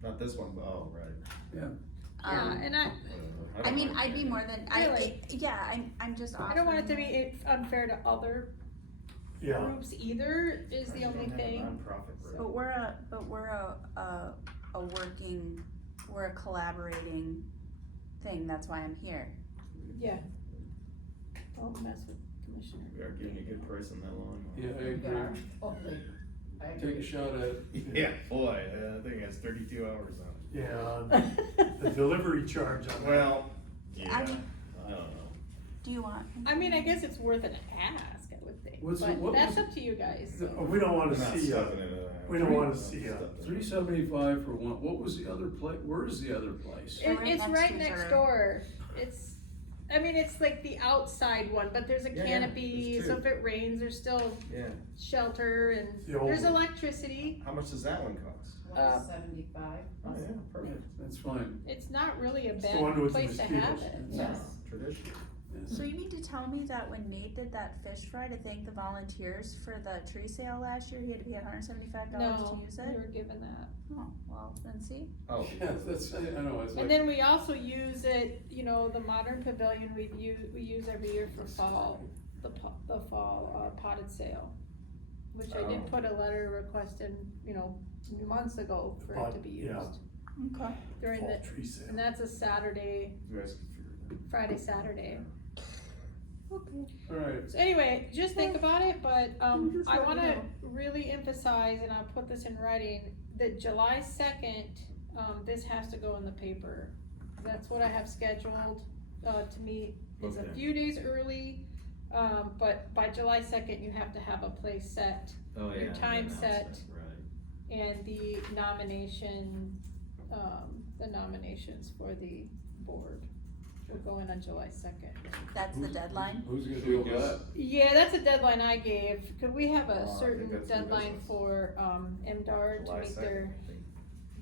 Not this one, but, oh, right. Yeah, and I don't mean, mind I'd be that. more than, Really? I'm just offering. I don't want it to be unfair to other Yeah, groups either, is the only Don't have a thing. nonprofit group. But we're a working, we're a collaborating thing, that's why I'm here. Yeah. Don't mess with Commissioner. We are getting a good price on that lawn. Yeah, I We agree. are. I Take agree. a shot at it. Yeah, boy, I think it has 32 hours on it. yeah, the delivery charge on that. Well, yeah, I I mean- don't know. Do you want? I mean, I guess it's worth an ask, I would think, What's the- but what that's was- up to you guys, so. We don't wanna We're not see, stuffing it, we don't wanna see, $375 for one, what was the other where is the other place? Right It's next right to each next other. door, it's like the outside one, but there's a Yeah, canopy, there's so two. if it rains, there's still Yeah, shelter and The old there's one. electricity. how much does that one cost? 175. Oh, yeah, perfect. That's fine. It's not really a It's the one bad with the place to have mosquitoes. it. Yes. Tradition. So you mean to tell me that when Nate did that fish fry to thank the volunteers for the tree sale last year, he had to pay $175 No, to use we it? were given that. Oh, well, then see, Oh, Yeah, that's, I know, it's like. And then we also use it, you know, the modern pavilion we use every year for fall, the fall potted sale. Which I did Oh. put a letter request in, you know, months ago for it to be used. Yeah. okay. During Fall the, tree sale. and that's a Saturday, you guys can figure it out. Friday, Saturday. Okay. Alright, So anyway, just think about it, but, Just I let me wanna know. really emphasize, and I'll put this in writing, that July 2nd, this has to go in the paper. That's what I have scheduled, to meet, it's a Okay. few days early, but by July 2nd, you have to have a place set, Oh, yeah. Your time the set. announcement, Right. and the nominations for the board will go in on July 2nd. That's the deadline? who's gonna Should deal we with just- that? Yeah, that's a deadline I gave, could we have Oh, I a think certain that's new deadline business. for, MDR to July meet 2nd, I think.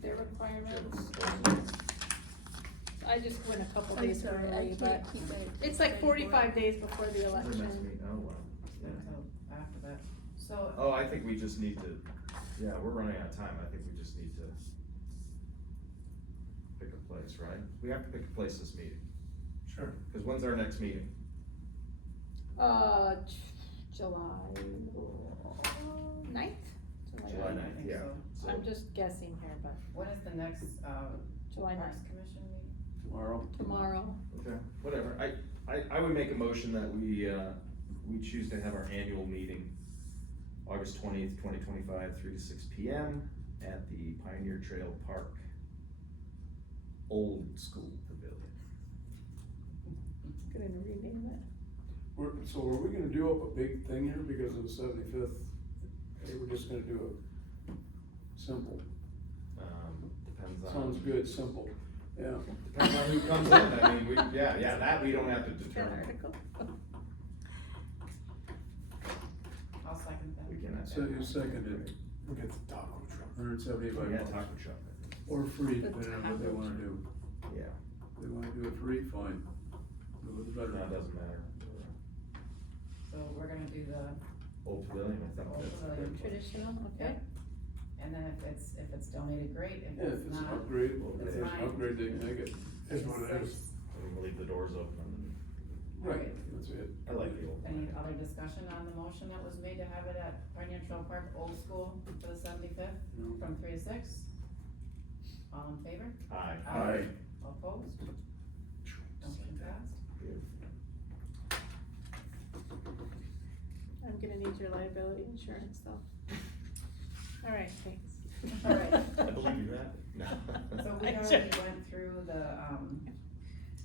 their requirements? Yeah. I just went a couple I'm days sorry, I early, but can't keep it. it's like ready 45 for- days before the When's our next election. meeting? Oh, wow. Yeah. Until after that. So, Oh, I think we just need to, yeah, we're running out of time, I think we just need to pick a place, right? We have to pick a place this meeting, Sure. cause when's our next meeting? July 9th? July I 9th, think yeah. so. I'm just guessing here, but When is the next, July Parks 9th, Commission meeting? Tomorrow? tomorrow. Okay, whatever, I would make a motion that we choose to have our annual meeting August 20th, 2025, 3 to 6 p.m. at the Pioneer Trail Park Old School Pavilion. Gonna rename it. So are we gonna do up a big thing here because of the 75th? Hey, we're just gonna do a simple, Depends on. sounds good, simple, yeah. Depends on who comes in, I mean, that we don't have to That determine. article. I'll second that. We can. So you seconded, We get the taco truck. $175. Yeah, taco truck. Or free, The depending on what they taco wanna do. Yeah, If they wanna do it free, fine. Do it better. that doesn't matter. So we're gonna do the, Old Pavilion, I think Old that's. Pavilion. Traditional, okay. and then if it's donated, great, if Yeah, if it's it's an not, upgrade, if it's it's an fine. upgrade, they can make it. Is what it is. We'll leave the doors open. Right, that's it. I like the old. Any other discussion on the motion that was made to have it at Pioneer Trail Park Old School for the 75th, No. from 3 to 6? All in favor? Aye. Aye. All opposed? Motion passed. I'm gonna need your liability insurance though. Alright, thanks. All right. I believe you that. No. So we I already checked. went through the,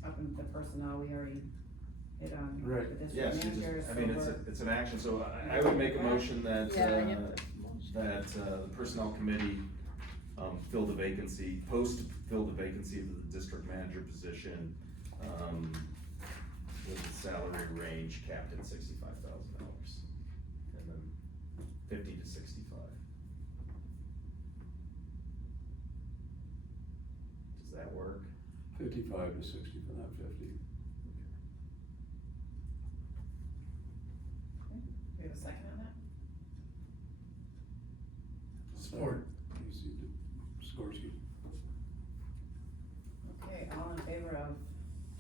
up in the personnel, we already hit on Right. the Yes, district manager, I mean, so it's an action, so I would make a motion that, Yeah, I have the motion. the personnel committee, fill the vacancy, fill the vacancy of the district manager position, with the salary range capped at $65,000, and then 50 to 65. Does that work? 55 to 60, but not 50. we have a second on that? Support. Easy to score sheet. Okay, all in favor of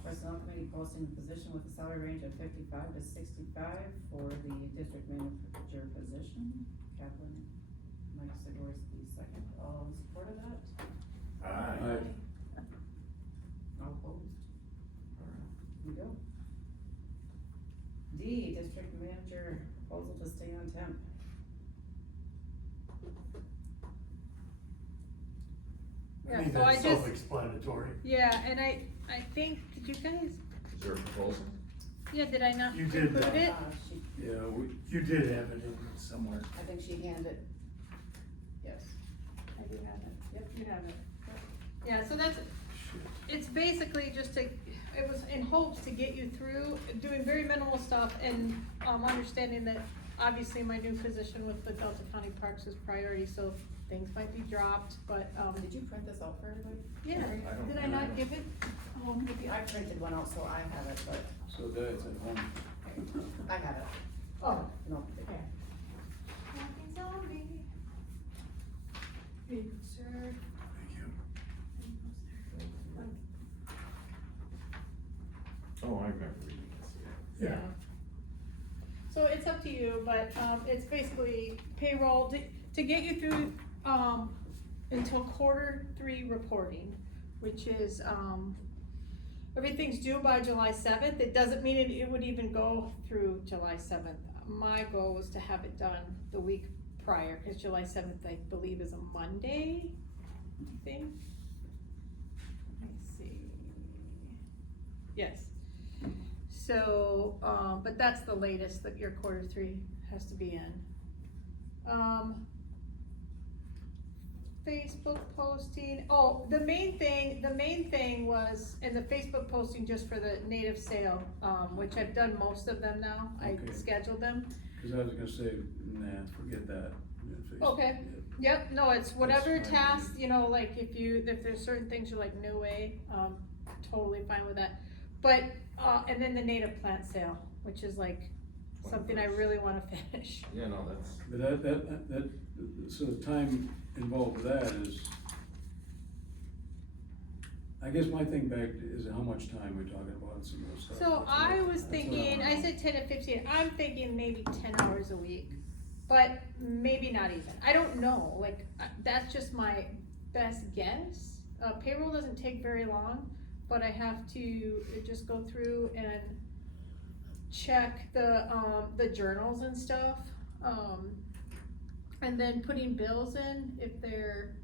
personnel committee posting the position with a salary range of 55 to 65 for the district manager position? Kathleen, Mike Sigorsky, second, all in support of that? Aye. All opposed? Here we go. D, district manager proposal to stay on temp. I Yeah, think so I that's just, self-explanatory. yeah, and I think, did you guys, Is there a proposal? yeah, did I not You did include that. it? She, Yeah, we, You did have it in somewhere. I think she handed, yes. I do have it, yep, you have it. Yeah, so that's, it's basically just to, it was in hopes to get you through, doing very minimal stuff and, understanding that obviously my new position with the Delta County Parks is priority, so things might be dropped, but, Did you print this out for everybody? yeah, I don't did I know. not give it? Oh, maybe I I, printed one out, so I have it, but So that's at home. I have it. Oh, No, okay. Happy zombie. Insert. Thank you. Oh, I remember reading this, Yeah. So it's up to you, but, it's basically payroll to get you through, until Q3 reporting, which is, everything's due by July 7th. It doesn't mean it would even go through July 7th. My goal was to have it done the week prior, cause July 7th, I believe, is a Monday, I think. Let me see. Yes. So, but that's the latest that your Q3 has to be in. Facebook posting, oh, the main thing was, and the Facebook posting just for the native sale, which I've done most of them now, I Okay. scheduled them. Cause I was gonna say, nah, forget that. Okay. Yep, no, it's whatever That's fine. task, like if there's certain things you're like, no way, totally fine with that. But, and then the native plant sale, which is like something I really wanna finish. yeah. Yeah, no, that's, But that, so the time involved with that is, I guess my thing back is how much time we're talking about and some of this stuff. So I was That's what thinking, I wanna know. said 10 to 15, I'm thinking maybe 10 hours a week, but maybe not even, I don't know, like, that's just my best guess. Payroll doesn't take very long, but I have to just go through and check the journals and stuff, and then putting bills in if they're,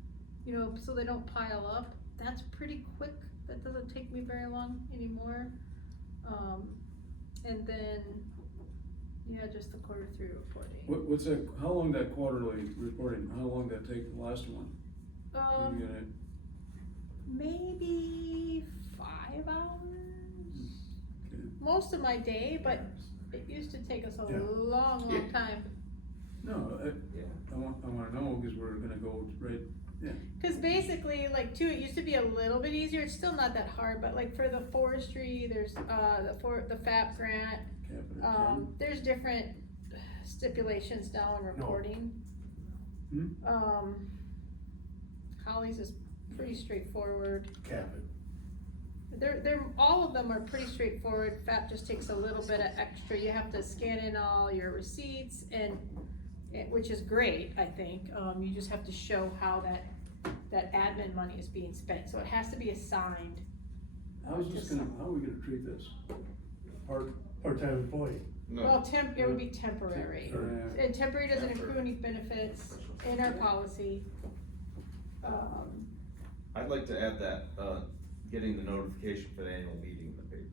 so they don't pile up. That's pretty quick, that doesn't take me very long anymore. And then, yeah, just the Q3 reporting. What's that, how long that quarterly reporting, how long that take the last one? You get it? Maybe 5 hours, Okay. most of my day, but it used to take us a Yeah. long Yeah. time. No, yeah. I wanna know, cause we're gonna go right, Cause basically, like, too, it used to be a little bit easier, it's still not that hard, but like for the forestry, there's, the FAP grant, cap it at 10. there's different stipulations now in reporting. Hmm? Holly's is pretty straightforward. Cap it. They're, all of them are pretty straightforward, FAP just takes a little bit of extra, you have to scan in all your receipts and, which is great, I think, you just have to show how that admin money is being spent, so it has to be assigned. How are we gonna treat this? Part-time employee. No, Well, it would be temporary, Or, and temporary doesn't accrue any benefits in our policy. I'd like to add that, getting the notification for the annual meeting in the paper.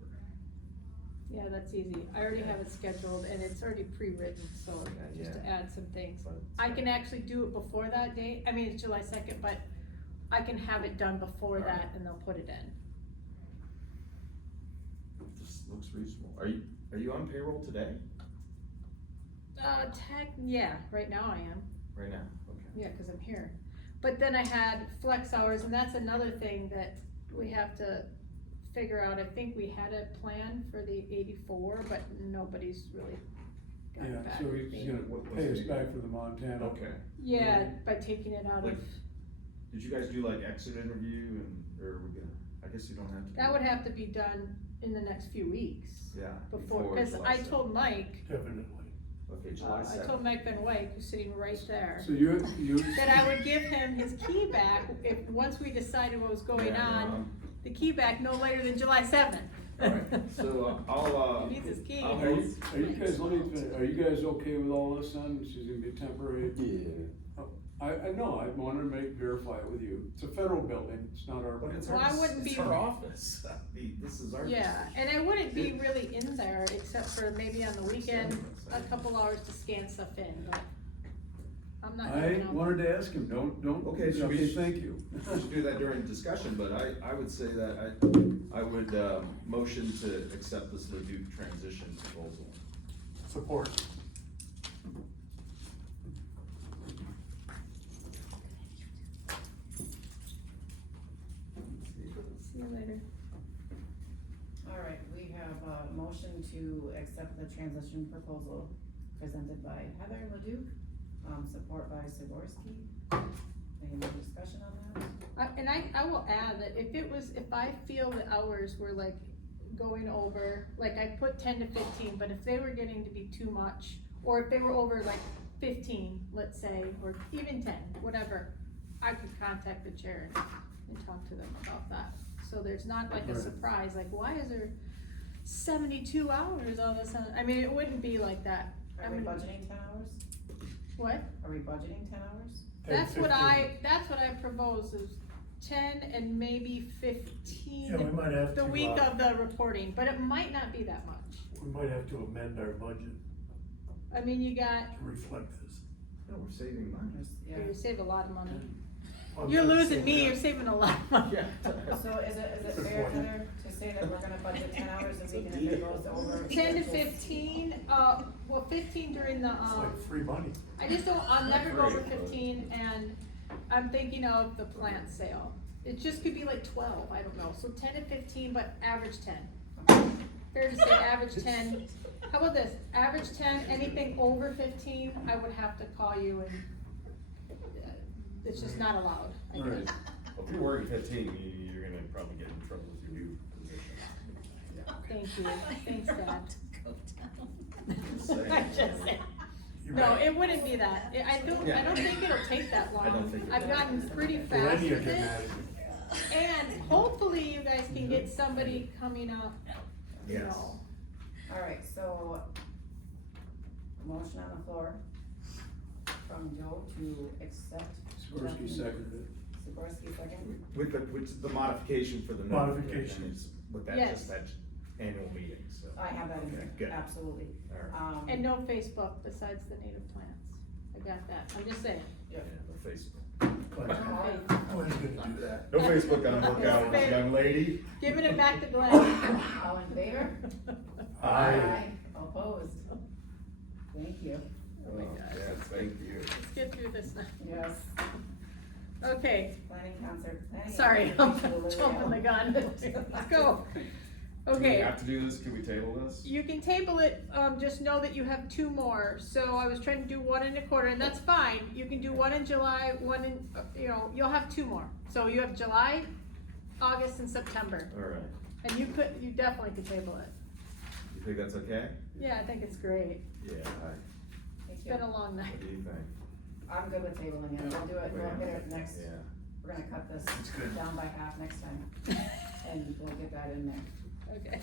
Yeah, that's easy, I already have it scheduled, and it's already pre-written, so just to add some things. I can actually do it before that date, I mean, it's July 2nd, but I can have it done before Alright. that, and they'll put it in. This looks reasonable. Are you on payroll today? Yeah, right now I am. Right now, okay. Yeah, cause I'm here. But then I had flex hours, and that's another thing that we have to figure out. I think we had a plan for the 84, but nobody's really yeah, gotten back so with he's me. gonna pay us back for the Montana. Okay. Yeah, by taking it out of, Like, did you guys do like exit interview or we gonna, I guess you don't have to. that would have to be done in the next few weeks. Yeah. Before, cause July I 7th. told Mike, Definitely. Okay, July I 7th. told Mike Van Wyk, who's sitting right there, So you. that I would give him his key back if, once we decided what was going Yeah, no, on, the key back no later than July 7th. Alright, so I'll, He needs his key. I'll Are you guys, are you guys okay with all this then? She's gonna be temporary? Yeah. I know, I wanted to verify it with you. It's a federal building, it's not our. But it's Well, our, I wouldn't it's be- our office. This is our. Yeah, and I wouldn't be really in there except for maybe on the weekend, a couple hours to scan stuff in, but I'm not I giving up. wanted to ask him, don't. Okay, so we should- thank you. We should do that during discussion, but I would say that I would, motion to accept this Leduc transition proposal. Support. See you later. Alright, we have a motion to accept the transition proposal presented by Heather Leduc, support by Sigorsky. Any more discussion on that? And I will add that if I feel the hours were like going over, like I put 10 to 15, but if they were getting to be too much, or if they were over like 15, let's say, or even 10, whatever, I could contact the chair and talk to them about that. So there's not like a Right. surprise, like why is there 72 hours all of a sudden? I mean, it wouldn't be like that. Are we budgeting 10 hours? What? Are we budgeting 10 hours? That's 10, what 15. that's what I propose is 10 and maybe 15 Yeah, we might have the to, week of the reporting, but it might not be that much. we might have to amend our budget I mean, you got, to reflect this. No, we're saving money. Yeah. you save a lot of money. I'm You're not losing saying me, that. you're saving a lot of money. So is it fair, Heather, to say that we're gonna budget 10 hours a week and if it goes over? 10 to 15, well, 15 during the, It's like free money. I just don't, I'll never go over 15, and I'm thinking of the plant sale. It just could be like 12, I don't know, so 10 to 15, but average 10. Fair to say average 10. How about this, average 10, anything over 15, I would have to call you and, it's just not allowed, I Right. guess. Well, if you're working 15, you're gonna probably get in trouble with your new position. Thank you, thanks, Dad. Just saying. I just said. You're No, right. it wouldn't be that. I don't think it'll take that long. I don't think it I've will. gotten pretty Well, fast then you with can it. manage it. And hopefully you guys can get somebody coming up, you Yes. know. Alright, so, motion on the floor from Joe to accept. Sikorsky seconded it. Sigorsky second. With the modification for the. Modification. notifications, With that, Yes. just that annual meeting, so. I have that in Okay, there, good. absolutely. Alright. And no Facebook besides the native plants. I got that. I'm just saying. Yeah, no Facebook. Glad Alright, you're gonna do that. No Facebook on workout, young lady. Giving it back to Glenn. all in favor? Aye. Opposed? Thank you. Oh my gosh. Yes, thank you. Let's get through this now. Yes, Okay, planning concert, planning. sorry, I'm Olivia. jumping the gun. Let's go. Do we Okay. have to do this? Can we table this? You can table it, just know that you have 2 more, so I was trying to do 1 and a quarter, and that's fine, you can do 1 in July, 1 in, you'll have 2 more. So you have July, August, and September, Alright. and you definitely could table it. You think that's okay? Yeah, I think it's great, Yeah. Thank it's you. been a long night. What do you think? I'm good with tabling it, we'll do it, we'll get it next, Yeah. we're gonna cut this That's good. down by half next time, and we'll get that in there. Okay.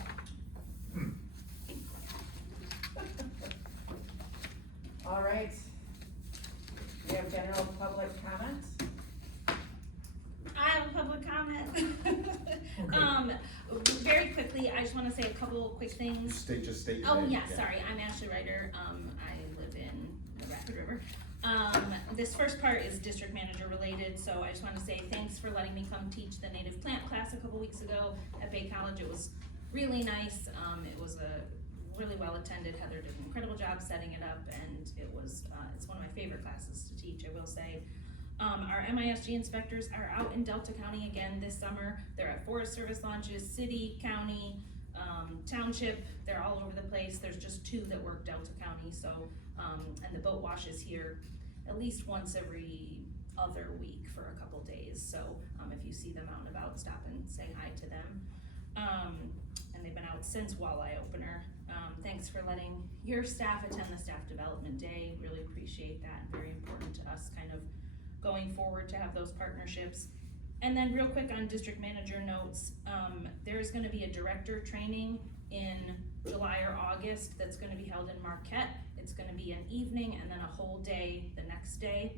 All right. We have general public comment. I have a public comment. Very quickly, I just wanna say a couple quick things. Just state your Oh, name. yeah, sorry, I'm Ashley Ryder, I live in the Rapid River. This first part is district manager related, so I just wanna say thanks for letting me come teach the native plant class a couple weeks ago at Bay College. It was really nice, it was a really well attended. Heather did an incredible job setting it up, and it was, it's one of my favorite classes to teach, I will say. Our MISG inspectors are out in Delta County again this summer. They're at Forest Service launches, city, county, township, they're all over the place. There's just 2 that work Delta County, so, and the boat wash is here at least once every other week for a couple days. So, if you see them out and about, stop and say hi to them. And they've been out since Walleye Opener. Thanks for letting your staff attend the staff development day. Really appreciate that, very important to us kind of going forward to have those partnerships. And then real quick on district manager notes, there's gonna be a director training in July or August that's gonna be held in Marquette. It's gonna be an evening and then a whole day the next day.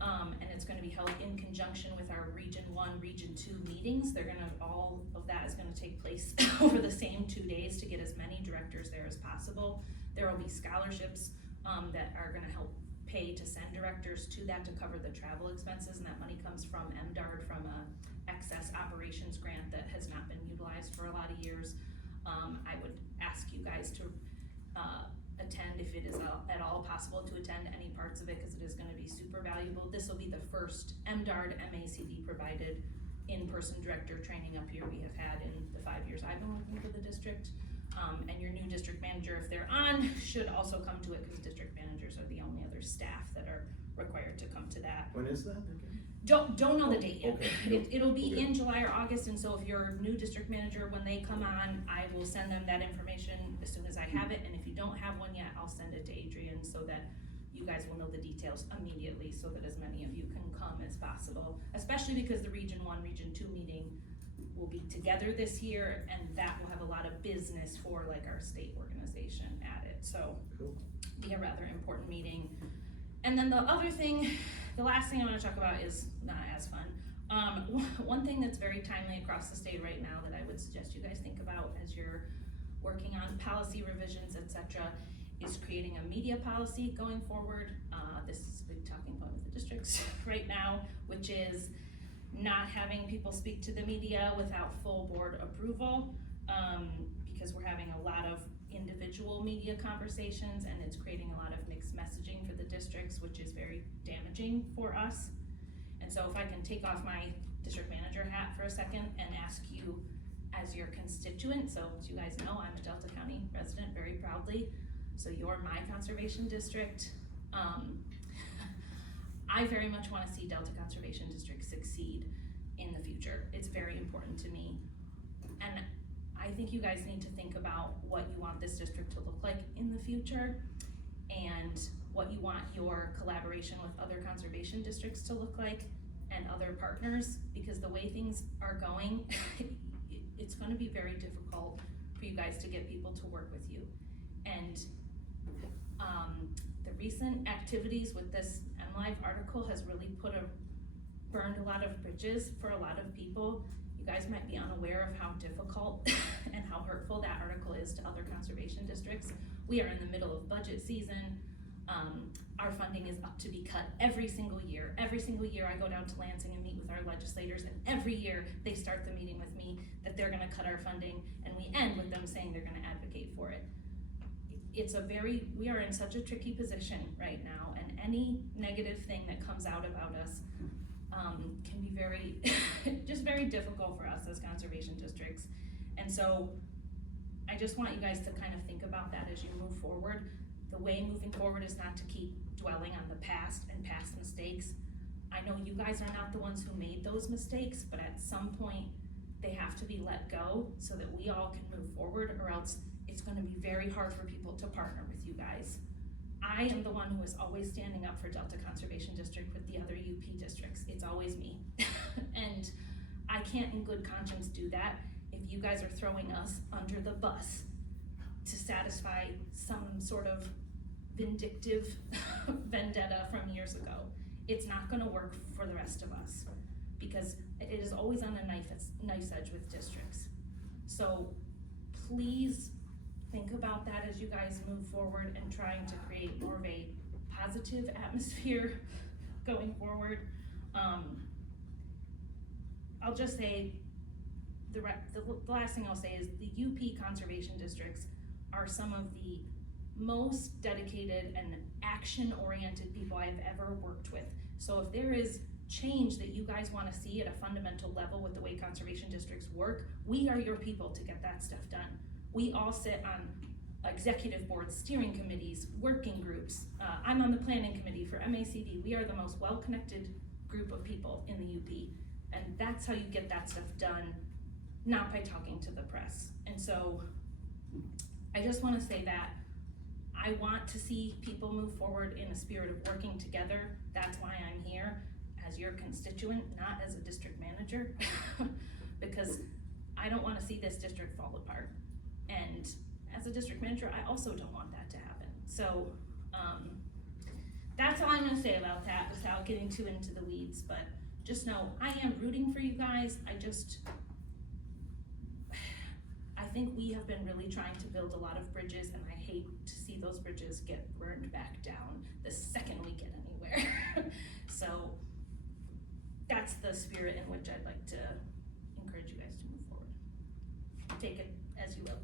And it's gonna be held in conjunction with our Region 1, Region 2 meetings. All of that is gonna take place over the same 2 days to get as many directors there as possible. There will be scholarships, that are gonna help pay to send directors to that to cover the travel expenses, and that money comes from MDARD, from a excess operations grant that has not been utilized for a lot of years. I would ask you guys to, attend if it is at all possible to attend any parts of it, because it is gonna be super valuable. This will be the first MDARD MACD provided in-person director training up here we have had in the 5 years I've been working for the district. And your new district manager, if they're on, should also come to it, because district managers are the only other staff that are required to come to that. When is that? Don't know the date yet. Okay. It'll be Okay. in July or August, and so if you're new district manager, when they come on, I will send them that information as soon as I have it, and if you don't have one yet, I'll send it to Adrian so that you guys will know the details immediately, so that as many of you can come as possible, especially because the Region 1, Region 2 meeting will be together this year, and that will have a lot of business for like our state organization at it, so Cool. be a rather important meeting. And then the other thing, the last thing I wanna talk about is not as fun. One thing that's very timely across the state right now that I would suggest you guys think about as you're working on policy revisions, et cetera, is creating a media policy going forward. This is a big talking point with the districts right now, which is not having people speak to the media without full board approval, because we're having a lot of individual media conversations, and it's creating a lot of mixed messaging for the districts, which is very damaging for us. And so if I can take off my district manager hat for a second and ask you as your constituent, so as you guys know, I'm a Delta County resident very proudly, so you're my conservation district. I very much wanna see Delta Conservation District succeed in the future. It's very important to me. And I think you guys need to think about what you want this district to look like in the future, and what you want your collaboration with other conservation districts to look like, and other partners, because the way things are going, it's gonna be very difficult for you guys to get people to work with you. And the recent activities with this MLive article has really burned a lot of bridges for a lot of people. You guys might be unaware of how difficult and how hurtful that article is to other conservation districts. We are in the middle of budget season. Our funding is up to be cut every single year. Every single year I go down to Lansing and meet with our legislators, and every year they start the meeting with me that they're gonna cut our funding, and we end with them saying they're gonna advocate for it. We are in such a tricky position right now, and any negative thing that comes out about us can be very, just very difficult for us as conservation districts. And so I just want you guys to kind of think about that as you move forward. The way moving forward is not to keep dwelling on the past and past mistakes. I know you guys are not the ones who made those mistakes, but at some point they have to be let go so that we all can move forward, or else it's gonna be very hard for people to partner with you guys. I am the one who is always standing up for Delta Conservation District with the other UP districts. It's always me. And I can't in good conscience do that if you guys are throwing us under the bus to satisfy some sort of vindictive vendetta from years ago. It's not gonna work for the rest of us, because it is always on a knife's edge with districts. So please think about that as you guys move forward and trying to create more of a positive atmosphere going forward. I'll just say, the last thing I'll say is the UP conservation districts are some of the most dedicated and action-oriented people I've ever worked with. So if there is change that you guys wanna see at a fundamental level with the way conservation districts work, we are your people to get that stuff done. We all sit on executive boards, steering committees, working groups. I'm on the planning committee for MACD. We are the most well-connected group of people in the UP. And that's how you get that stuff done, not by talking to the press. And so I just wanna say that I want to see people move forward in a spirit of working together. That's why I'm here as your constituent, not as a district manager, because I don't wanna see this district fall apart. And as a district manager, I also don't want that to happen. So that's all I'm gonna say about that without getting too into the weeds, but just know I am rooting for you guys. I think we have been really trying to build a lot of bridges, and I hate to see those bridges get burned back down the second we get anywhere. So that's the spirit in which I'd like to encourage you guys to move forward. Take it as you will.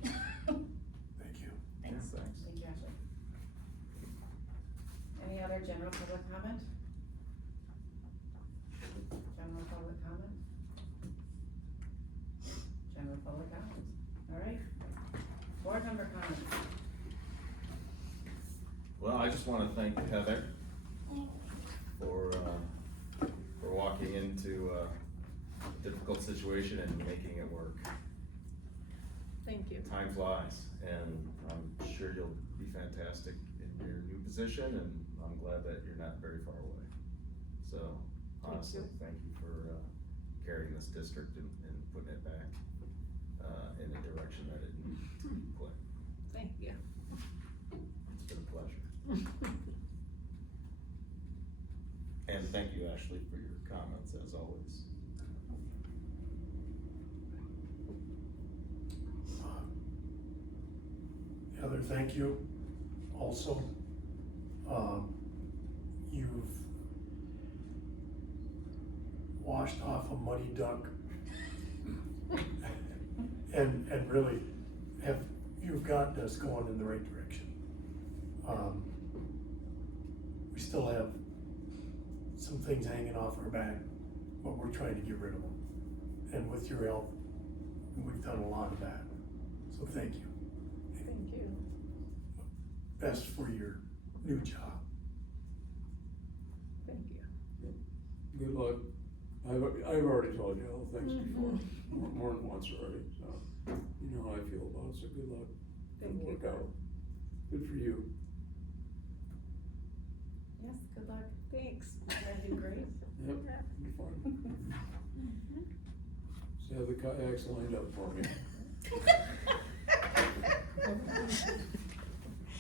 Thank you. Thanks. Yeah, thanks. Thank you, Ashley. Any other general public comment? General public comment? General public comments, all right. Board member comments. Well, I just wanna thank Heather for walking into a difficult situation and making it work. Thank you. Time flies, and I'm sure you'll be fantastic in your new position, and I'm glad that you're not very far away. So, honestly, thank you for carrying this district and putting it back in a direction that it needs to be put. Thank you. It's been a pleasure. And thank you, Ashley, for your comments, as always. Heather, thank you also. You've washed off a muddy duck and really you've gotten us going in the right direction. We still have some things hanging off our back, but we're trying to get rid of them. And with your help, we've done a lot of that, so thank you. Thank you. Best for your new job. Thank you. Good luck. I've already told you all the things before, more than once already, so you know how I feel about it, so good luck. Thank It'll you. work out. Good for you. Yes, good luck. Thanks. You guys do great. Yep, it'll be fun. Just have the kayaks lined up for me.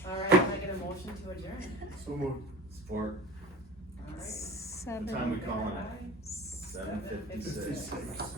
All right, can I get a motion to adjourn? So moved. Support. All right. What time we calling it? Aye. 7:56.